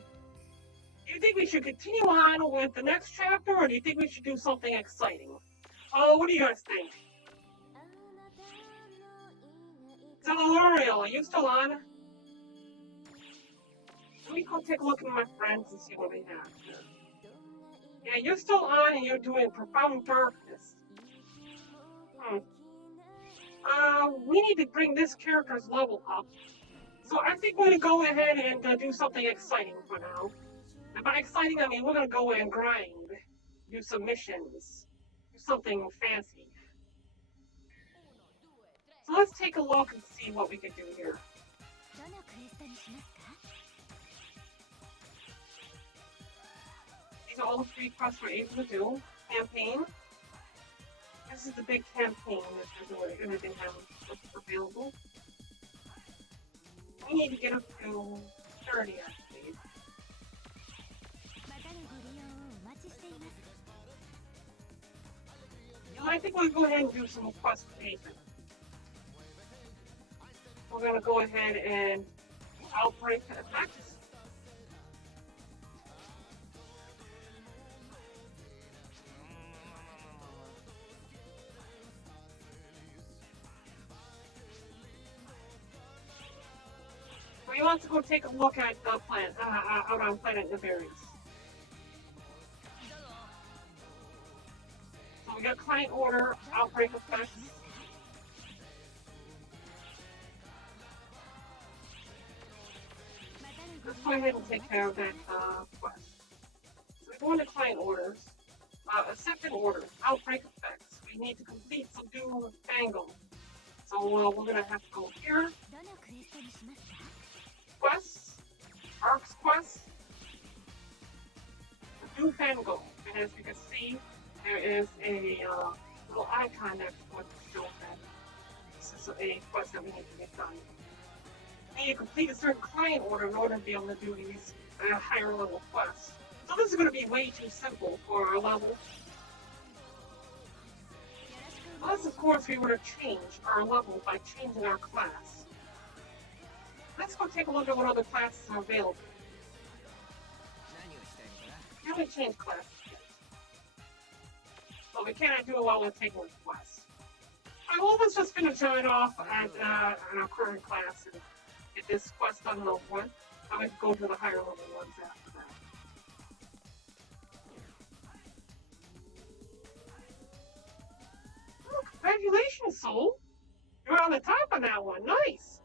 Do you think we should continue on with the next chapter, or do you think we should do something exciting? Oh, what do you guys think? Ariel, are you still on? Let me go take a look at my friends and see what we have here. Yeah, you're still on and you're doing Profound Darkness. We need to bring this character's level up. So I think we're gonna go ahead and do something exciting for now. And by exciting, I mean we're gonna go and grind, do some missions, do something fancy. So let's take a look and see what we can do here. These are all the free quests we're able to do. Campaign. This is the big campaign that we're going to have available. We need to get up to 30, I believe. またのご利用をお待ちしています。 I think we'll go ahead and do some quest creation. We're gonna go ahead and outbreak attacks. We want to go take a look at the plant out on planet Nefarious. So we got client order, outbreak effects. Let's go ahead and take care of that quest. So we go into client orders. Accepted order, outbreak effects. We need to complete subdue Fangle. So we're gonna have to go here. どのクエストにしますか？ Quests, Arcs quest, subdue Fangle. And as you can see, there is a little icon next to it to show that this is a quest that we need to get done. We need to complete a certain client order in order to be able to do these higher level quests. So this is going to be way too simple for our level. Unless, of course, we were to change our level by changing our class. Let's go take a look at what other classes are available. 何をしたいのかな。 We haven't changed classes yet. But we cannot do it while we're taking the quest. Alright, well, let's just finish it off at our current class and get this quest done level 1. I'm going to go to the higher level ones after that. Oh, congratulations, Soul! You're on the top on that one. Nice!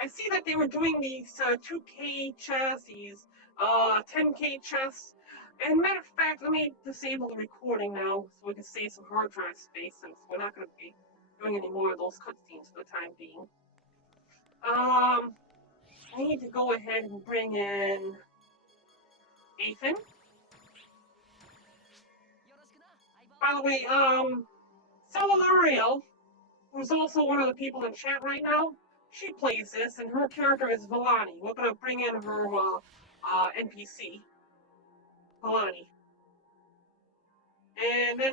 I see that they were doing these 2K chests, these 10K chests. And matter of fact, let me disable the recording now so we can save some hard drive space since we're not going to be doing any more of those cutscenes for the time being. I need to go ahead and bring in Ethan. By the way, Celulario, who's also one of the people in chat right now, she plays this, and her character is Villani. We're gonna bring in her NPC, Villani. And then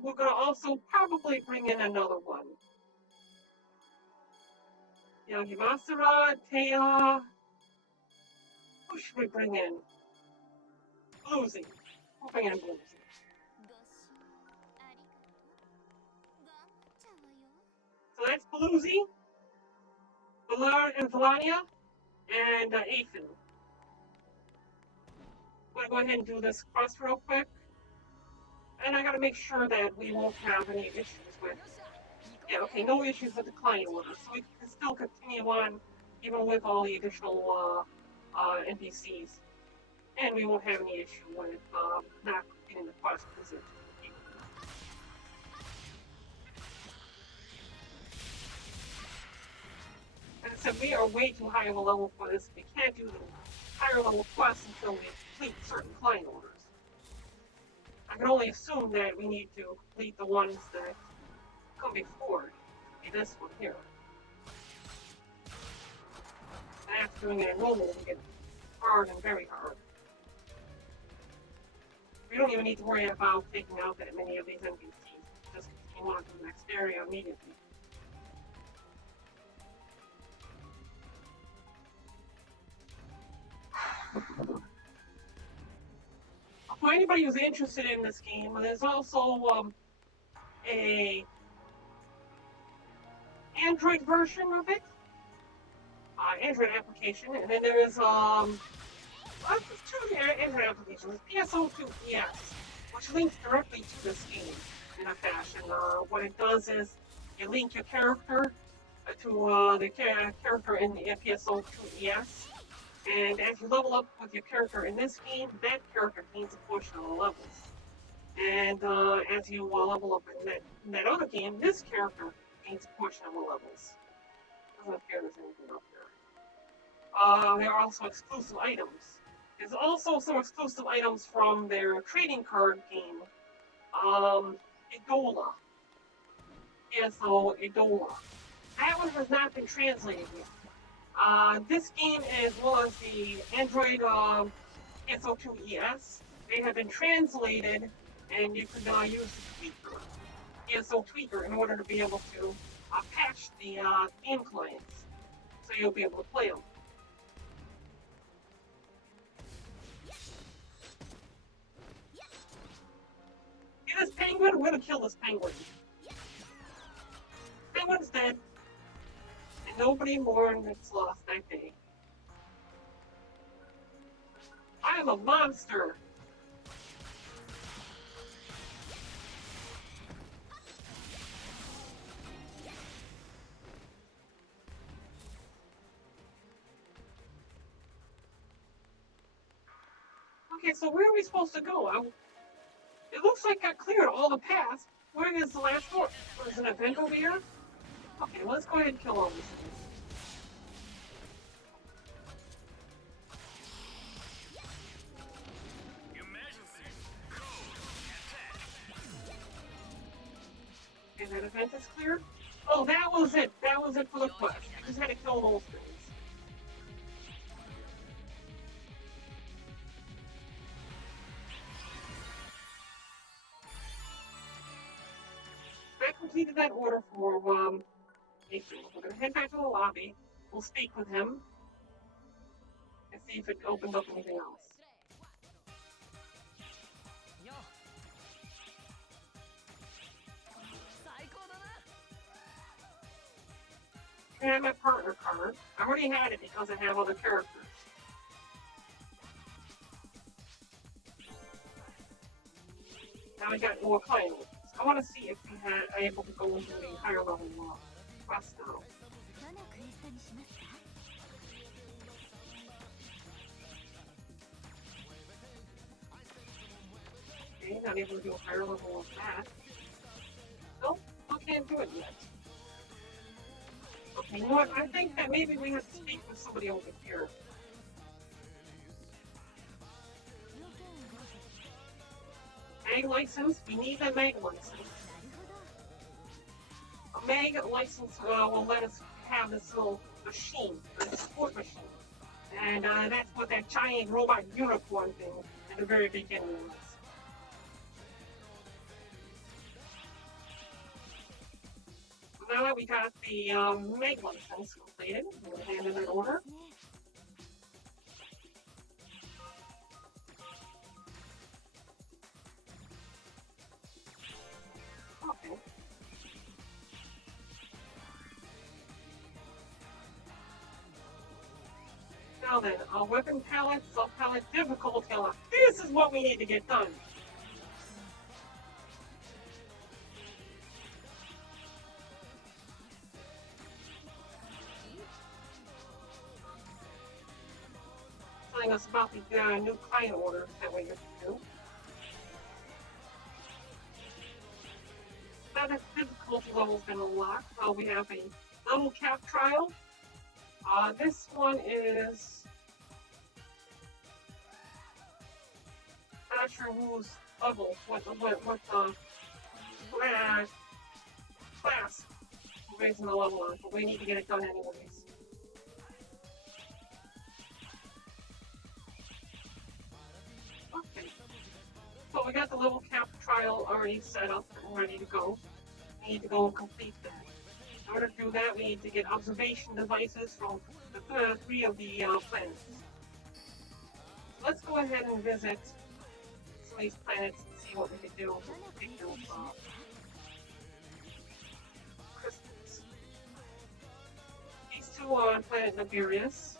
we're gonna also probably bring in another one. Yagimasura, Taya. Who should we bring in? Bluesy. We'll bring in Bluesy. ご視ありがとう。頑張っちゃうわよ。 So that's Bluesy, and Villania, and Ethan. I'm gonna go ahead and do this quest real quick. And I gotta make sure that we won't have any issues with. Yeah, okay, no issues with the client order. So we can still continue on even with all the additional NPCs. And we won't have any issue with not completing the quest because it's Like I said, we are way too high of a level for this. We can't do the higher level quests until we complete certain client orders. I can only assume that we need to complete the ones that come before. Like this one here. And after doing it in normal, we get hard and very hard. We don't even need to worry about taking out that many of these NPCs. Just continue on to the next area immediately. For anybody who's interested in this game, there's also a Android version of it, Android application, and then there is two Android applications, PSO2 ES, which links directly to this game in a fashion. What it does is you link your character to the character in the PSO2 ES. And as you level up with your character in this game, that character gains a portion of the levels. And as you level up in that other game, this character gains a portion of the levels. Doesn't appear there's anything up there. There are also exclusive items. There's also some exclusive items from their trading card game, Edola. PSO2. That one has not been translated yet. This game, as well as the Android PSO2 ES, they have been translated, and you can use the tweaker, PSO tweaker, in order to be able to patch the game clients, so you'll be able to play them. See this penguin? We're gonna kill this penguin. Penguin's dead. And nobody mourned its loss that day. I am a monster. Okay, so where are we supposed to go? It looks like I cleared all the paths. Where is the last door? There's an event over here? Okay, let's go ahead and kill all these things. Okay, that event is cleared. Oh, that was it. That was it for the quest. You just had to kill those things. I completed that order for Nathan. We're gonna head back to the lobby. We'll speak with him and see if it opens up anything else. Yo. 最高だな。 I have my partner card. I already had it because I have other characters. Now I got more client orders. I want to see if we are able to go into the higher level quest now. どのクエストにしますか？ Okay, not able to do a higher level of that. Nope, I can't do it yet. Okay, you know what? I think that maybe we have to speak with somebody over here. Mag license? We need a mag license. A mag license will let us have this little machine, a sport machine. And that's what that giant robot unicorn thing at the very beginning was. Now that we got the mag license completed, we'll hand in an order. Okay. Now then, weapon palette, sub-palette, difficulty unlock. This is what we need to get done. Telling us about the new client orders that we have to do. Now that difficulty level's been unlocked, we have a level cap trial. This one is I'm not sure whose level, what class we're raising the level on, but we need to get it done anyways. Okay. So we got the level cap trial already set up and ready to go. We need to go and complete that. In order to do that, we need to get observation devices from the 3 of the planets. Let's go ahead and visit some of these planets and see what we can do with particular crystals. These two are on planet Nibirius.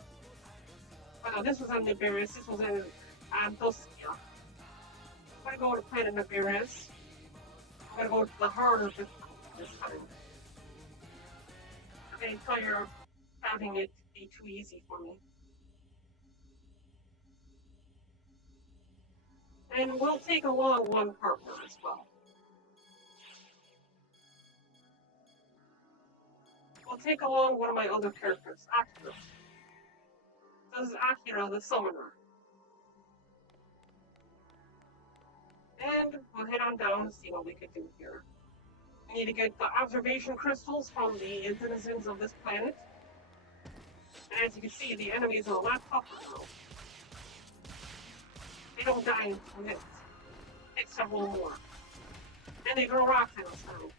Oh no, this was on Nibirius, this was in Antosia. I'm gonna go to planet Nibirius. I'm gonna go to the harder difficulty this time. I'm getting tired of having it be too easy for me. And we'll take along one partner as well. We'll take along one of my other characters, Akira. This is Akira, the summoner. And we'll head on down and see what we can do here. We need to get the observation crystals from the denizens of this planet. And as you can see, the enemies are a lot tougher now. They don't die in minutes. Take several more. And they throw rocks at us now.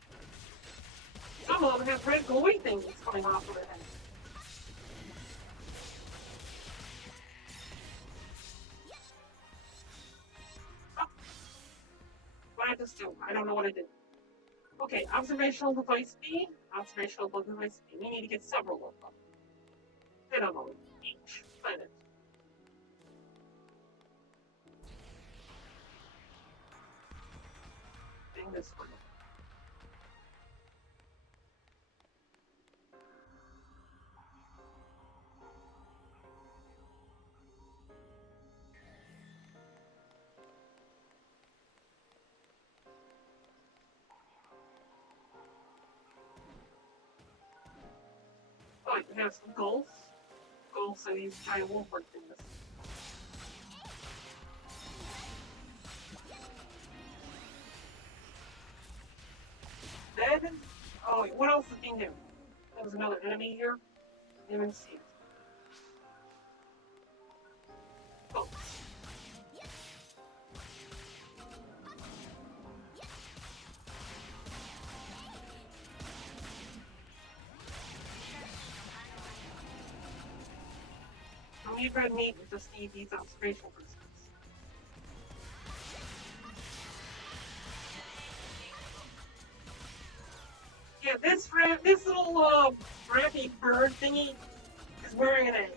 Some of them have red glowy things coming off of their heads. Oh. What did I just do? I don't know what I did. Okay, observational device B, observational device B. We need to get several of them. 10 of them each planet. And this one. Oh, we have some gulls. Gulls are these giant wolford things. Then, oh, what else is being new? There was another enemy here. Didn't even see it. Oh. I need red meat to just need these observational crystals. Yeah, this little rampy bird thingy is wearing an egg.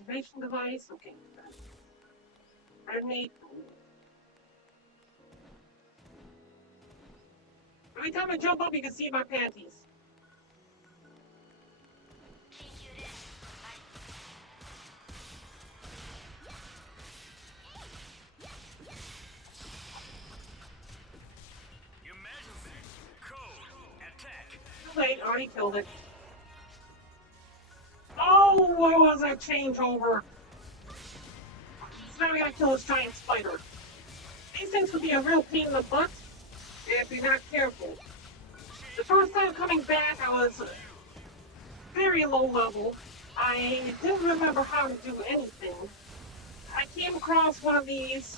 Observation device, okay. Red meat. Every time I jump up, you can see my panties. Too late, already killed it. Oh, what was that changeover? So now we gotta kill this giant spider. These things would be a real pain in the butt if you're not careful. The first time coming back, I was very low level. I didn't remember how to do anything. I came across one of these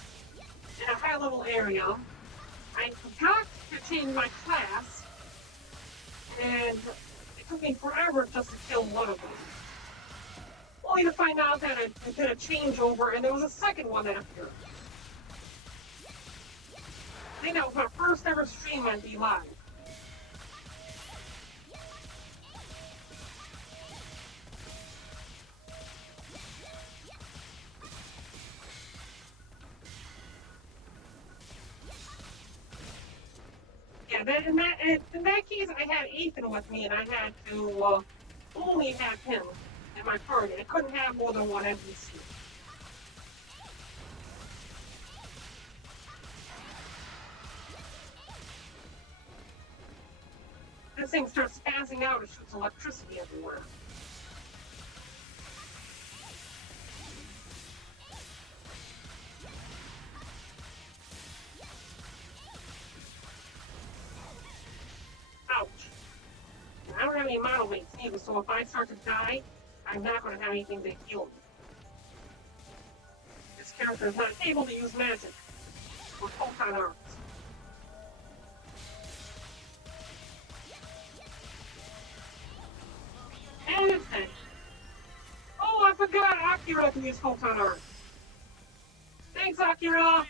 in a high level area. I forgot to change my class, and it took me forever just to kill one of them. Only to find out that I did a changeover, and there was a second one after. I think that was my first ever stream on D Live. Yeah, in that case, I had Ethan with me, and I had to only have him in my party. I couldn't have more than one NPC. This thing starts spazzing out and shoots electricity everywhere. Ouch. I don't have any model mates either, so if I start to die, I'm not going to have anything to heal me. This character is not able to use magic or photon arms. And it's dead. Oh, I forgot Akira can use photon arms. Thanks, Akira!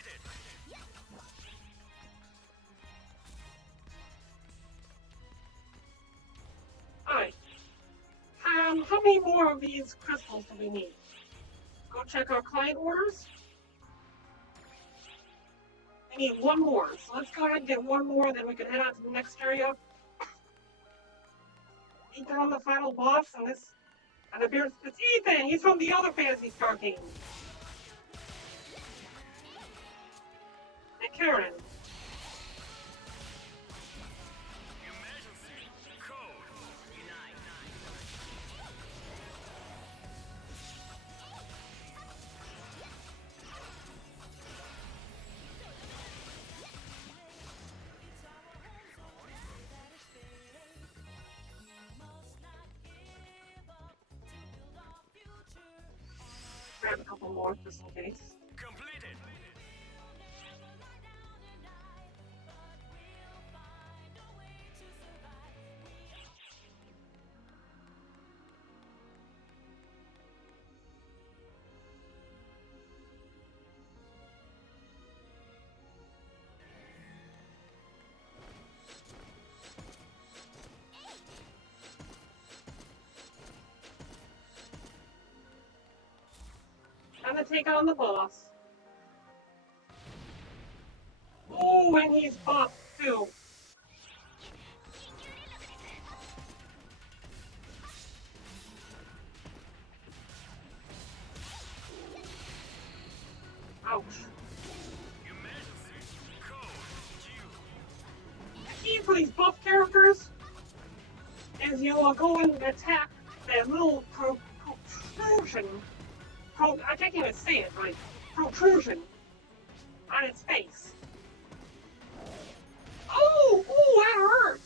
Alright. How many more of these crystals do we need? Go check our client orders. We need one more. So let's go ahead and get one more, then we can head on to the next area. Ethan on the final boss, and the beard. It's Ethan! He's from the other Phantasy Star game. And Karen. more just in case. Completed. Time to take on the boss. Oh, and he's buffed too. Ouch. The key for these buff characters is you'll go and attack that little protrusion. I can't even say it right. Protrusion on its face. Oh, that hurt.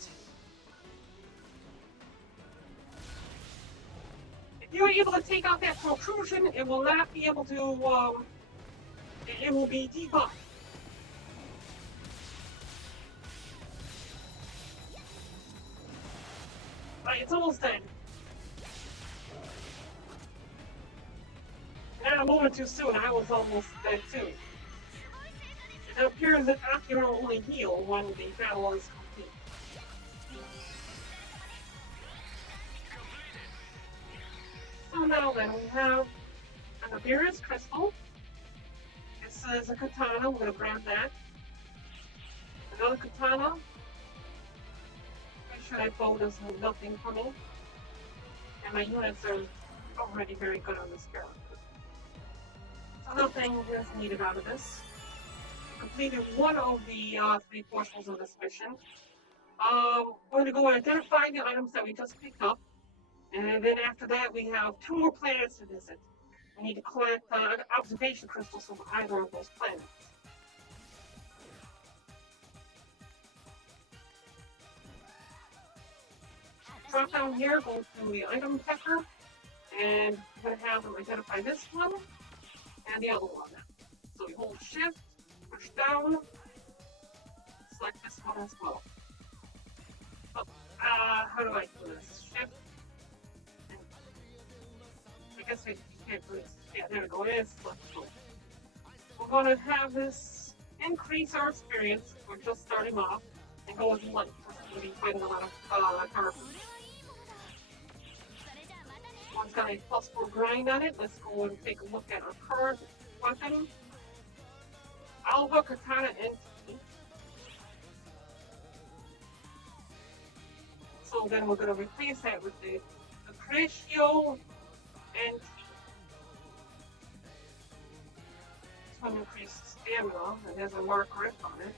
If you're able to take out that protrusion, it will not be able to. It will be debuffed. Right, it's almost dead. And a moment too soon, I was almost dead too. It appears that Akira will only heal when the battle is complete. So now then, we have an Abirus crystal. This is a katana, we're going to grab that. Another katana. Make sure that bow doesn't do nothing for me. And my units are already very good on this character. So nothing is needed out of this. Completed one of the 3 portions of this mission. We're going to go and identify the items that we just picked up. And then after that, we have 2 more planets to visit. We need to collect observation crystals from either of those planets. Drop down here, go to the item checker, and we're going to have them identify this one and the other one. So we hold shift, push down, select this one as well. Oh, how do I do this? Shift. I guess we can't do this. Yeah, there we go. It is selectable. We're going to have this increase our experience. We're just starting off and go with light. We're going to be fighting a lot of characters. One's got a +4 grind on it. Let's go and take a look at our current weapon. Alva Katana NT. So then we're going to replace that with the Crescio NT. This one increases stamina and has a mark grip on it.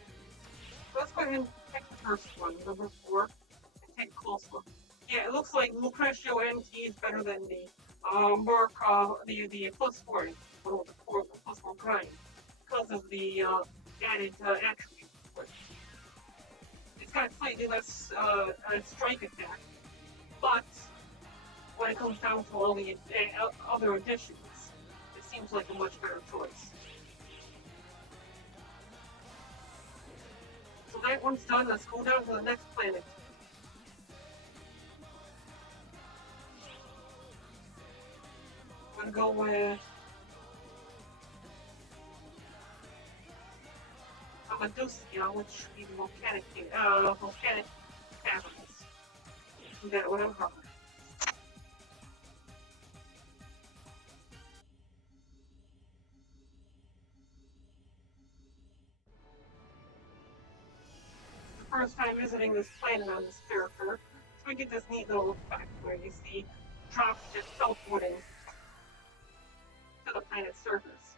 So let's go ahead and pick the first one, number 4, and take a close look. Yeah, it looks like Lucretio NT is better than the mark, the +4, or the +4 grind, because of the added attribute. It's got slightly less strike attack, but when it comes down to all the other additions, it seems like a much better choice. So that one's done. Let's go down to the next planet. I'm gonna go with Amadusia, which is volcanic caverns. Do that when I'm hungry. First time visiting this planet on this character, so we get this neat little effect where you see drops just teleporting to the planet's surface.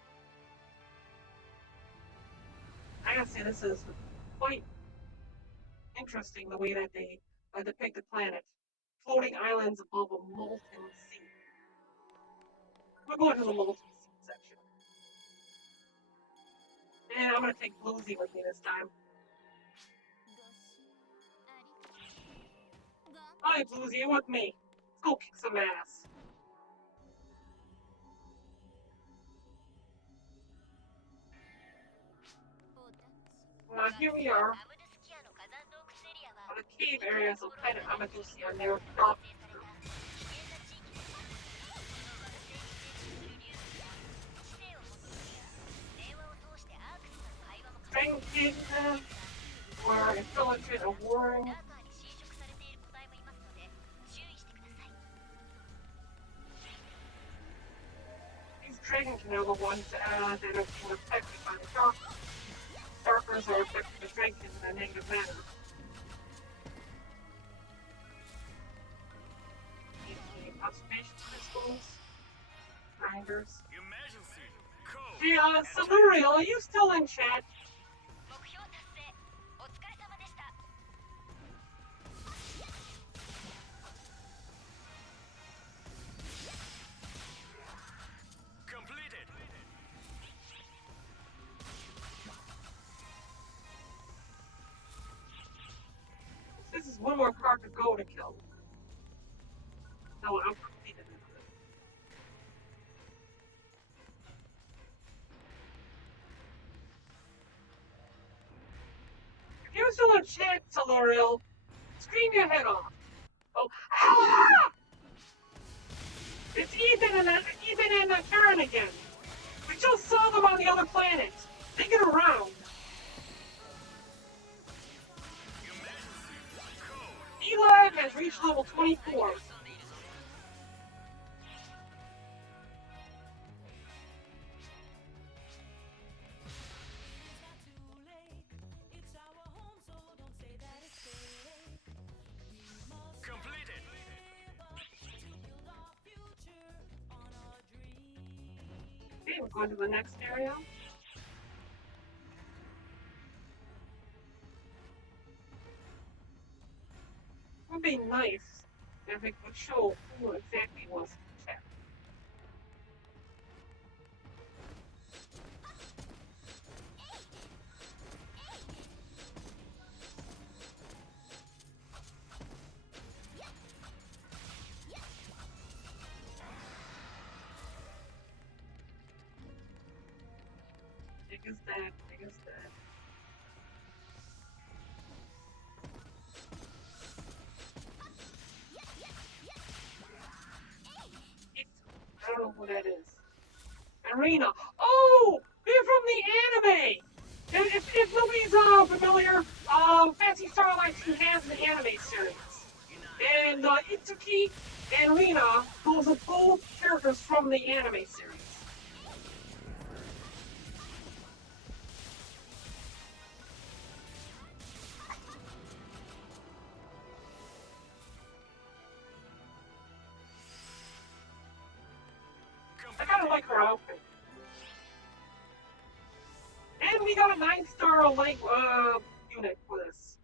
I gotta say, this is quite interesting the way that they depict the planet. Floating islands above a molten sea. We're going to the molten sea section. And I'm gonna take Bluesy with me this time. Hi, Bluesy, you with me? Let's go kick some ass. Now here we are on the cave areas of planet Amadusia near Dark. Dragon Kingdom, where infiltrate a warring. These Dragon King are the ones that are being affected by the Darkers are affected by Dragon in a negative manner. Observation crystals, grinders. Hey, Silurial, are you still in chat? This is one more card to go to kill. No, I'm completed it. If you're still in chat, Silurial, scream your head off. Oh, ah! It's Ethan and Karen again. We just saw them on the other planet. They get around. Eli has reached level 24. Okay, we're going to the next area. It would be nice if it could show who exactly was attacked. Big as that, big as that. I don't know who that is. Arena. Oh, they're from the anime. If nobody's familiar, Fancy Starlight has an anime series, and Itsuki and Rina, those are both characters from the anime series. I kind of like her outfit. And we got a 9-star like unit for this.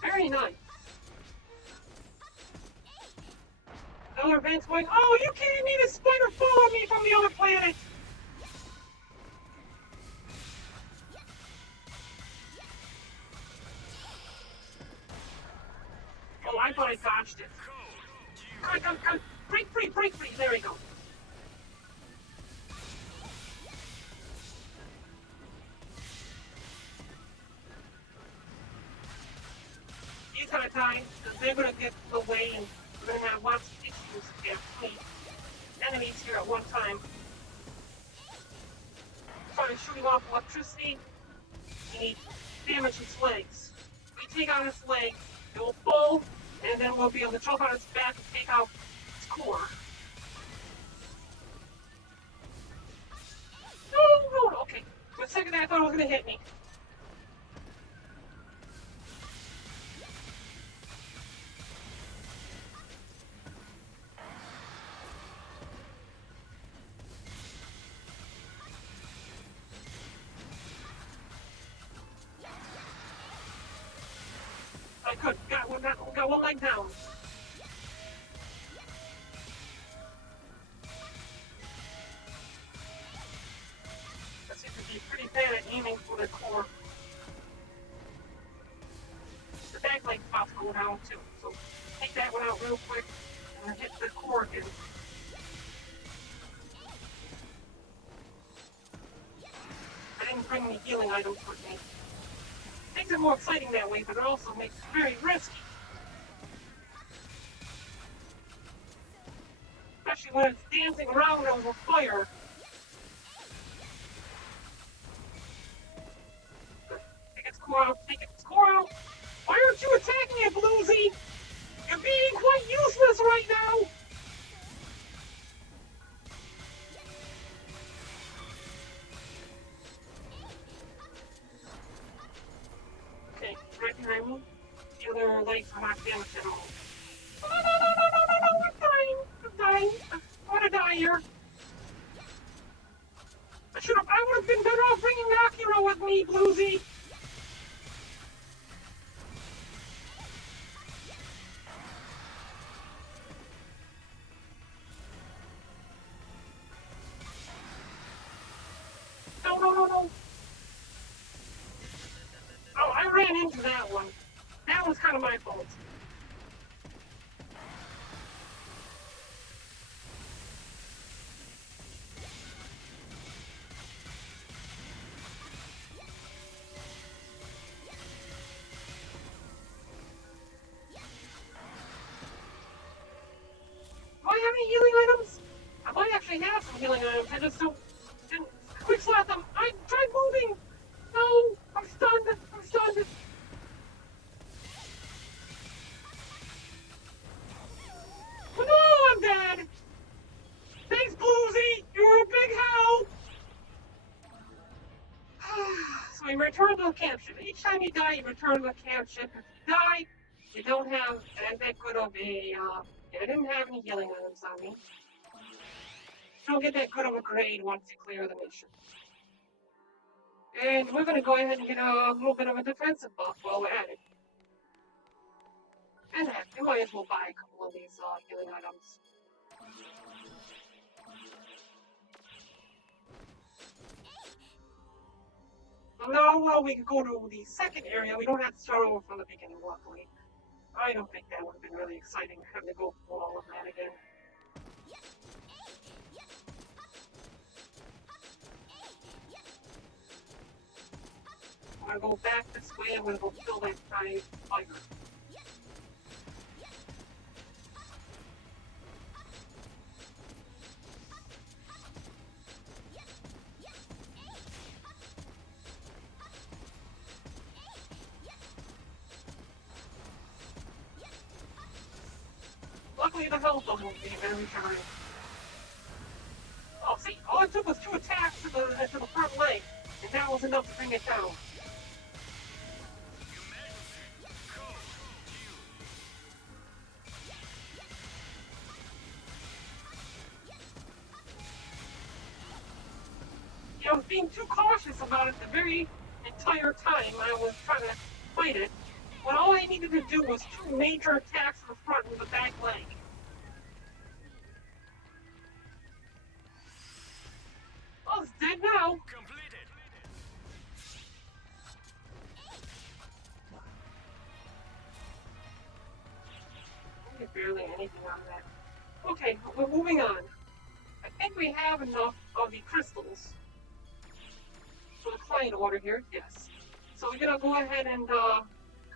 Very nice. Another event's going, oh, you kidding me? The spider followed me from the other planet. Oh, I thought I dodged it. Come. Break free. There we go. These kind of times, they're going to get away and we're going to have lots of issues if we enemies here at one time. Trying to shoot him off electricity, you need damage his legs. We take out his legs, it will fall, and then we'll be able to jump on its back and take out its core. No, okay. For a second I thought it was going to hit me. I could. Got one leg down. That seems to be pretty bad at aiming for the core. The back leg's about to go down too, so take that one out real quick and hit the core again. I didn't bring any healing items with me. Makes it more exciting that way, but it also makes it very risky. Especially when it's dancing around over fire. Take its core out, take its core out. Why aren't you attacking it, Bluesy? You're being quite useless right now. Okay, right behind me. The other legs are not damaged at all. No, I'm dying. I'm dying. I'm gonna die here. I would have been better off bringing Akira with me, Bluesy. No. Oh, I ran into that one. That was kind of my fault. Do I have any healing items? I might actually have some healing items. I just didn't quick slap them. I tried moving. No, I'm stunned. I'm stunned. Oh, no, I'm dead. Thanks, Bluesy. You're a big help. So we return to the camp ship. Each time you die, you return to the camp ship. If you die, you don't have that good of a. I didn't have any healing items on me. You don't get that good of a grade once you clear the mission. And we're going to go ahead and get a little bit of a defensive buff while we're at it. And heck, we might as well buy a couple of these healing items. Now, well, we could go to the second area. We don't have to start over from the beginning, luckily. I don't think that would have been really exciting having to go through all of that again. I'm gonna go back this way. I'm gonna go kill that giant spider. Luckily, the health doesn't be very high. Oh, see, all it took was 2 attacks to the front leg, and that was enough to bring it down. I was being too cautious about it the very entire time I was trying to fight it, when all I needed to do was 2 major attacks to the front and the back leg. Oh, it's dead now. Completed. I get barely anything out of that. Okay, we're moving on. I think we have enough of the crystals for the client order here, yes. So we're gonna go ahead and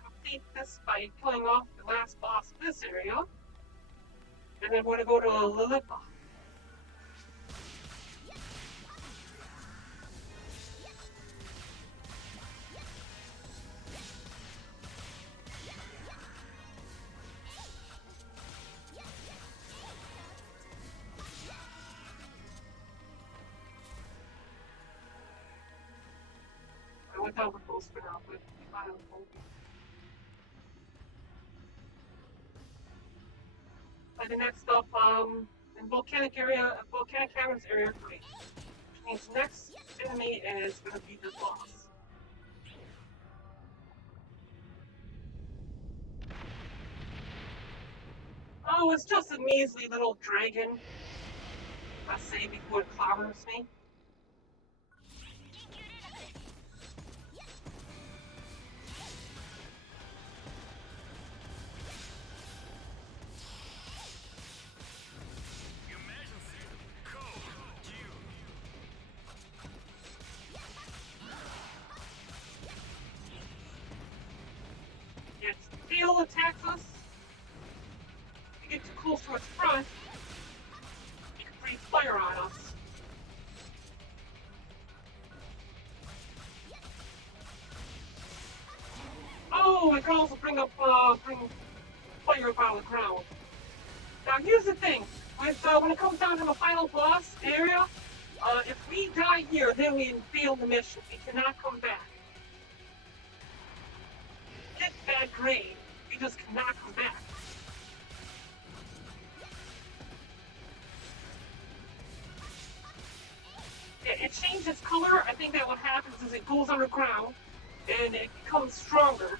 complete this by killing off the last boss of this area. And then we're gonna go to Lilipa. I went down with those for now, but I don't know. The next up, in volcanic caverns area 3, which means next enemy is gonna be the boss. Oh, it's just a measly little dragon. I say before it clobbers me. Oh, it can also bring fire up out of the ground. Now here's the thing, with when it comes down to the final boss area, if we die here, then we fail the mission. We cannot come back. Get bad grade. We just cannot come back. It changed its color. I think that what happens is it goes underground and it becomes stronger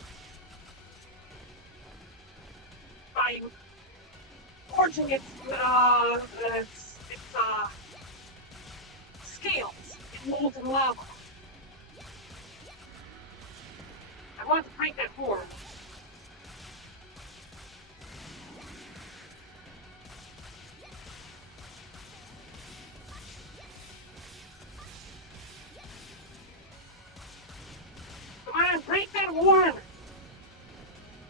by forging its scales in molten lava. I want to break that horn. Come on, break that horn!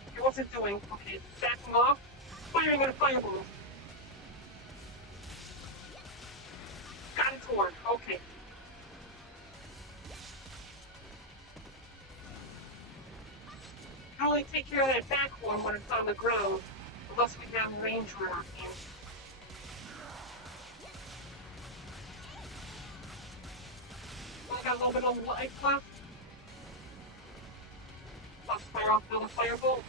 Okay, what's it doing? Okay, it's backing off. Firing on a fireball. Got its horn. Okay. Can only take care of that back horn when it's on the ground, unless we have a ranger on our team. Only got a little bit of life left. Let's fire off another firebolt.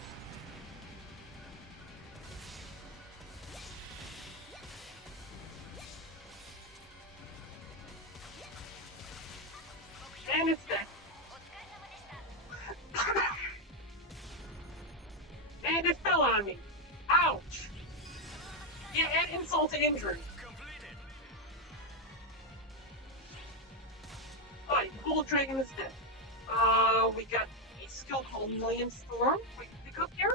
And it's dead. And it fell on me. Ouch. Yeah, add insult to injury. Alright, Gold Dragon is dead. We got a skill called Million Storm we can pick up here.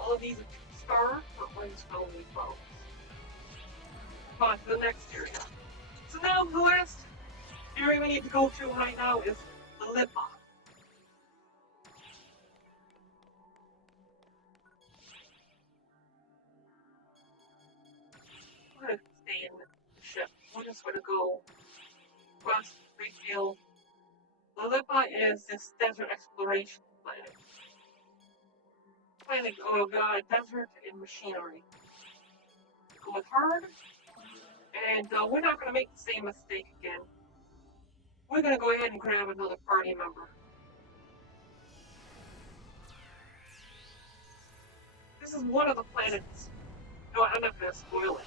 All of these are 2-star, but one spell we follows. On to the next area. So now the last area we need to go to right now is the Lipa. We're gonna stay in the ship. We're just gonna go across the free field. The Lipa is this desert exploration planet. Planet of desert and machinery. Go with hard, and we're not gonna make the same mistake again. We're gonna go ahead and grab another party member. This is one of the planets. No, I'm not gonna spoil it.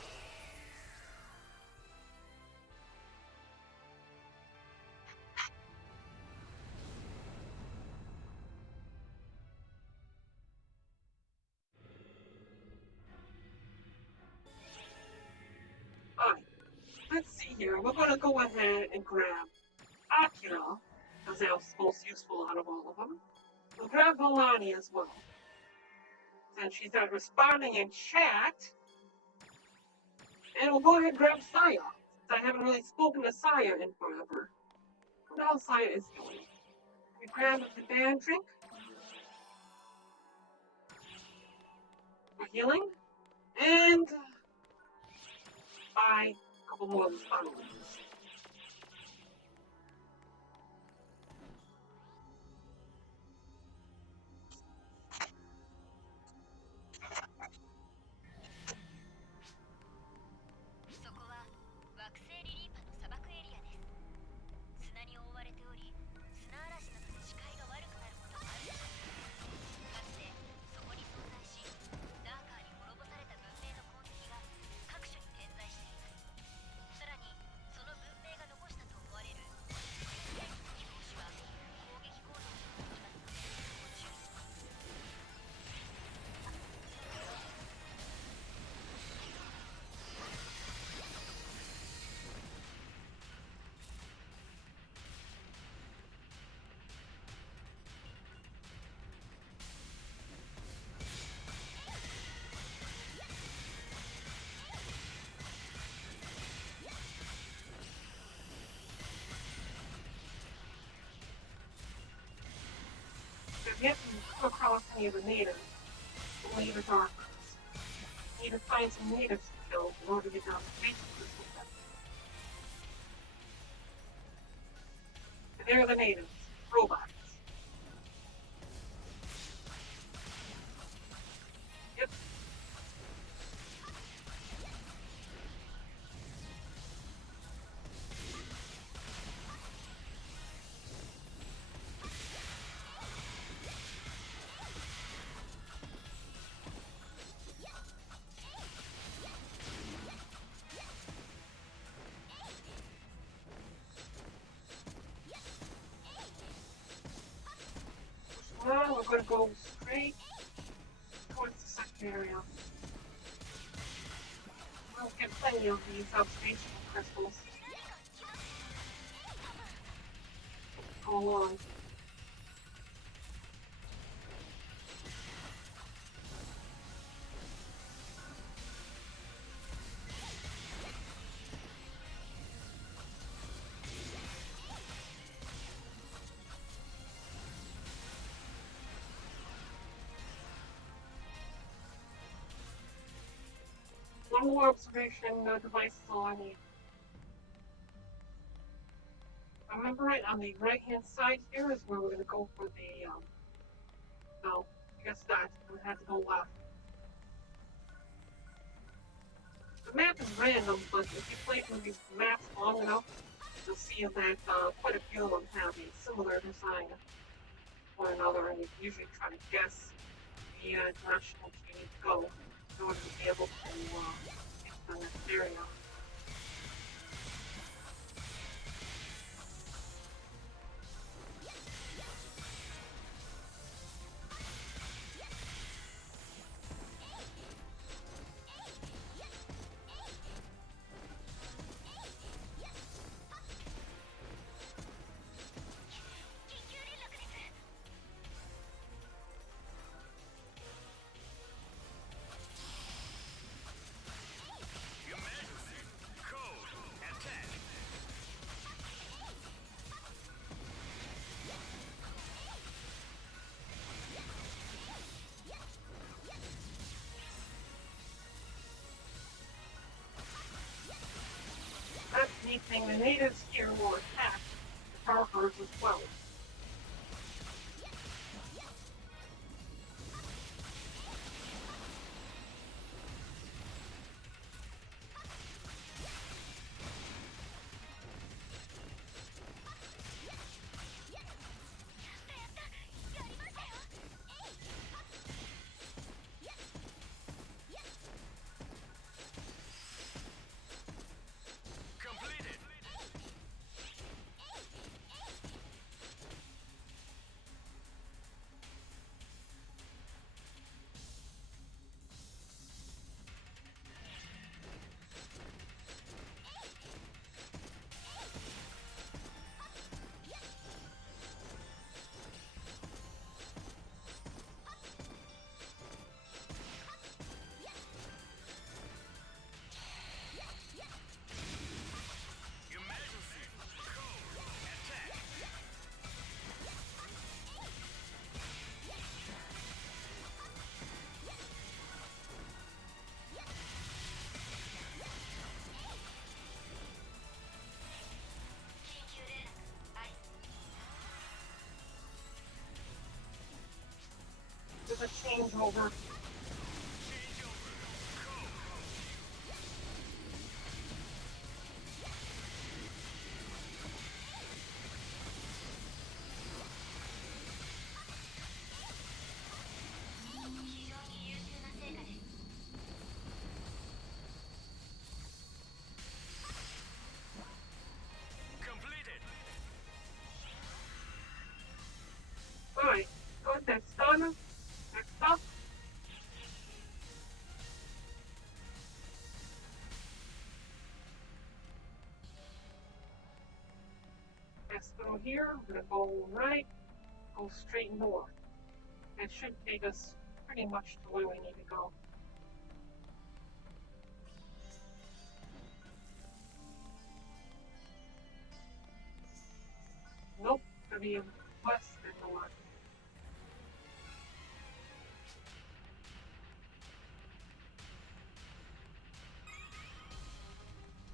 Alright, let's see here. We're gonna go ahead and grab Akira, because that was the most useful out of all of them. We'll grab Volani as well. Since she's not responding in chat. And we'll go ahead and grab Saya. Since I haven't really spoken to Saya in forever. What else Saya is doing? We grab the band drink. For healing. And buy a couple more of the followers. If you have to come across any of the natives, the natives are you need to find some natives to kill in order to get down to basic with them. And they're the natives, robots. we're going to go straight towards the second area. We'll get plenty of these observational crystals. Go along. One more observation device is all I need. Remember right on the right hand side here is where we're going to go for the, no, I guess not, we have to go left. The map is random, but if you play through these maps long enough, you'll see that quite a few of them have a similar design to one another, and you usually try to guess the direction that you need to go in order to be able to get to the next area. That's the neat thing, the natives here will attack the farmers as well. There's a changeover. Alright, go next done. Next up. Pass through here, we're gonna go right, go straight north. It should take us pretty much to where we need to go. Nope, gonna be west and north.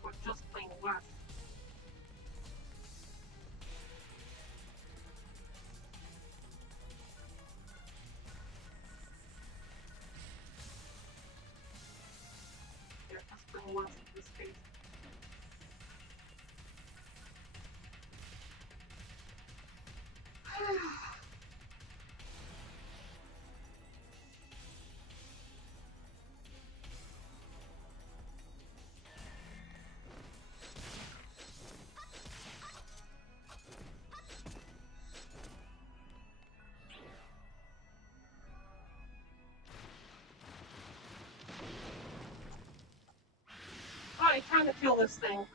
Or just plain west. Yeah, just plain west in this case. this thing.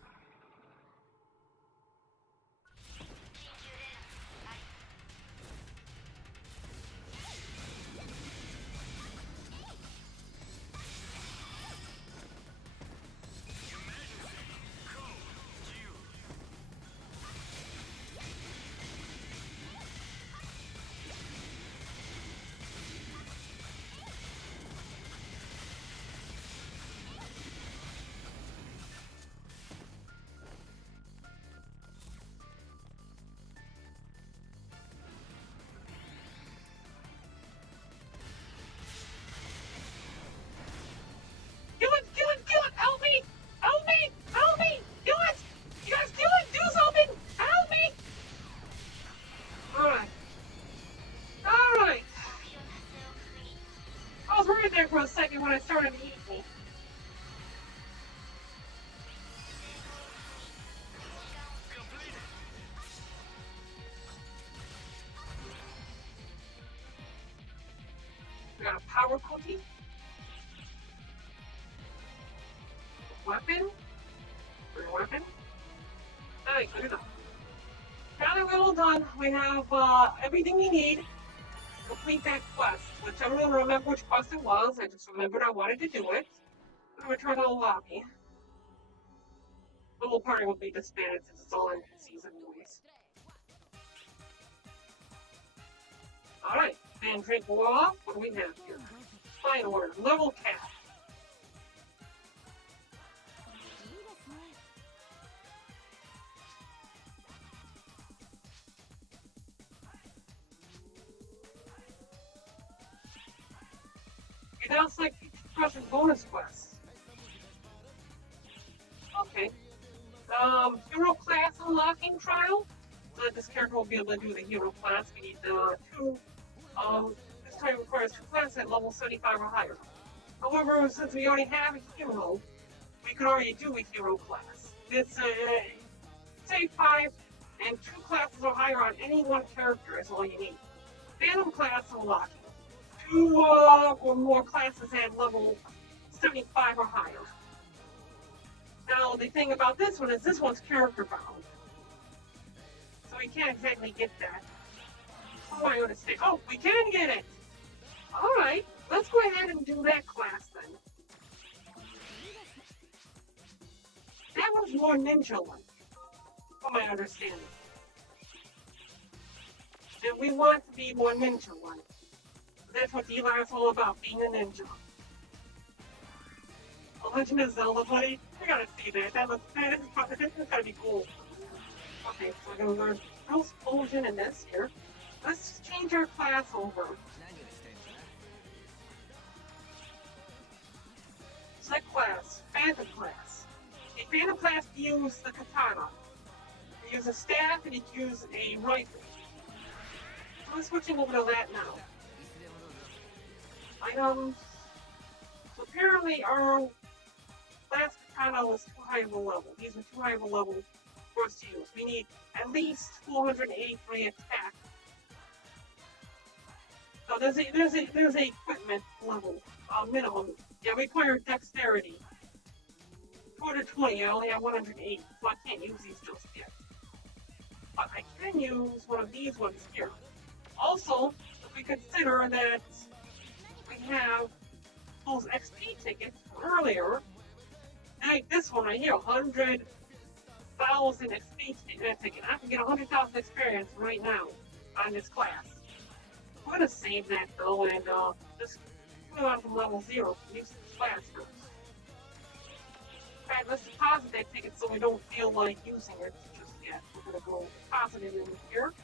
Kill it! Help me! Help me! Help me! Kill it! You guys kill it! Do something! Help me! Alright. Alright. I was worried there for a second when I started eating. We got a power cookie. Weapon. Weapon. Alright, good enough. Got it all done. We have everything we need to complete that quest, which I don't even remember which quest it was. I just remembered I wanted to do it. I'm gonna try to lobby. The whole party will be disbanded since it's all NPCs anyways. Alright, and drink war off. What do we have here? Fine order. Level cap. Okay, now it's like crushing bonus quests. Okay. Hero class unlocking trial. So that this character will be able to do the hero class. We need two. This time requires 2 classes at level 75 or higher. However, since we already have a hero, we can already do a hero class. It's say 5 and 2 classes or higher on any one character is all you need. Phantom class unlocking. 2 or more classes at level 75 or higher. Now, the thing about this one is this one's character bound. So we can't exactly get that. Oh, I understand. Oh, we can get it! Alright, let's go ahead and do that class then. That one's more ninja-like, from my understanding. And we want to be more ninja-like. That's what D-Line is all about, being a ninja. A Legend of Zelda, buddy? I gotta see that. That's gotta be cool. Okay, so we're gonna learn Pulse Explosion in this here. Let's change our class over. Select class, Phantom class. A Phantom class uses the katana. You use a staff and you use a rifle. So we're switching over to that now. Items. So apparently our last katana was too high of a level. These are too high of a level for us to use. We need at least 483 attack. So there's a equipment level minimum. Yeah, require dexterity. 220. I only have 108, so I can't use these just yet. But I can use one of these ones here. Also, if we consider that we have those XP tickets from earlier, like this one right here, 100,000 XP ticket. I can get 100,000 experience right now on this class. I'm gonna save that though and just go on from level 0 and use this class first. Alright, let's deposit that ticket so we don't feel like using it just yet. We're gonna go deposit it in here.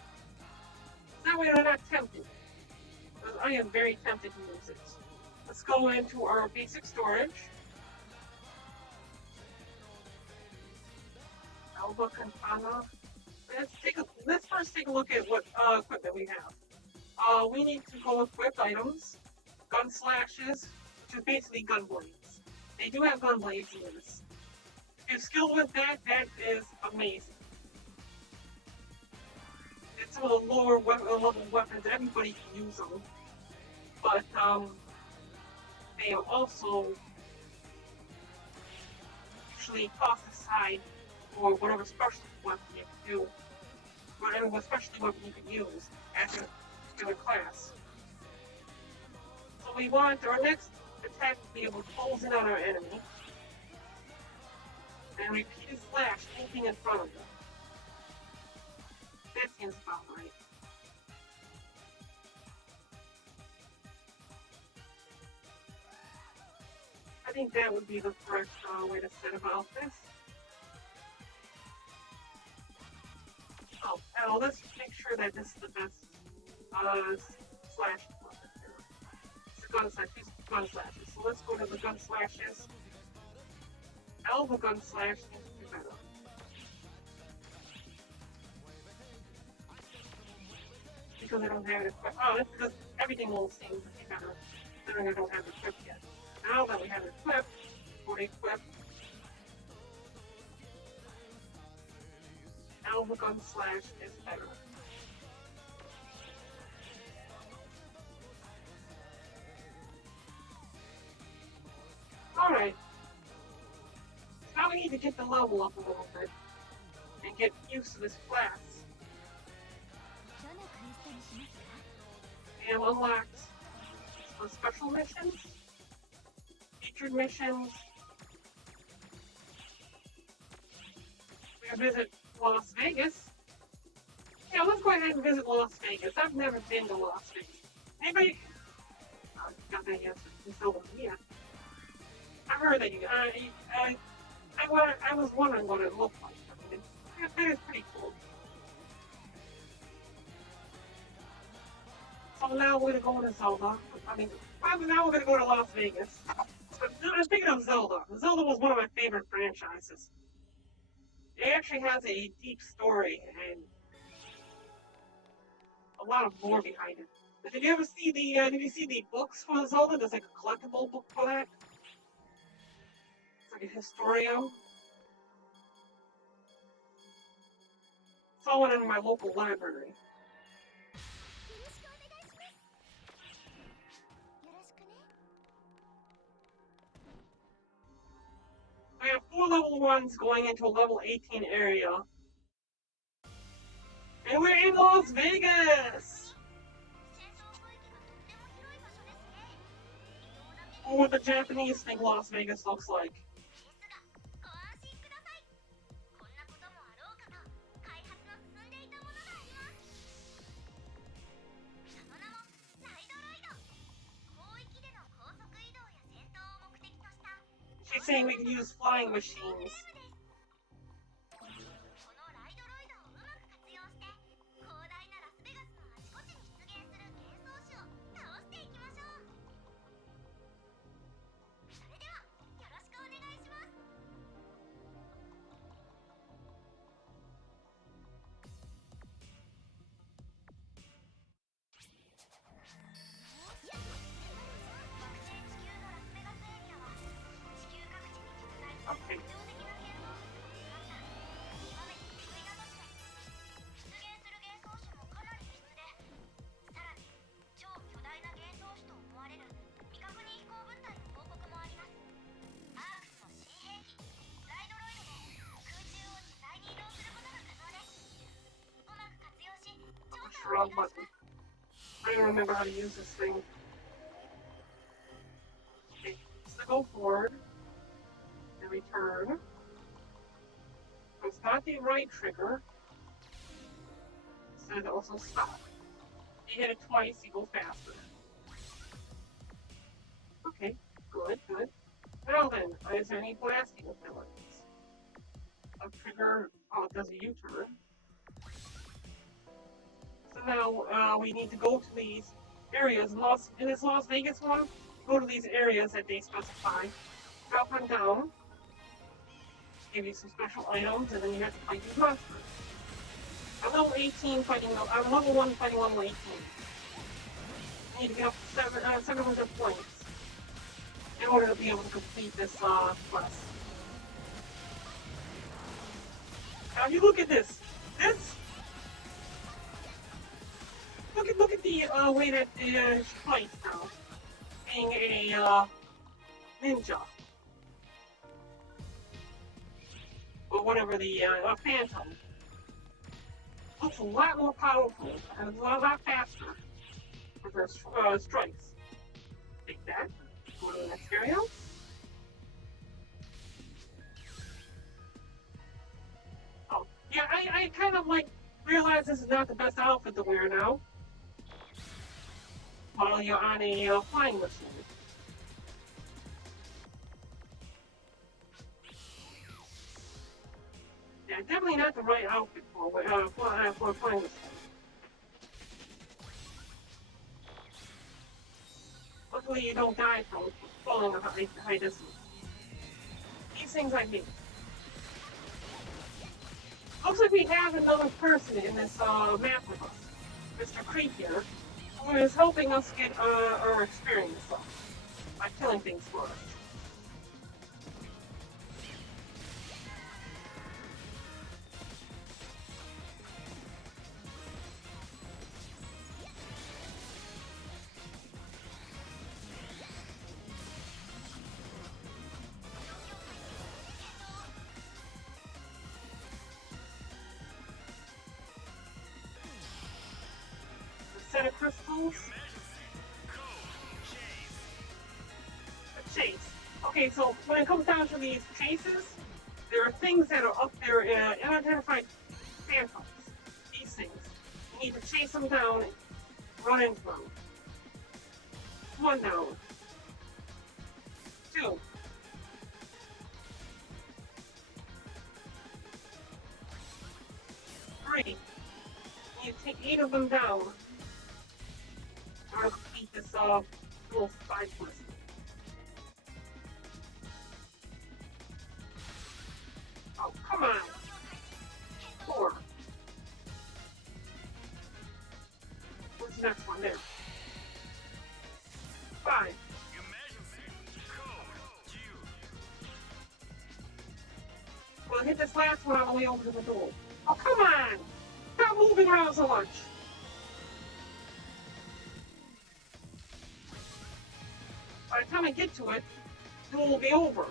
That way we're not tempted. Because I am very tempted to use it. Let's go into our basic storage. Alba Katana. Let's first take a look at what equipment we have. We need to go equip items, gun slashes, which is basically gun blades. They do have gun blades in this. If you're skilled with that, that is amazing. It's some of the lower level weapons, everybody can use them. But they are also actually toss aside for whatever special weapon you can do, whatever special weapon you can use as a particular class. So we want our next attack to be able to close in on our enemy and repeat a slash anything in front of them. That seems about right. I think that would be the correct way to set about this. Oh, now let's make sure that this is the best slash weapon here. It's a gun slash. These are gun slashes. So let's go to the gun slashes. Alpha gun slash seems to be better. Because I don't have it equipped. Oh, that's because everything will seem to be better. Considering I don't have it equipped yet. Now that we have it equipped, we'll equip Alpha gun slash is better. Alright. Now we need to get the level up a little bit and get used to this class. We have unlocked some special missions, featured missions. We visit Las Vegas. Yeah, let's go ahead and visit Las Vegas. I've never been to Las Vegas. Anybody? Oh, got that answer. Yeah. I heard that you. I was wondering what it looked like. That is pretty cool. So now we're gonna go to Zelda. Now we're gonna go to Las Vegas. But speaking of Zelda, Zelda was one of my favorite franchises. It actually has a deep story and a lot of lore behind it. Did you ever see the? Did you see the books for Zelda? There's like a collectible book for that. It's like a Historio. Saw one in my local library. We have 4 level 1s going into a level 18 area. And we're in Las Vegas! Or what the Japanese think Las Vegas looks like. She's saying we can use flying machines. Okay. Wrong button. I don't remember how to use this thing. Okay, so go forward and return. It's not the right trigger. So it also stop. You hit it twice, you go faster. Okay, good. Now then, is there any blasting abilities? A trigger, it does a U-turn. So now we need to go to these areas. In this Las Vegas one, go to these areas that they specify. Drop on down. Give you some special items, and then you have to fight these monsters. I'm level 18 fighting. I'm level 1 fighting level 18. I need to get up to 700 points in order to be able to complete this quest. Now, if you look at this. Look at the way that she fights now. Being a ninja. or whatever the Phantom. Looks a lot more powerful and a lot faster with her strikes. Take that. Go to the next area. Oh, yeah, I kind of like realize this is not the best outfit to wear now while you're on a flying machine. Yeah, definitely not the right outfit for a flying machine. Luckily, you don't die from falling a high distance. These things I hate. Looks like we have another person in this map with us, Mr. Creep here, who is helping us get our experience up by killing things for us. Set of crystals. A chase. Okay, so when it comes down to these chases, there are things that are up there, unidentified phantoms. These things. You need to chase them down and run into them. One down. Two. Three. You take 8 of them down. I'm gonna beat this little side quest. Oh, come on! 4. What's the next one there? 5. Well, hit this last one on the way over to the door. Oh, come on! Stop moving around so much! By the time I get to it, it will be over.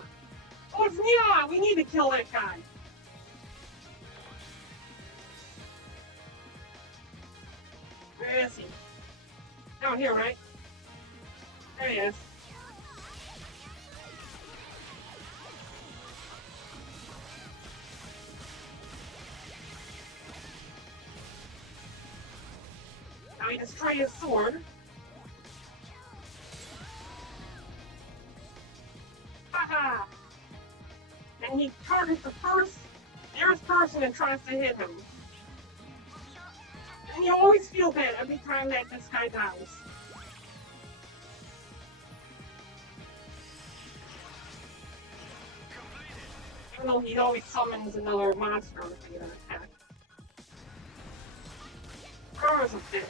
Oh, it's Neon! We need to kill that guy. Where is he? Down here, right? There he is. Now he destroyed his sword. Haha! And he targets the nearest person and tries to hit him. And you always feel bad every time that this guy dies. Even though he always summons another monster to attack. Kara's a bitch.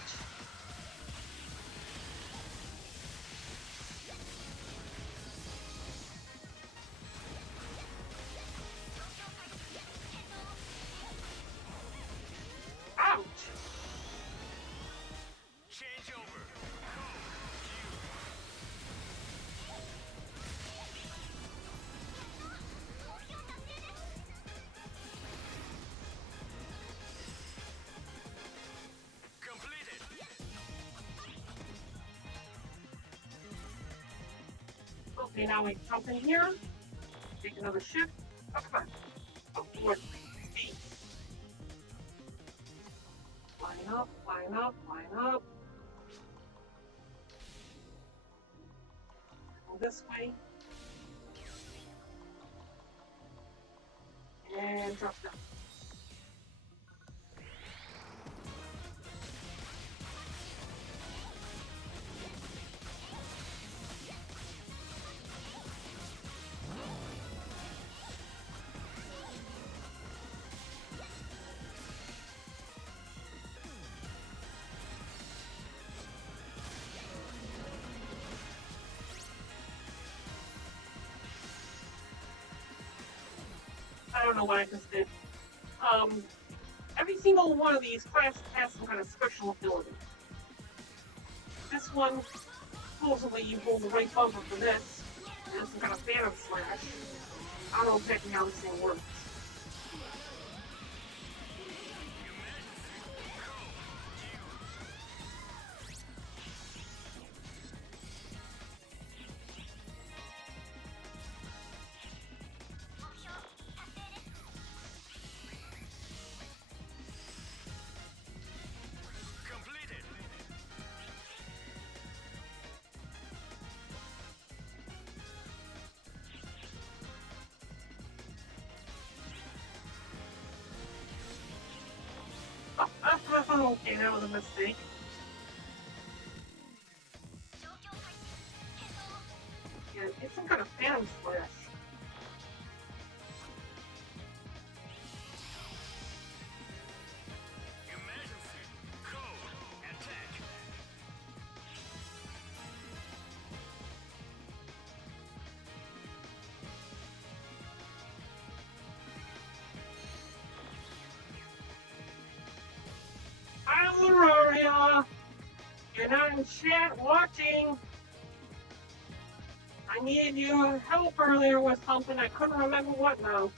Ouch! Okay, now we jump in here, take another ship. Oh, come on. Oh, what? Speed. Line up, line up, line up. Go this way. And drop down. I don't know what I just did. Every single one of these classes has some kind of special ability. This one, supposedly you hold the right bumper for this, and some kind of phantom slash. I don't know exactly how this thing works. Oh, okay, that was a mistake. 状況開始継続 Yeah, get some kind of phantom slash. Emergency code attack. I'm Aurora. You're not in chat watching. I needed your help earlier with something. I couldn't remember what now.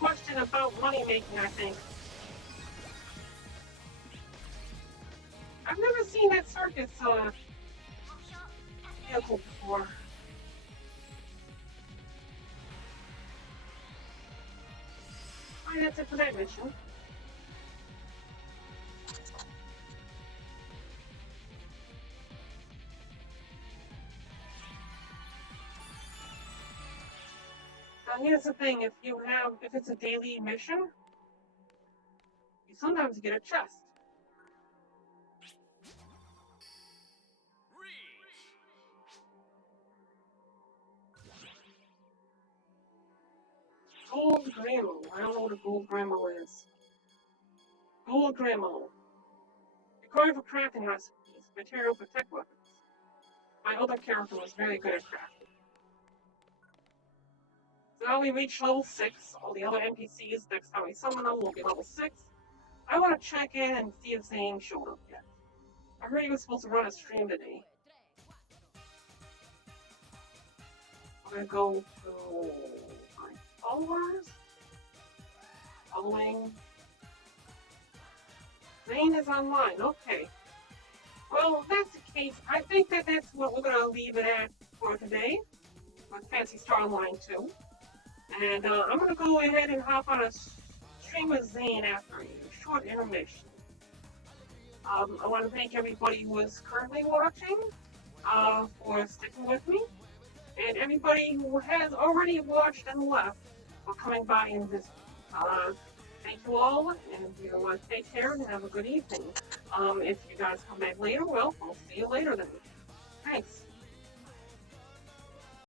Question about money making, I think. I've never seen that circus 目標達成 vehicle before. Alright, that's it for that mission. Now here's the thing, if it's a daily mission, you sometimes get a chest. Gold Gramo. I don't know what a gold Gramo is. Gold Gramo. Required for crafting recipes. Material for tech weapons. My other character was very good at crafting. So now we reach level 6. All the other NPCs, next time we summon them, will be level 6. I want to check in and see if Zane showed up yet. I heard he was supposed to run a stream today. I'm gonna go to my followers. Following. Zane is online. Okay. Well, if that's the case, I think that's what we're gonna leave it at for today with Fancy Star Online 2. And I'm gonna go ahead and hop on a stream with Zane after a short intermission. I want to thank everybody who is currently watching for sticking with me, and everybody who has already watched and left for coming by and visiting. Thank you all, and you take care and have a good evening. If you guys come back later, well, we'll see you later then. Thanks.